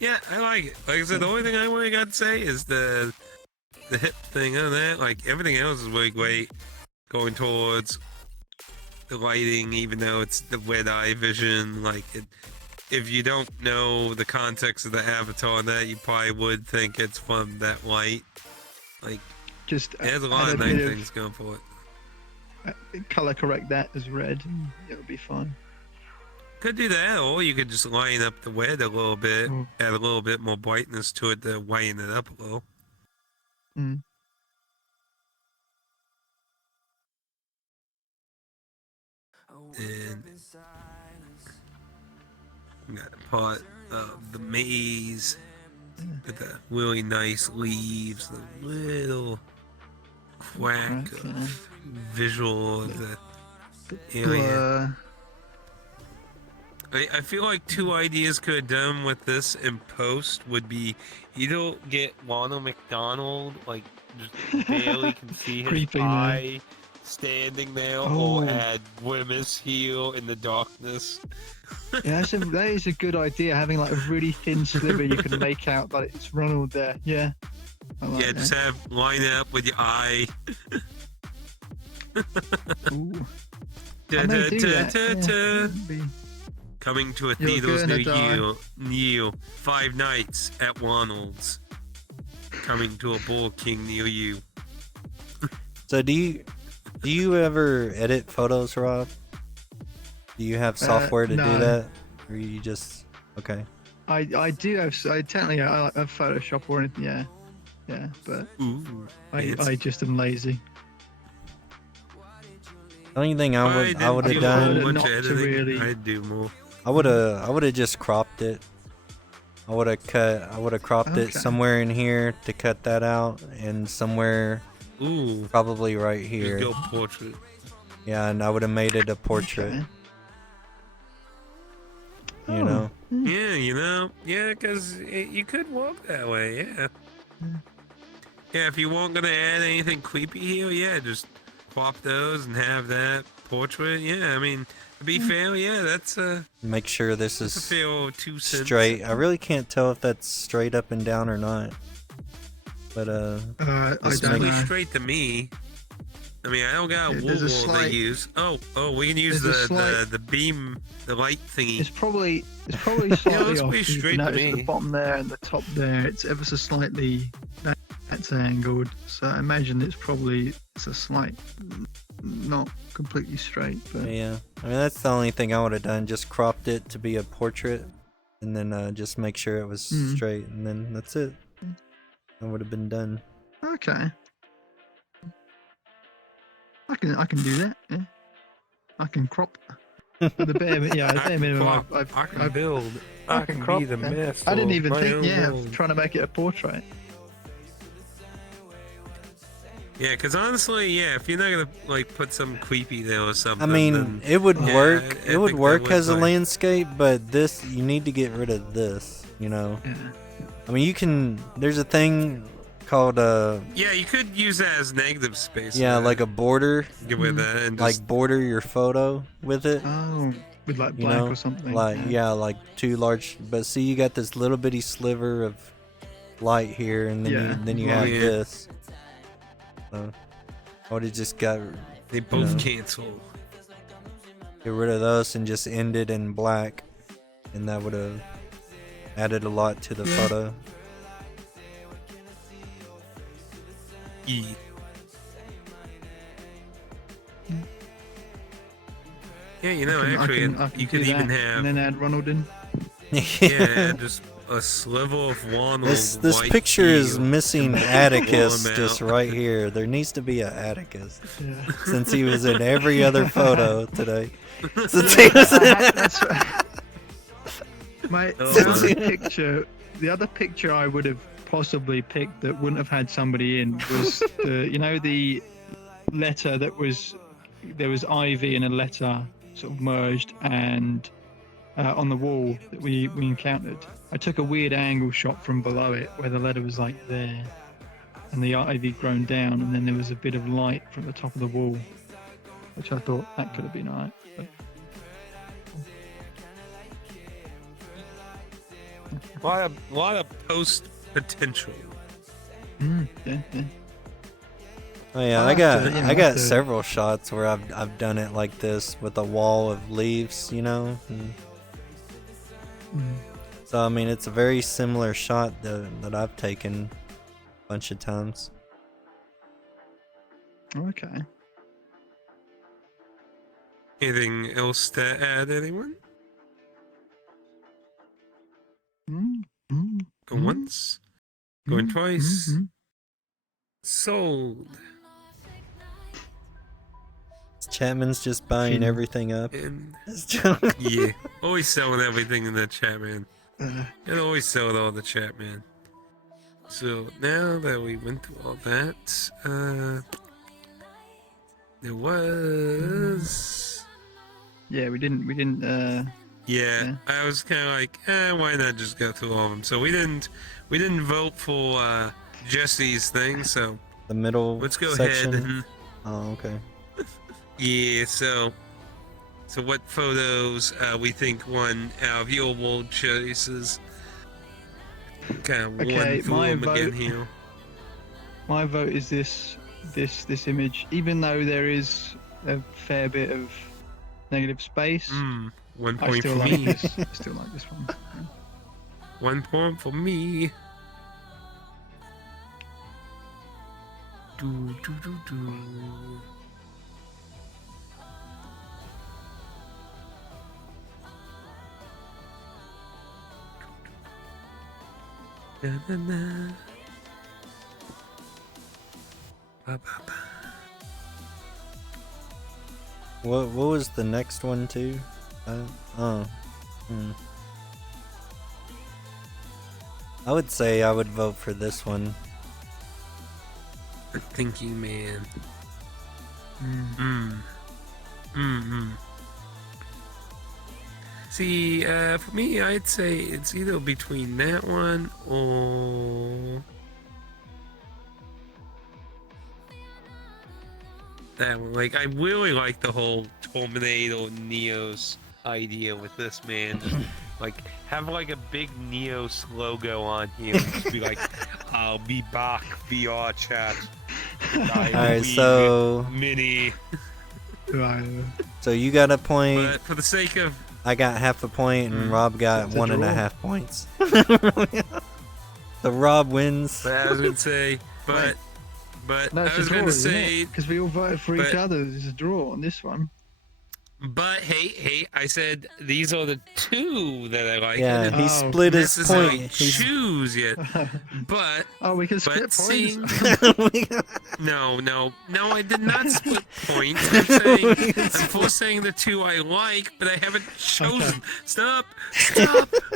Yeah, I like it. Like I said, the only thing I really got to say is the hip thing on that. Like everything else is really great. Going towards the lighting, even though it's the red eye vision. Like it, if you don't know the context of the avatar, that you probably would think it's from that light. Like Just there's a lot add of a nice bit things going for it. Color correct that as red. It'll be fine. Could do that, or you could just line up the red a little bit, Mm. add a little bit more brightness to it to whiten it up a little. Mm. And we got a part of the maze with the really nice leaves, the little quack Crack, of visual of the area. Blur. I feel like 2 ideas could have done with this in post would be either get Ronald McDonald, like, just barely can see his Creeping there. eye standing there, Oh. or add Grimace heel in the darkness. Yeah, that is a good idea. Having like a really thin sliver you can make out that it's Ronald there. Yeah. I like Yeah, just have line it up with your eye. that. Ooh. Da, I may da, do da, that, da, yeah. da. Maybe. Coming to a You're theaters gonna near die. you. 5 nights at Ronald's. Coming to a Bull King near you. so do you ever edit photos, Rob? Do you have software to do no. that, or you just okay? I do have. I technically I have Photoshop or anything. Yeah. Yeah, but Ooh. I just am lazy. The only thing I would have do done, a- much not to editing. really- I'd do more. I would have just cropped it. I would have cropped it Okay. somewhere in here to cut that out, and somewhere Ooh. probably right Just here. go portrait. Yeah, and I would have made it a portrait. Okay. You Oh. know. Yeah, you know. Yeah, because you could walk that way, yeah. Yeah, if you weren't going to add anything creepy here, yeah, just crop those and have that portrait. Yeah, I mean, to be fair, yeah, that's a Make sure this that's a is fair 2 cents. straight. I really can't tell if that's straight up and down or not. But I Just don't Pretty make- know. straight to me. I mean, I don't got a Yeah, wool there's a wool they slight- use. Oh, we can use there's a the beam, the light thingy. It's probably slightly looks off. pretty You can straight to notice me. the bottom there and the top there. It's ever so slightly that's angled. So I imagine it's a slight, not completely straight, but yeah, I mean that's the only thing I would have done. Just cropped it to be a portrait, and then just make sure it was Mm. straight, and then that's it. That would have been done. okay. I can do that. Yeah. I can crop. But the bare minimum. I can I've build. I can crop. Yeah. I didn't even think. Yeah, of trying to make it a portrait. Yeah, because honestly, yeah, if you're not gonna like put some creepy there or something, I mean, then, it would yeah, work. I It would think that work would, as a like- landscape, but this you need to get rid of this. You know, Yeah. I mean, you can. There's a thing called Yeah, you could use that as negative space. yeah, like a border, get rid of that and just like border your photo with it. Oh, with like You black know, or something. like like too large. But see, you got this little bitty sliver of light here, and then you have Yeah. this. So I would have just they both know. cancel. get rid of those and just end it in black, and that would have added a lot to the Yeah. photo. E. Yeah, you know, actually, you could do even that, have and then add Ronald in. yeah, just a sliver of one. This white picture is heel. missing Blow Atticus him just out. right here. There needs to be a Atticus Yeah. since he was in every other photo today. Since he was That's my Oh, the other picture I would have possibly picked that wouldn't have had somebody in was the letter that was there was ivy and a letter sort of merged and on the wall that we encountered. I took a weird angle shot from below it where the letter was like there and the ivy grown down, and then there was a bit of light from the top of the wall, which I thought that could have been alright. But lot of post potential. yeah. Oh yeah, I'll I have got to, you know, I got have to- several shots where I've done it like this with a wall of leaves, you know. And so I mean, it's a very similar shot that I've taken a bunch of times. Okay. Anything else to add, anyone? Going once, going twice. Sold. Chapman's just buying Fin- everything up. And It's just- yeah, always selling everything in the chat, man. Uh, It always sell it all in the chat, man. So now that we went through all that, there was. yeah, we didn't. Yeah, I was kind of like, why not just go through all of them? So we didn't vote for Jesse's thing. So the middle let's go section. ahead and Oh, okay. yeah. So what photos we think won our viewable choices? Kind of Okay, one through my them again vote- here. My vote is this image, even though there is a fair bit of negative space. 1 I point still for like me. this. I still like this one. 1 point for me. Do, do, do, do. Na, na, na. Ba, ba, ba. What was the next one too? I would say I would vote for this one. The thinking man. See, for me, I'd say it's either between that one or that one. Like, I really like the whole Terminator Neo's idea with this, man. Just, like, have like a big Neos logo on here and just be like, I'll be back, VR chat. Alright, so Mini. Right. so you got a point. But for the sake of I got half a point, and Rob got It's a 1.5 points. So Rob wins. But I was gonna say, but No, I it's a was draw, gonna isn't say, it? Because we all voted for each but- other. It's a draw on this one. but hey, I said these are the two that I like. I Yeah, didn't he Oh, split his necessarily point. He's- choose yet, but Oh, we can but split seeing points. no, I did not split points. I'm saying I'm for saying the two I like, but I haven't chosen. Okay. Stop.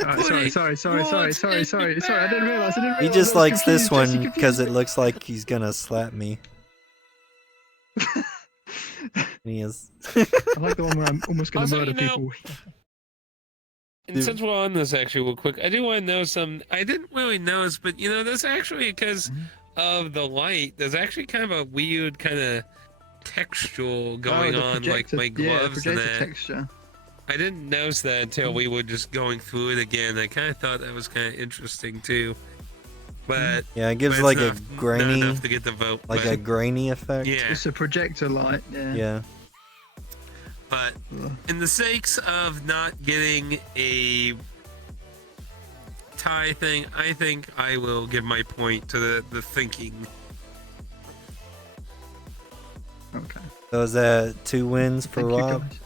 Alright, sorry. I didn't realize. He just likes this one because it looks like he's gonna slap me. And he is. I like the one where I'm almost going to Also, murder you know- people. And since we're on this, actually, real quick, I do want to know some. I didn't really notice, but there's actually because of the light, there's actually kind of a weird kind of texture going the on, like projector- my gloves and projector that. texture. I didn't notice that until we were just going through it again. I kind of thought that was kind of interesting too. But Yeah, it gives but like it's a not grainy, enough to get the vote. like but, a grainy effect. yeah. It's a projector light. Yeah. Yeah. But Ugh. in the sakes of not getting a tie thing, I think I will give my point to the thinking. Okay. So is that 2 wins for Thank you, Rob? guys.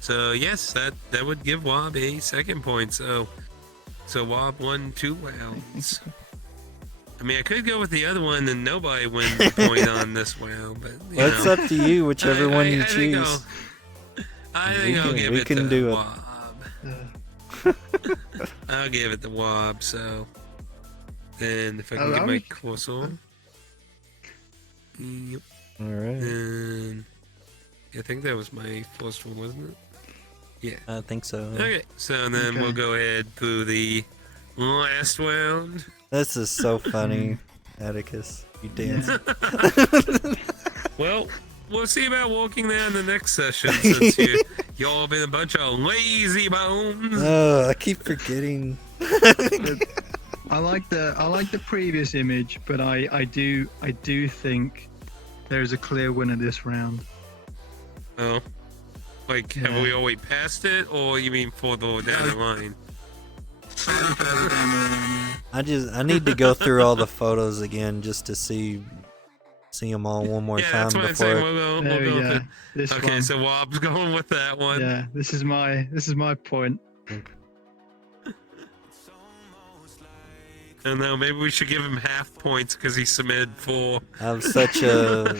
So yes, that would give Wob a second point. So Wob won 2 rounds. I mean, I could go with the other one and nobody wins a point on this round, but you Well, it's know. up to you, whichever one you I think choose. I think I'll give we it can to do it. Wob. I'll give it to Wob. So then, if I can get my cursor. Yep. All right. And I think that was my first one, wasn't it? Yeah. I think so. Okay, so then we'll Okay. go ahead through the last round. This is so funny, Atticus. You dance. Well, we'll see about walking down the next session since y'all been a bunch of lazy bones. Oh, I keep forgetting. I like the previous image, but I do think there's a clear winner this round. Oh, like have Yeah. we already passed it, or you mean further down the line? Slightly further down the line, I need to go through all the photos again just to see them all one more Yeah, time that's what I'm saying. before. We'll There go we with go. it. This Okay, one. so Wob's going with that one. Yeah, this is my point. And now maybe we should give him half points because he submitted 4. I'm such a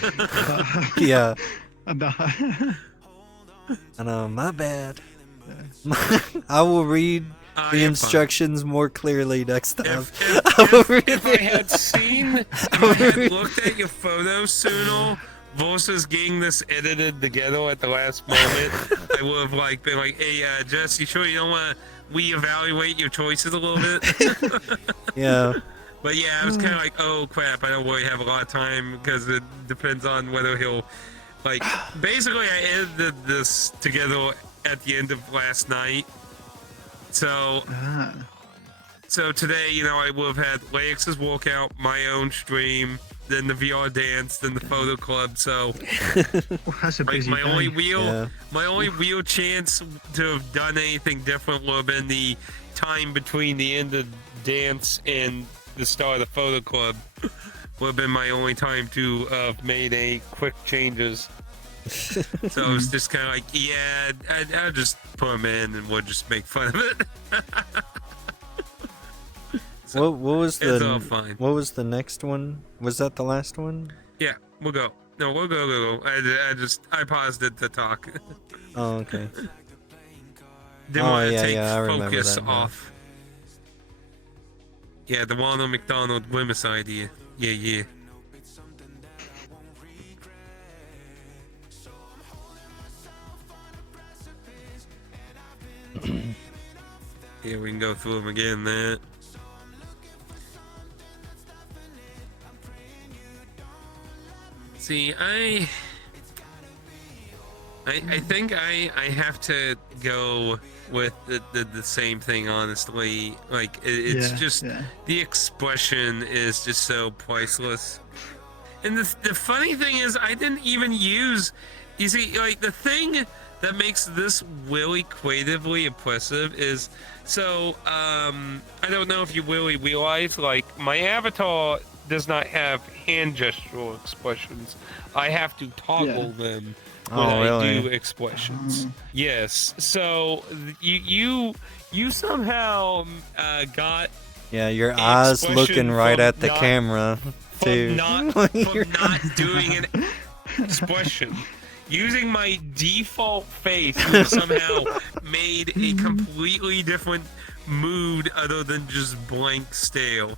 yeah. And I know, my bad. I will read the you're fine. instructions more clearly next time. If I had seen, if I had looked at your photos sooner versus getting this edited together at the last moment, I would have been like, hey, Jess, you sure you don't want to reevaluate your choices a little bit? Yeah. But yeah, I was kind of like, oh crap, I don't really have a lot of time because it depends on whether he'll, basically I edited this together at the end of last night. So today, I would have had Laix's walkout, my own stream, then the VR dance, then the photo club. So that's a busy my day. only real, Yeah. my only real chance to have done anything different would have been the time between the end of dance and the start of the photo club. Would have been my only time to have made any quick changes. So it was just kind of like, yeah, I'll just put them in and we'll just make fun of it. What was It's all fine. what was the next one? Was that the last one? Yeah, we'll go. No, we'll go. I paused it to talk. Oh, okay. Didn't Oh, want to yeah, take yeah, I remember focus that now. off. Yeah, the Ronald McDonald Grimace idea. Yeah. Yeah, we can go through them again. That. See, I think I have to go with the same thing, honestly. Like, it's Yeah, just, yeah. the expression is just so priceless. And the funny thing is, I didn't even use, you see, like, the thing that makes this really creatively impressive is, so, I don't know if you really realize, like, my avatar does not have hand gestural expressions. I have to toggle them when Oh, I really? do expressions. Yes. So you somehow got Yeah, your eyes expression looking right from at the not- camera too. from not doing an expression. Using my default face, you somehow made a completely different mood other than just blank stare.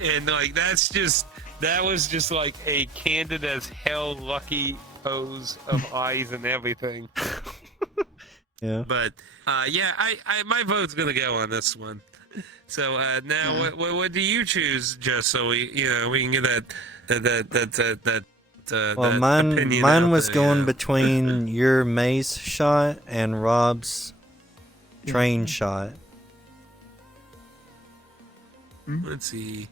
And like that was just like a candid as hell lucky pose of eyes and everything. Yeah. But yeah, I my vote's gonna go on this one. So now, what do you choose, just so we can get that Well, that mine opinion out was there, going yeah. between your maze shot and Rob's train shot. Let's see.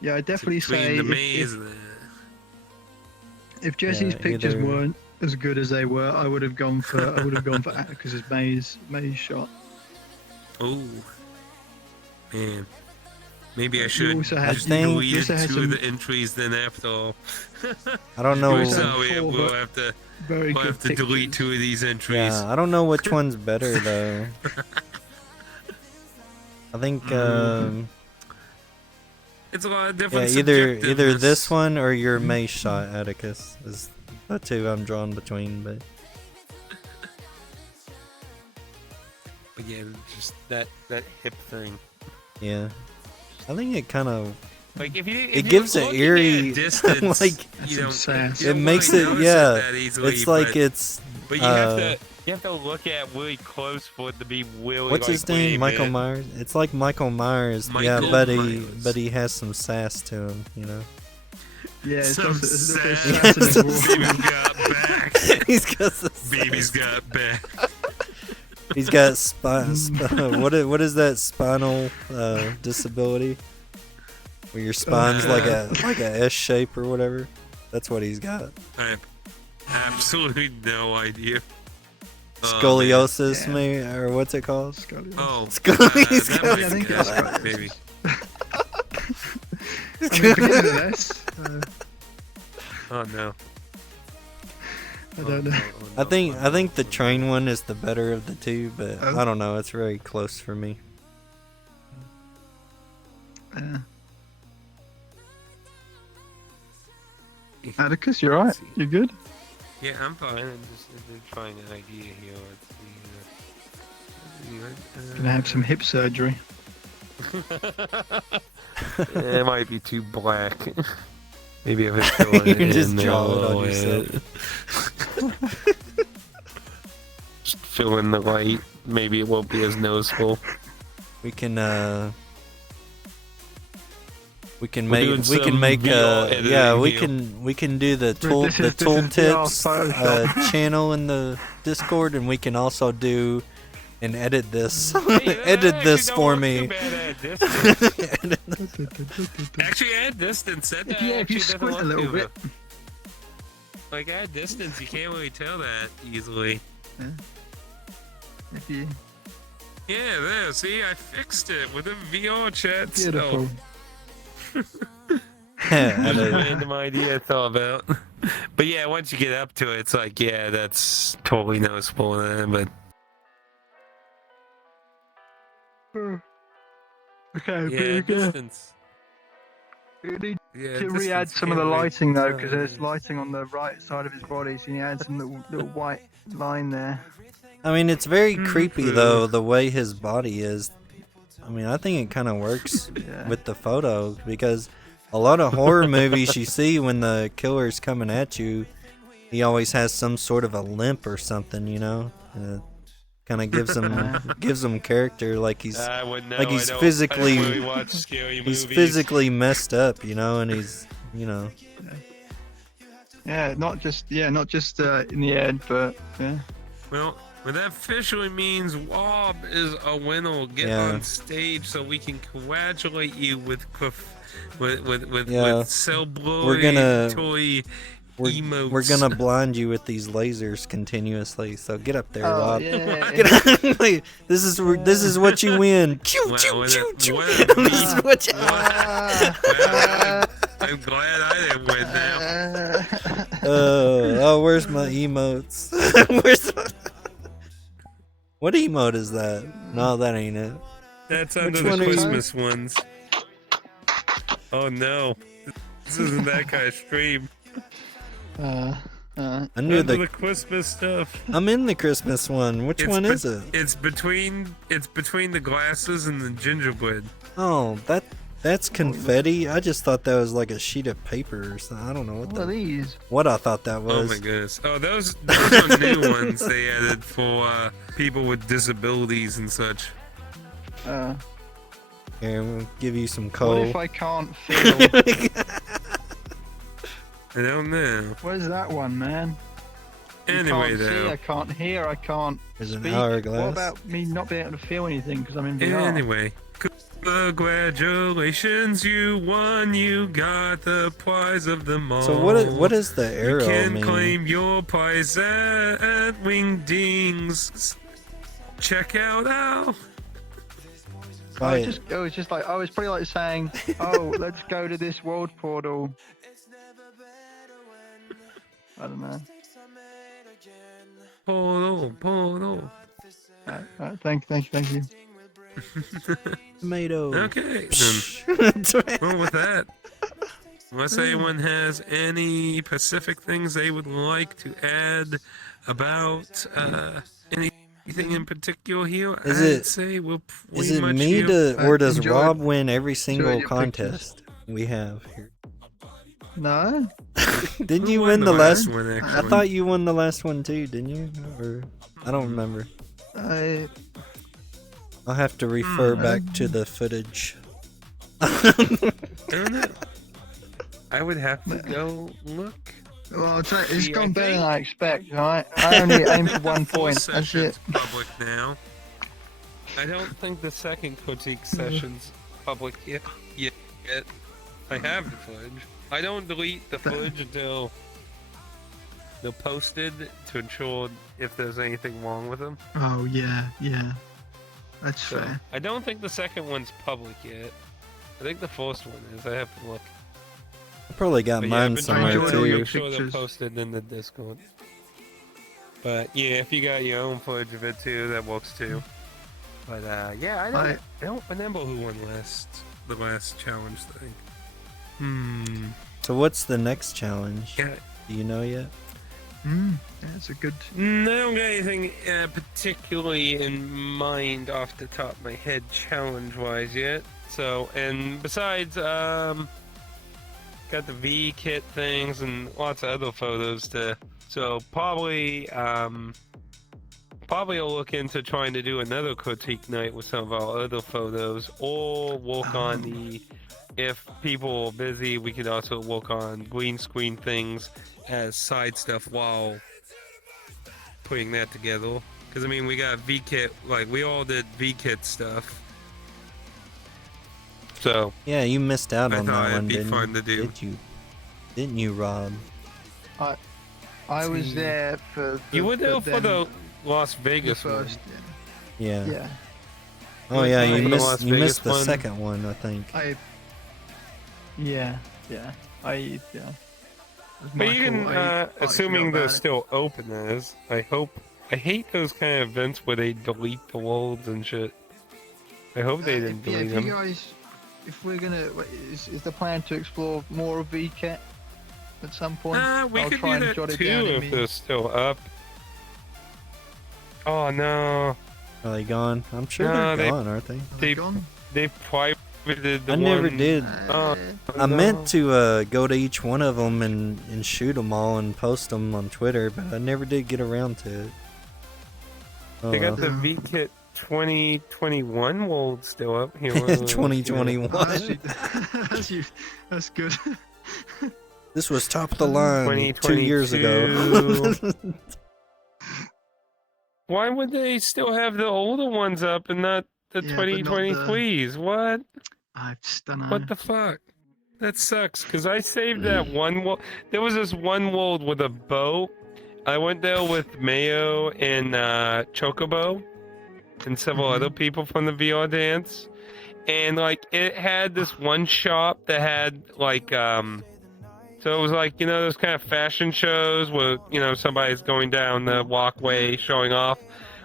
Yeah, I definitely Between say the if, maze. if Jesse's Yeah, pictures either- weren't as good as they were, I would have gone for Atticus's maze shot. Oh man, maybe I You should also had- just I think- deleted you also had two of some- the entries then after all. I don't know. So yeah, Four, we'll but have to Very we'll good have to delete pictures. two of these entries. Yeah, I don't know which one's better though. I think It's a lot of yeah, different. either this subjectiveness. one or your maze shot, Atticus, is the two I'm drawn between. But Again, just that hip thing. yeah, I think it kind of Like if you, It gives you're it looking eerie, at distance, like- you don't, Some sass. you it don't makes really it notice yeah. that easily, It's like but, it's But you have to look at really close for it to be really. what's like, his name? way Michael bad. Myers. It's like Michael Myers. Yeah, Michael but Myers. he has some sass to him. You know. Yeah, it's Some got it's got sass. sass in his voice. Baby's got back. He's got some Baby's sass. got back. He's got what is that spinal disability? Where your spine's like a S shape or whatever. That's what he's got. I have absolutely no idea. Scoliosis, Yeah. maybe, or what's it called? Scoliosis. Oh, Scoliosis. that might Yeah, I be think good, that's- maybe. I mean, beginning of this, Oh no. I don't know. I think the train one is the better of the two, but I don't know. It's very close for me. Atticus, you're right. You're good. Yeah, I'm fine. I'm just trying an idea here. Let's see. Gonna have some hip surgery. It might be too black. Maybe if it's fill You it can just in draw a it on little yourself. bit. Just fill in the light. Maybe it won't be as noticeable. We can We're doing we can some make VR editing yeah here. we can do the This tool is- the this is tooltips VR Photoshop. channel in the Discord, and we can also do and edit this Hey, edit that this actually for don't me. work too bad at distance. Edit this- Actually, at distance, that If you actually squint doesn't a look little too bit. bad. Like at distance, you can't really tell that easily. If you Yeah, there. See, I fixed it with a VRChat beautiful. edit. Random idea I thought about. But yeah, once you get up to it, it's like, yeah, that's totally noticeable. But Okay, yeah, very good. distance. We need Yeah, to re-add distance some of the can't really lighting though, tell, because there's yeah. lighting on the right side of his body, so you add some little white line there. I mean, it's very Mm, creepy true. though, the way his body is. I mean, I think it kind of works Yeah. with the photo, because a lot of horror movies you see when the killer's coming at you, he always has some sort of a limp or something, you know. Kind of gives him character, like he's I wouldn't know. like he's I don't physically- really watch scary he's movies. physically messed up, you know, and he's, you know. Yeah, not just in the head, but yeah. Well, that officially means Wob is a winner. Get Yeah. on stage so we can congratulate you with Yeah. Cellbloid gonna- toy We're emotes. gonna blind you with these lasers continuously. So get up there, Oh Rob. yeah. Get up. Wait, this is what you win. Choo Wow, choo what choo a- choo. what a This is what you. I'm glad I didn't win now. Oh, where's my emotes? Where's my... What emote is that? No, that ain't it. That's Which under the one are you- Christmas ones. Oh no. This isn't that kind of stream. I knew Under the. the Christmas stuff. I'm in the Christmas one. Which one is it? It's between the glasses and the gingerbread. Oh, that's confetti. I just thought that was like a sheet of paper or something. I don't know What are these? what I thought that Oh was. my goodness. Oh, those are new ones they added for people with disabilities and such. What Here, we'll give you some coal. if I can't feel? I don't know. Where's that one, man? You Anyway, can't see, though. I can't hear, I can't There's an speak. hourglass. What about me not being able to feel anything because I'm in VR? Anyway. Congratulations, you won. You got the prize of them all. So what is the arrow You can mean? claim your prize at Wingdings. Check out our... Right. It was just like, it's probably like saying, oh, let's go to this world portal. I don't know. Portal. Thank you. Tomato. Okay, then. Well, with that, unless anyone has any specific things they would like to add about anything in particular here, Is I'd it- say we'll Is pretty it much me here. or does enjoy- Rob win every single your contest we have here? No? Didn't Who you won win the last? one, I actually? thought you won the last one too, didn't you? Or I don't remember. I I'll have to refer back to the footage. I don't know. I would have to go look. Well, I'll tell you, it's See, gone I better think- than I expect, right? I only aim for 1 Full point. That's session's it. public now. I don't think the second critique session's public yet. I have the footage. I don't delete the footage until they're posted to ensure if there's anything wrong with them. Oh, yeah. That's So, fair. I don't think the second one's public yet. I think the first one is. I have to look. I probably got But mine I've been somewhere trying to enjoy your too. make sure they're pictures. posted in the Discord. But yeah, if you got your own footage of it too, that works too. But yeah, I don't remember who won the last challenge thing. So what's the next challenge? Yeah. Do you know yet? That's a good. I don't got anything particularly in mind off the top of my head challenge-wise yet. So, and besides, got the V-kit things and lots of other photos to. So probably, I'll look into trying to do another critique night with some of our other photos, or work on the. If people are busy, we could also work on green screen things as side stuff while putting that together. Because I mean, we got V-kit, like we all did V-kit stuff. So Yeah, you missed out I on thought that it'd one, be didn't fun you? to do. Didn't you, Rob? I was there for. you were there for the Las the Vegas one. first. Yeah. Yeah. Oh yeah, For you the Las missed Vegas the one. second one, I think. Yeah. It was But my you can, fault. I assuming forgot they're about it. still open as, I hate those kind of events where they delete the worlds and shit. I hope they didn't Yeah, delete if them. you guys, if we're gonna, is the plan to explore more of VCat at some point? We I'll could try do and jot that it too down in if me. they're still up. Oh no, Are they gone? I'm sure No, they're they- gone, aren't they? Are they they- gone? they privated the I never one- did. Oh, I no. meant to go to each one of them and shoot them all and post them on Twitter, but I never did get around to it. Oh, They got well. the VKit 2021 world still up here. 2021. Oh, that's good. This was top of the line 2 years ago. Why would they still have the older ones up and not the Yeah, but not the- 2023s? What? I just don't know. What the fuck? That sucks, because I saved that one world. There was this one world with a boat. I went there with Mayo and Chocobo and several other people from the VR dance. And, like, it had this one shop that had, like, so it was like, you know, those kind of fashion shows where, you know, somebody's going down the walkway showing off.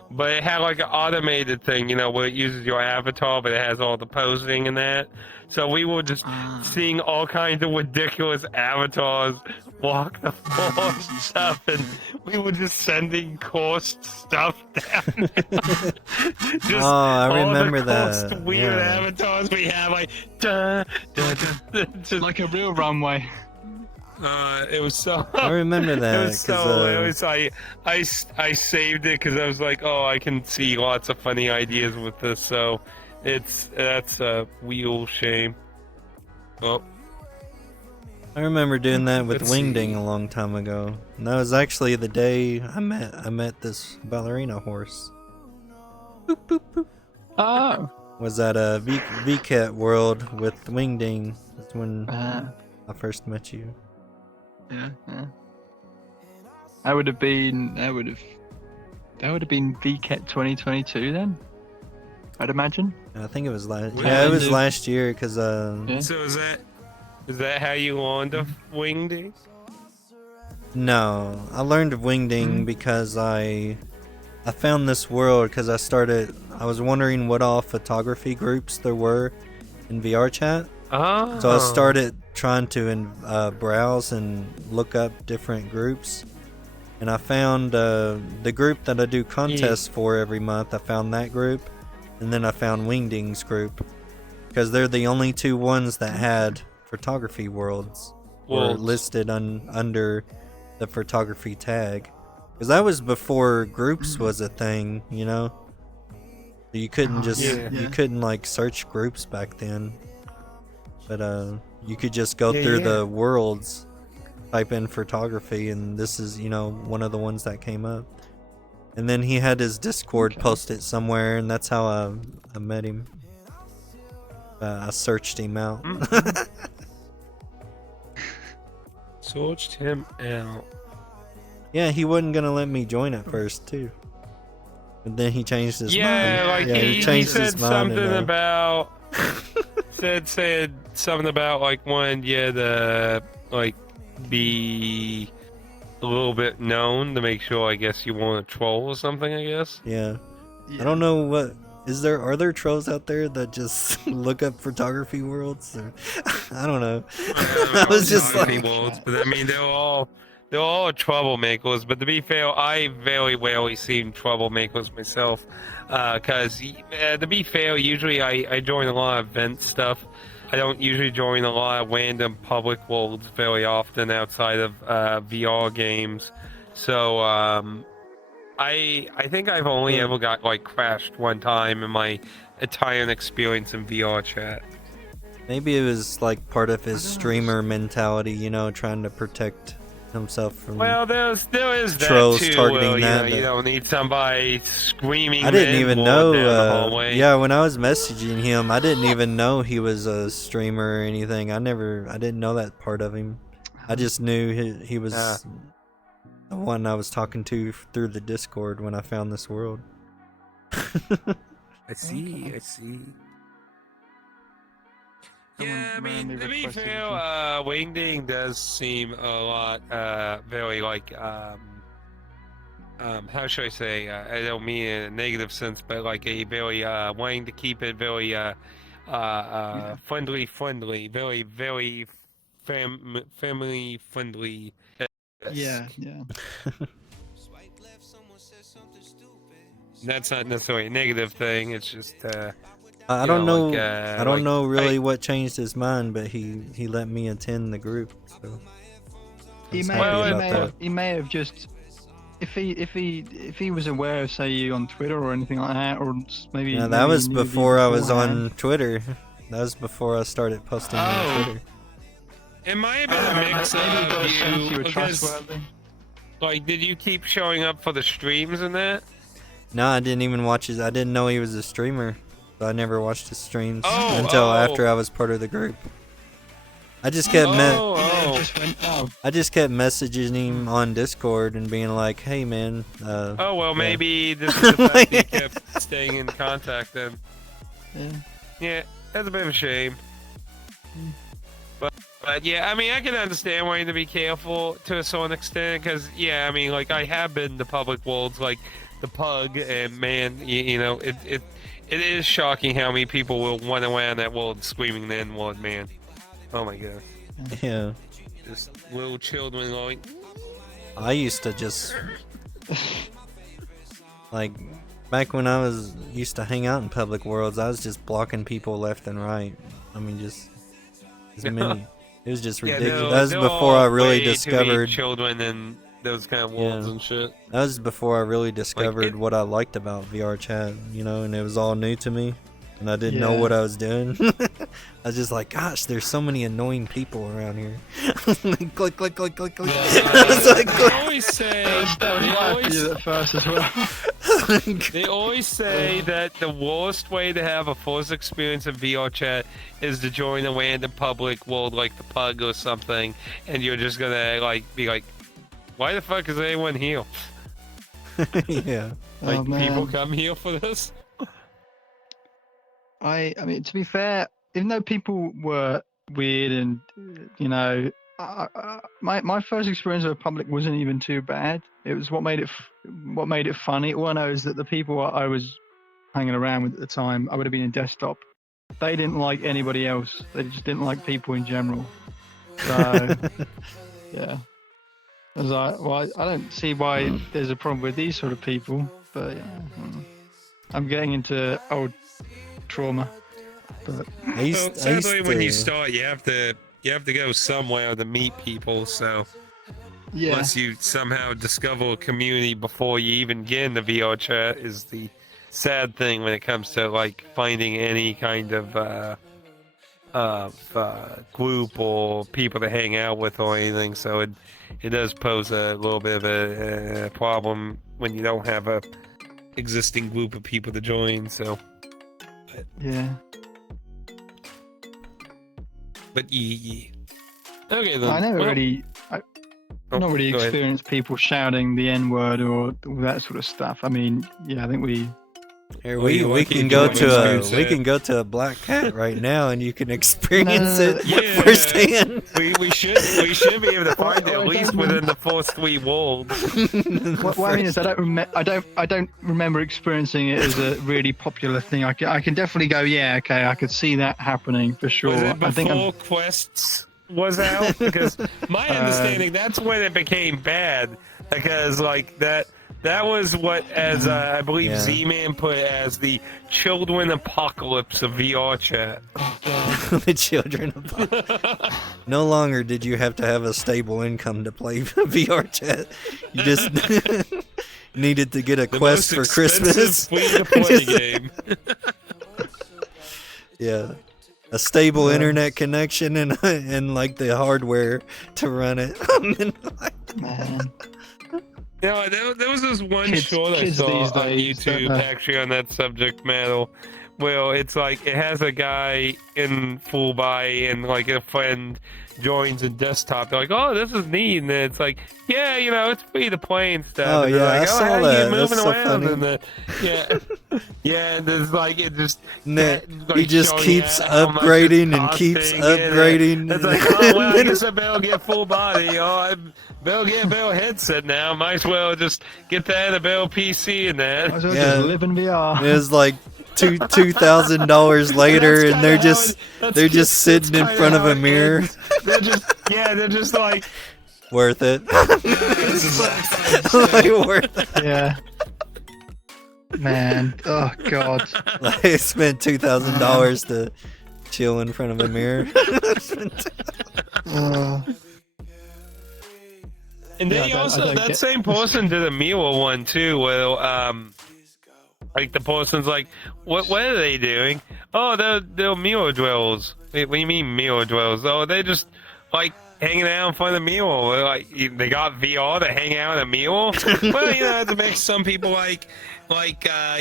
But it had like an automated thing, you know, where it uses your avatar, but it has all the posing and that. So we were just seeing all kinds of ridiculous avatars walk the floor and stuff, and we were just sending coursed stuff down. Just I remember all the coursed that. weird Yeah. avatars we have, like, duh, duh, duh, just, Like a real runway. it was so. I remember that. It was so. It was. I saved it because I was like, oh, I can see lots of funny ideas with this. So, that's a real shame. Oh, I remember doing that with Let's Wingding see. a long time ago. And that was actually the day I met this ballerina horse. Boop, boop, boop. Oh. Was at a VCat world with Wingding. That's when I first met you. Yeah. That would have been VCat 2022 then. I'd imagine. I think it was last. Yeah, Yeah, it was dude. last year because Yeah. So is that how you learned of wingding? No, I learned of Wingding because I found this world because I was wondering what all photography groups there were in VRChat. Oh. So I started trying to browse and look up different groups. And I found the group that I do contests for every month. I found that group. And then I found Wingding's group. Because they're the only two ones that had photography worlds. Were listed under the photography tag. Because that was before groups was a thing, you know? You couldn't you couldn't like search groups back then. But you could just go through the worlds, type in photography, and this is, you know, one of the ones that came up. And then he had his Discord posted somewhere, and that's how I met him. I searched him out. Searched him out. Yeah, he wasn't gonna let me join at first too. But then he changed his mind. Like he said something about said something about like wanting you to like be a little bit known to make sure I guess you want to troll or something, I guess. Yeah. I don't know what are there trolls out there that just look up photography worlds? Or, I don't know. I was just like, worlds, but I mean they're all troublemakers. But to be fair, I very rarely seen troublemakers myself. Because to be fair, usually I join a lot of event stuff. I don't usually join a lot of random public worlds very often outside of VR games. So I think I've only ever got like crashed one time in my entire experience in VRChat. maybe it was like part of his streamer mentality, you know, trying to protect himself from. Well, there is that trolls too. targeting You that, know, but- you don't need somebody screaming. I didn't even down the know. hallway. Yeah, when I was messaging him, I didn't even know he was a streamer or anything. I didn't know that part of him. I just knew he was the one I was talking to through the Discord when I found this world. I see. Yeah, I mean, to be fair, Wingding does seem a lot very like how should I say? I don't mean in a negative sense, but like a very wanting to keep it very friendly, very very family friendly. Yeah. That's not necessarily a negative thing. It's just I don't know. like, I don't like, know really what changed his mind, but he let me attend the group. So He I'm may, happy he, about may that. he may have just if he was aware of, say, you on Twitter or anything like that, or maybe. Yeah, maybe that was he knew of you before I was beforehand. on Twitter. That was before I started posting on Twitter. It might have been a mix Maybe it got a sense you of you, were because, trustworthy. like, did you keep showing up for the streams and that? No, I didn't even watch his. I didn't know he was a streamer, so I never watched his streams Oh, until oh. after I was part of the group. I just kept I just kept messaging him on Discord and being like, "Hey, man." Oh, well, yeah. maybe this is the fact you kept staying in contact then. Yeah. Yeah, that's a bit of a shame. But yeah, I mean, I can understand wanting to be careful to a certain extent, because, yeah, I mean, like, I have been to public worlds, like the Pug, and man, you know, it is shocking how many people will run around that world screaming the N-word, man. Oh my god. Yeah. Just little children going, I used to just like back when I was used to hang out in public worlds, I was just blocking people left and right. I mean, just as many. It was just ridiculous. That was before I really discovered children and those kind of worlds Yeah. and shit. That was before I really discovered it- what I liked about VRChat, you know, and it was all new to me, and I didn't know Yeah. what I was doing. I was just like, gosh, there's so many annoying people around here. Click, click, click, click, click. It's like, They always say, That was they right for always, you at first as well. they always say that the worst way to have a first experience in VRChat is to join a random public world like the Pug or something, and you're just gonna like be like, why the fuck is anyone here? yeah. Like, Oh, man. people come here for this? I mean, to be fair, even though people were weird and, you know, my first experience of a public wasn't even too bad. It was what made it funny. All I know is that the people I was hanging around with at the time, I would have been in desktop. They didn't like anybody else. They just didn't like people in general. So, yeah. I was like, well, I don't see why there's a problem with these sort of people, but yeah, I'm getting into old trauma. But I used, Well, I used sadly, when you to- start, you have to go somewhere to meet people. So yeah, unless you somehow discover a community before you even get into VRChat, is the sad thing when it comes to like finding any kind of group or people to hang out with or anything. So it does pose a little bit of a problem when you don't have a existing group of people to join. So, yeah. but yeah. Okay then. I never Well, really, not really go ahead. experienced people shouting the N word or all that sort of stuff. I mean, yeah, I think we. Here, Well, we you we like can it, go you to like a it, we say can it. go to a Black Cat right now, and you can experience no, it yeah. firsthand. We should be able to find it Well, at I least don't within the first 3 worlds. What I mean is, I don't remember experiencing it as a really popular thing. I can definitely go, yeah, okay, I could see that happening for sure. Was it I think before Quests was out? Because my understanding, that's when it became bad. Because like that was what, as I believe Yeah. Z-Man put it, as the children apocalypse of VRChat. The children of No longer did you have to have a stable income to play VRChat. You just needed to get a The quest most for expensive Christmas. free-to-play game. Yeah. A stable internet connection and like the hardware to run it. man. No, there was this one Kids- short I kids saw these on days, YouTube, don't they? actually, on that subject matter. Well, it's like it has a guy in full body, and like a friend joins in desktop. They're like, "Oh, this is neat," and then it's like, "Yeah, you know, it's free to play and stuff." Oh, and they're yeah, I like, saw how you that. moving That's so around?" funny. And yeah, and there's like it just. And then like, he just showing keeps how much it's upgrading and keeps costing, upgrading. It's like, oh well, I guess I better get full body. Oh, I better get a better headset now. Might as well just get that and a better PC and Might that. as well Yeah. just live in VR. It was like $2,000 later, That's and they're kinda just how it- they're that's- just sitting in that's front kinda of how a it mirror. ends. They're just like, Worth it. Like, worth it. Yeah. Man, oh god. Like, I spent $2,000 to chill in front of a mirror. Oh, and Yeah, then I you don't- I also don't that get- same person did a Mila one too, where like the person's like, what are they doing? Oh, they're Mila dwellers. Wait, what do you mean Mila dwellers? Oh, they just like hanging out in front of the meal. Like they got VR to hang out at a meal. Well, you know, to make some people like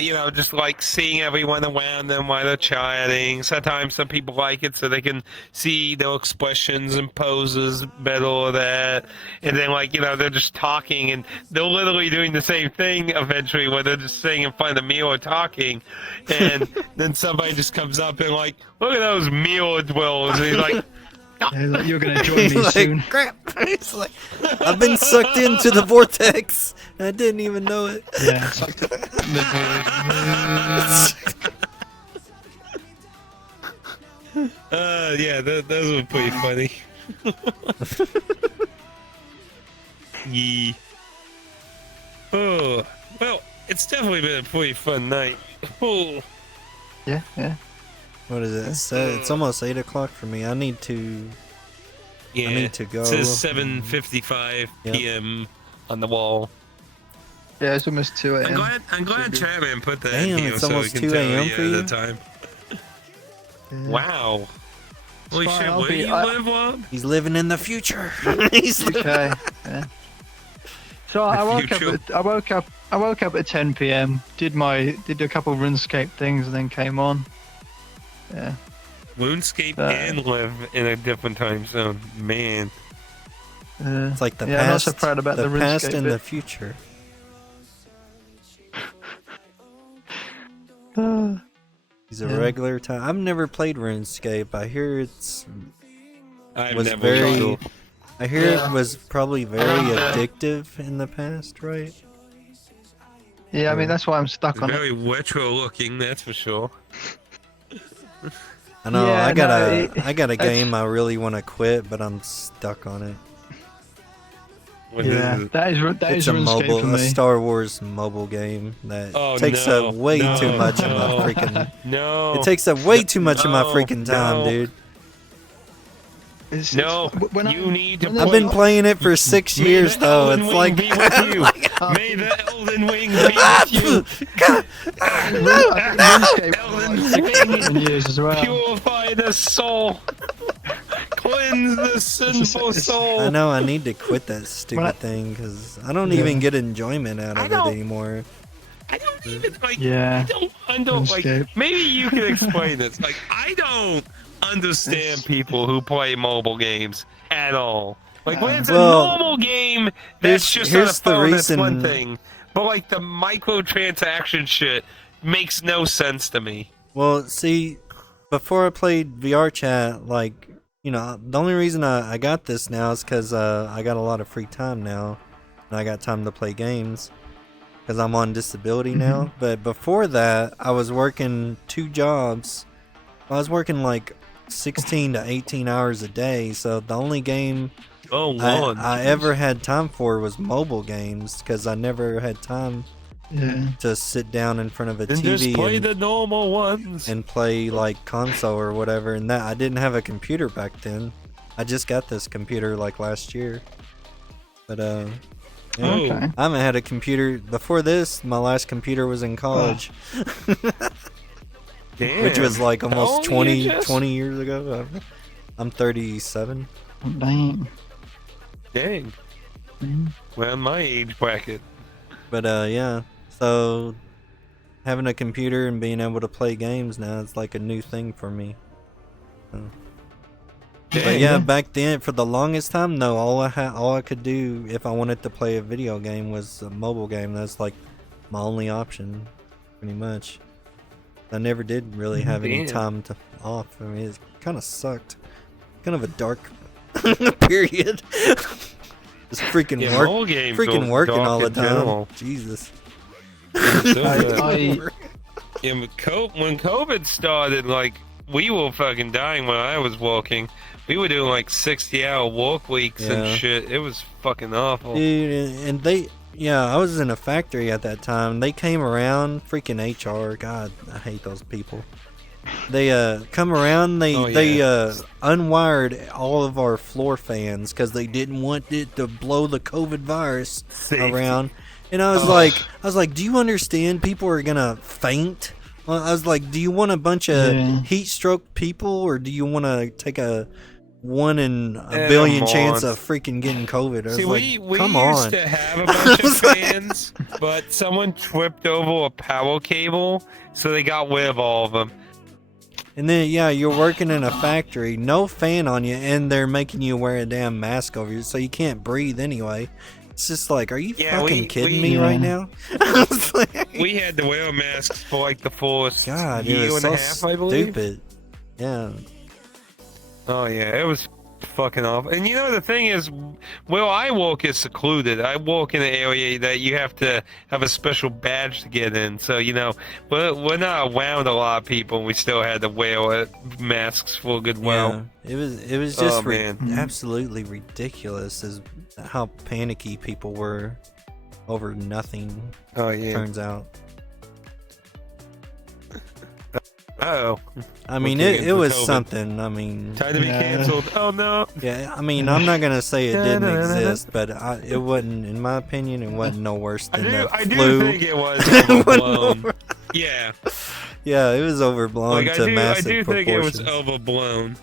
you know, just like seeing everyone around them while they're chatting. Sometimes some people like it so they can see their expressions and poses better or that. And then like, you know, they're just talking and they're literally doing the same thing eventually where they're just sitting in front of the meal or talking. And then somebody just comes up and like, look at those meal dwellers. And he's like, Yeah, like, you're gonna join me He's like, soon. crap. He's like, I've been sucked into the vortex. And I didn't even know it. Yeah. Sucked up. Yeah, those were pretty funny. Yee. Oh, well, it's definitely been a pretty fun night. Oh. Yeah, yeah. What is it? It's almost 8 o'clock for me. I need to Yeah, need to go. It says 7:55 Yep. p.m. on the wall. Yeah, it's almost 2 a.m. I'm glad Chapman put that Damn, in here it's so we almost can 2 tell a.m. you for the you? time. Yeah. Wow. Holy fine, shit, I'll where do be- you I- live, Rob? He's living in the future. He's living. Okay. Yeah. So I woke up. future. I woke up at 10 p.m. Did a couple of RuneScape things and then came on. Yeah. RuneScape and live in a different time zone. Man. It's like the Yeah, I'm not past, so proud about the past RuneScape and bit. the future. He's a Yeah. regular time. I've never played RuneScape. I hear it's I've was never very. tried. I hear it was probably very addictive in the past, right? Yeah, I mean that's why I'm stuck on it. Very retro looking, that's for sure. I know. Yeah, I got no, a I got a it's- game I really want to quit, but I'm stuck on it. What is Yeah, it? that It's is a RuneScape for mobile, a me. Star Wars mobile game that Oh, takes no, up way no, too much of no. my freaking. No. It takes up way too much of my No, freaking time, no. dude. No, when I- you need to when I've they- been playing it for 6 May years the though. Elden It's Ring like be with you. Oh. May the Elden Ring be with you. RuneScape Elden for like 6 Ring. 7 years as well. Purify the soul. Cleanse the sinful soul. I know I need to quit that stupid When I- thing because I don't even get enjoyment out I of it don't- anymore. I don't even like. Yeah. I don't like. RuneScape. Maybe you can explain this. Like, I don't understand people who play mobile games at all. Like when it's Well, a normal game, that's just on a here's the phone. That's one reason- thing. But like the microtransaction shit makes no sense to me. Well, see, before I played VRChat, like, you know, the only reason I got this now is because I got a lot of free time now, and I got time to play games because I'm on disability now. But before that, I was working 2 jobs. I was working like 16 to 18 hours a day, so the only game Oh Lord. I ever had time for was mobile games because I never had time Yeah. to sit down in front of a And just TV play the normal ones. and play like console or whatever. And that I didn't have a computer back then. I just got this computer like last year. But yeah. Okay. I haven't had a computer before this. My last computer was in college, Damn. which was like How almost old are 20 you, Jess? 20 years ago. I'm 37. Dang. Dang. Mhm. Well, my age bracket. But yeah, so having a computer and being able to play games now is like a new thing for me. So. But Dang. yeah, back then for the longest time, no, all I could do if I wanted to play a video game was a mobile game. That's like my only option, pretty much. I never did really have any Damn. time to off. I mean, it kind of sucked. Kind of a dark period. Just freaking Yeah, work, mobile games freaking go working dark all the in time. general. Jesus. So, I- yeah, but when COVID started, like, we were fucking dying when I was working. We were doing like 60-hour work weeks Yeah. and shit. It was fucking awful. Dude, and they, yeah, I was in a factory at that time. They came around, freaking HR. God, I hate those people. They come around. They Oh, they yeah. unwired all of our floor fans because they didn't want it to blow the COVID virus Safety. around. And I was like, do you understand? People are gonna faint. Well, I was like, do you want a bunch of Yeah. heat stroke people, or do you want to take a 1 in a Yeah, billion come chance on. of freaking getting COVID. I was See, like, we come used on. to have a bunch of fans, but someone tripped over a power cable, so they got rid of all of them. And then, yeah, you're working in a factory, no fan on you, and they're making you wear a damn mask over you, so you can't breathe anyway. It's just like, are you Yeah, fucking kidding me yeah. right now? I was like, We had to wear masks for like the fullest God, it year was and so a half, I believe. stupid. Yeah. Oh yeah, it was fucking awful. And you know the thing is, where I work is secluded. I work in an area that you have to have a special badge to get in. So you know, we're not around a lot of people, and we still had to wear masks for a good while. Yeah, it was just Oh, man. absolutely ridiculous as how panicky people were over nothing. Oh yeah. Turns out, Oh. I mean, Looking it into was COVID. something. I mean, Time to be Yeah. canceled. Oh no. yeah, I mean, I'm not gonna say it didn't exist, but it wasn't, in my opinion, it wasn't no worse I than the do flu. think it was It wasn't overblown. over- Yeah. Yeah, it was overblown Like to I massive do think it was proportions. overblown.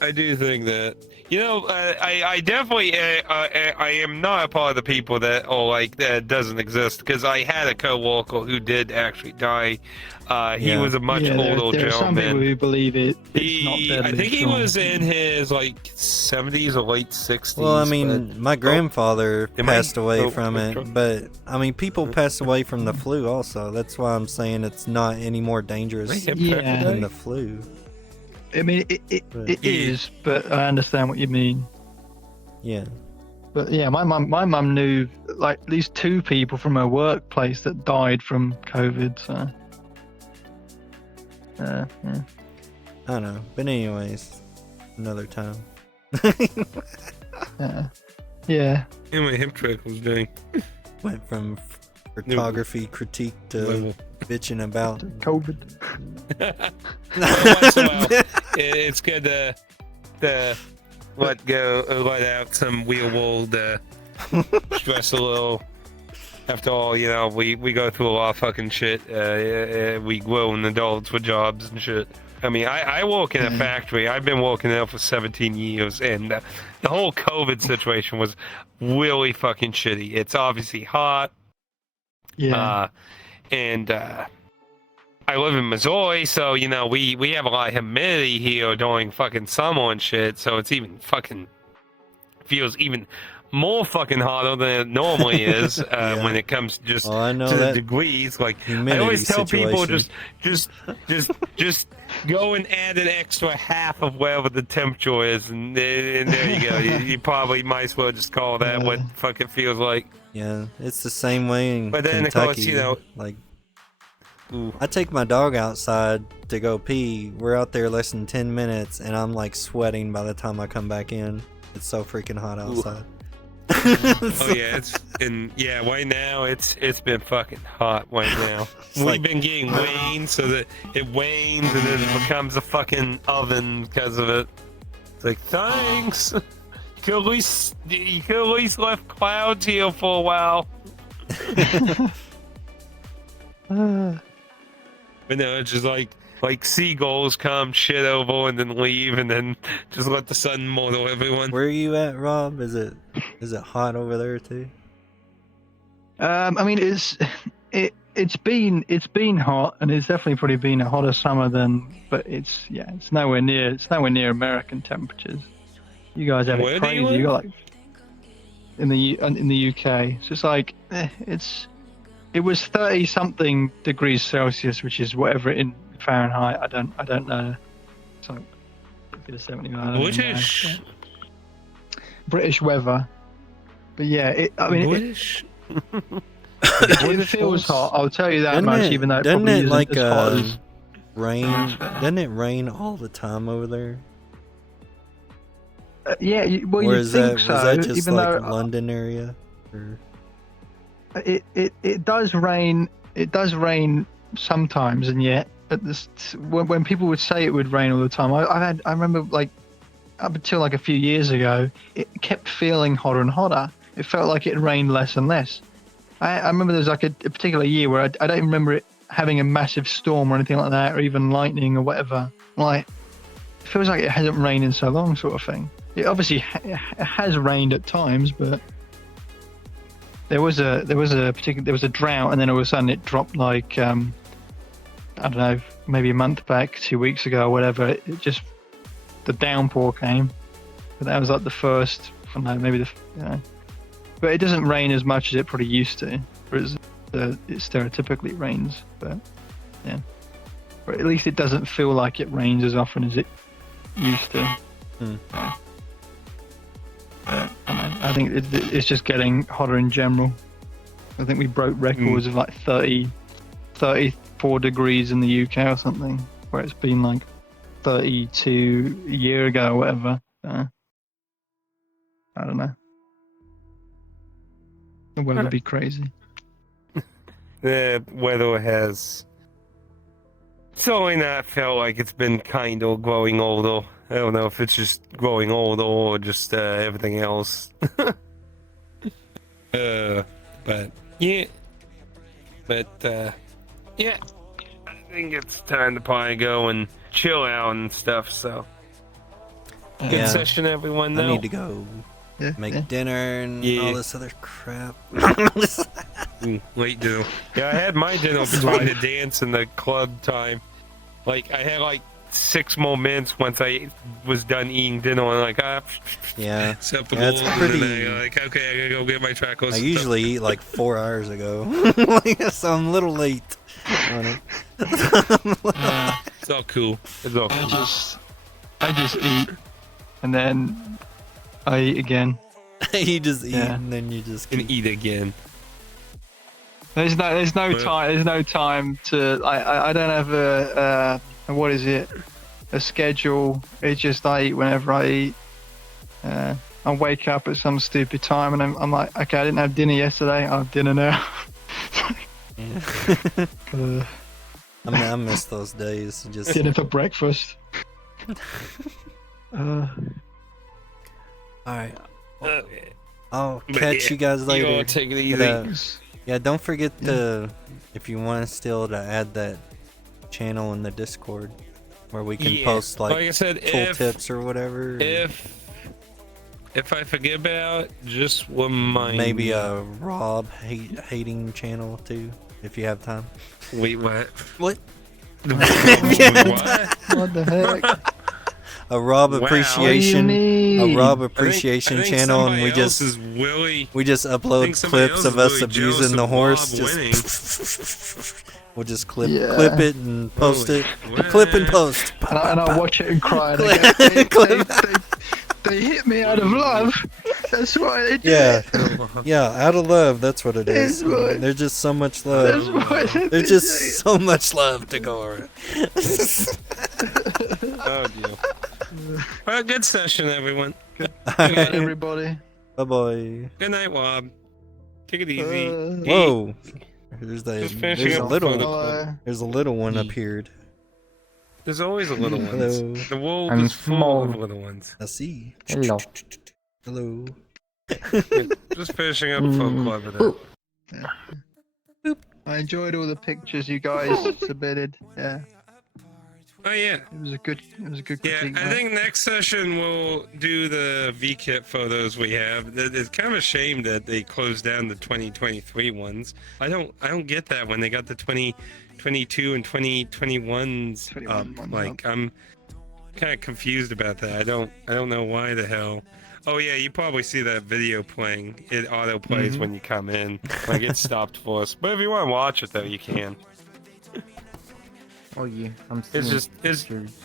I do think that. You know, I definitely I am not a part of the people that like that doesn't exist, because I had a coworker who did actually die. He Yeah. was a much Yeah, older there are some people gentleman. who believe it's not He, deadly. I think he sure. was in his like 70s or late 60s. Well, I but- mean, my grandfather Am I- passed away oh, from okay. it, but I mean, people pass away from the flu also. That's why I'm saying it's not any more dangerous Yeah. than the flu. I mean, it But- is, but I understand what you mean. Yeah. But yeah, my mum knew like at least 2 people from her workplace that died from COVID. So, yeah. I don't know. But anyways, another time. Yeah. Anyway, hip trick was doing Went from photography critique to level. bitching about. COVID. Once in a while, it's good to let out some real world stress a little. After all, you know, we go through a lot of fucking shit. We grown adults with jobs and shit. I mean, I work in a factory. I've been working there for 17 years, and the whole COVID situation was really fucking shitty. It's obviously hot. Yeah. And I live in Missouri, so you know we have a lot of humidity here during fucking summer and shit. So it's even fucking feels even more fucking hotter than it normally is Yeah. when it comes just Oh, I know to the that degrees. Like I humidity always tell people, situation. just go and add an extra half of whatever the temperature is, and there you go. You probably might as well just call that what fuck it feels like. Yeah, it's the same way in But then, of Kentucky. course, you know- like Ooh. I take my dog outside to go pee. We're out there less than 10 minutes, and I'm like sweating by the time I come back in. It's so freaking hot outside. Oh yeah, right now it's been fucking hot right now. It's We've like- been getting rain, so that it wanes and then it becomes a fucking oven because of it. It's like thanks. You could at least left clouds here for a while. But no, it's just like seagulls come, shit over, and then leave, and then just let the sun murder everyone. Where are you at, Rob? Is it hot over there too? I mean, it's been hot, and it's definitely probably been a hotter summer than, but it's nowhere near American temperatures. You guys have Where it do you crazy. live? You got like in the UK. So it's like it was 30 something degrees Celsius, which is whatever in Fahrenheit. I don't know. It's like 50 to 79. I don't know. British. British weather. But yeah, I mean, British. it feels hot. I'll tell you that much. Even though it doesn't probably it isn't like as hot as. rain? Doesn't it rain all the time over there? Yeah, Or you is think that so? was that just even like though London area? Or... it does rain. It does rain sometimes, and yet at this when people would say it would rain all the time, I remember like up until like a few years ago, it kept feeling hotter and hotter. It felt like it rained less and less. I remember there was like a particular year where I don't even remember it having a massive storm or anything like that, or even lightning or whatever. Like feels like it hasn't rained in so long, sort of thing. It obviously it has rained at times, but there was a drought, and then all of a sudden it dropped like I don't know, maybe a month back, 2 weeks ago or whatever. It just the downpour came, but that was like the first. I don't know, maybe but it doesn't rain as much as it probably used to. Whereas it stereotypically rains, but yeah. Or at least it doesn't feel like it rains as often as it used to. Yeah. I think it's just getting hotter in general. I think we broke records of like 34 degrees in the UK or something, where it's been like 32 a year ago or whatever. I don't know. The weather would be crazy. The weather has certainly not felt like it's been kind of growing older. I don't know if it's just growing older or just everything else. But yeah. Yeah. I think it's time to probably go and chill out and stuff, so. Good session, everyone, though. I need to go make dinner and all this other crap. Late dinner. Yeah, I had my dinner between the dance and the club time. Like, I had like 6 more minutes once I was done eating dinner, and like, Yeah. Acceptable. Yeah, it's pretty. And then like, okay, I gotta go get my tacos. I usually eat like 4 hours ago, so I'm a little late on it. It's all cool. it's all cool. I just eat, and then I eat again. You just eat and then you just And eat again. There's no time. There's no time to. I don't have a what is it? A schedule. It's just I eat whenever I eat. I wake up at some stupid time, and I'm like, okay, I didn't have dinner yesterday. I have dinner now. I miss those days. Just dinner for breakfast. all right. I'll catch you guys later. You take it easy. Yeah, don't forget to, if you want still to add that channel in the Discord where we can post like I said, tool tips or whatever. If I forget about, just remind maybe me. a Rob hating channel too, if you have time. Wait, what? What? What? What the heck? A Rob appreciation, a Rob appreciation I think channel, and we else just is Willie. upload clips of us abusing the horse. We'll just clip it and post it. Clip and post. And I'll watch it and cry. They hit me out of love. That's why they did. Yeah, out of love. That's what it is. There's just so much love. There's just so much love to go around. Oh dear. Well, good session, everyone. Good night, everybody. Bye bye. Good night, Wob. Take it easy. Whoa. There's a little one Eat. appeared. There's always a little one. Hello. The world I'm is full small. of little ones. I see. Hello. Hello. Just finishing up Folk Club with that. I enjoyed all the pictures you guys submitted. Yeah, Oh yeah. it was a good Yeah, critique. I think next session we'll do the VKit photos we have. It's kind of a shame that they closed down the 2023 ones. I don't get that when they got the 2022 and 2021s 21 up. ones Like I'm kind of confused about that. I don't know why the hell. Oh yeah, you probably see that video playing. It auto plays When you come in, like it stopped for us. But if you want to watch it though, you can. Oh yeah, I'm seeing It's pictures.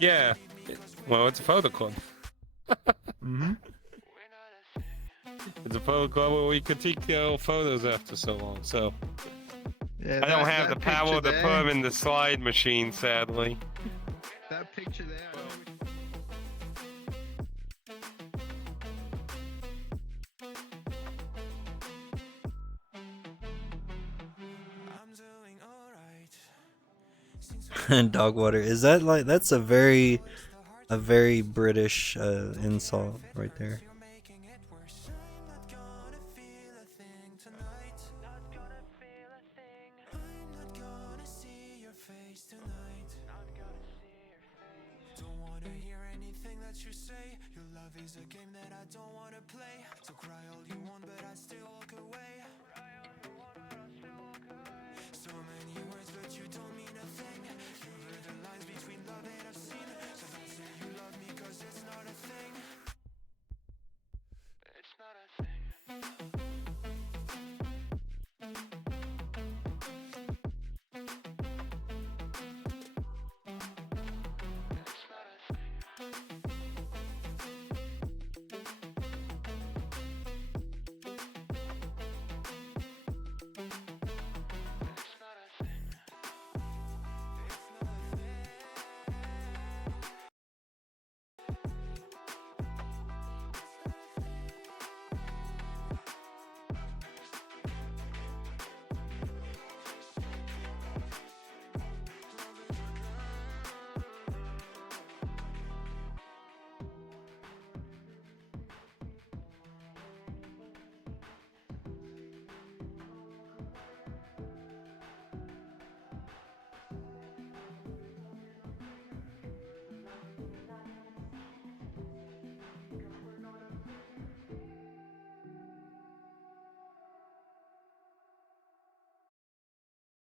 Yeah. Well, it's a photo club. It's a photo club where we critique photos after so long. So Yeah, I don't have the that power picture to put them in the slide machine, sadly. That picture there. Dog water. Is that like that's a very British insult right there. don't wanna hear anything that you say. Your love is a game that I don't wanna play. So cry all you want, but I still walk away. So many words, but you don't mean a thing. You blur the lines between love and obscene. So don't say you love me, cause it's not a thing. It's not a thing. It's not a thing.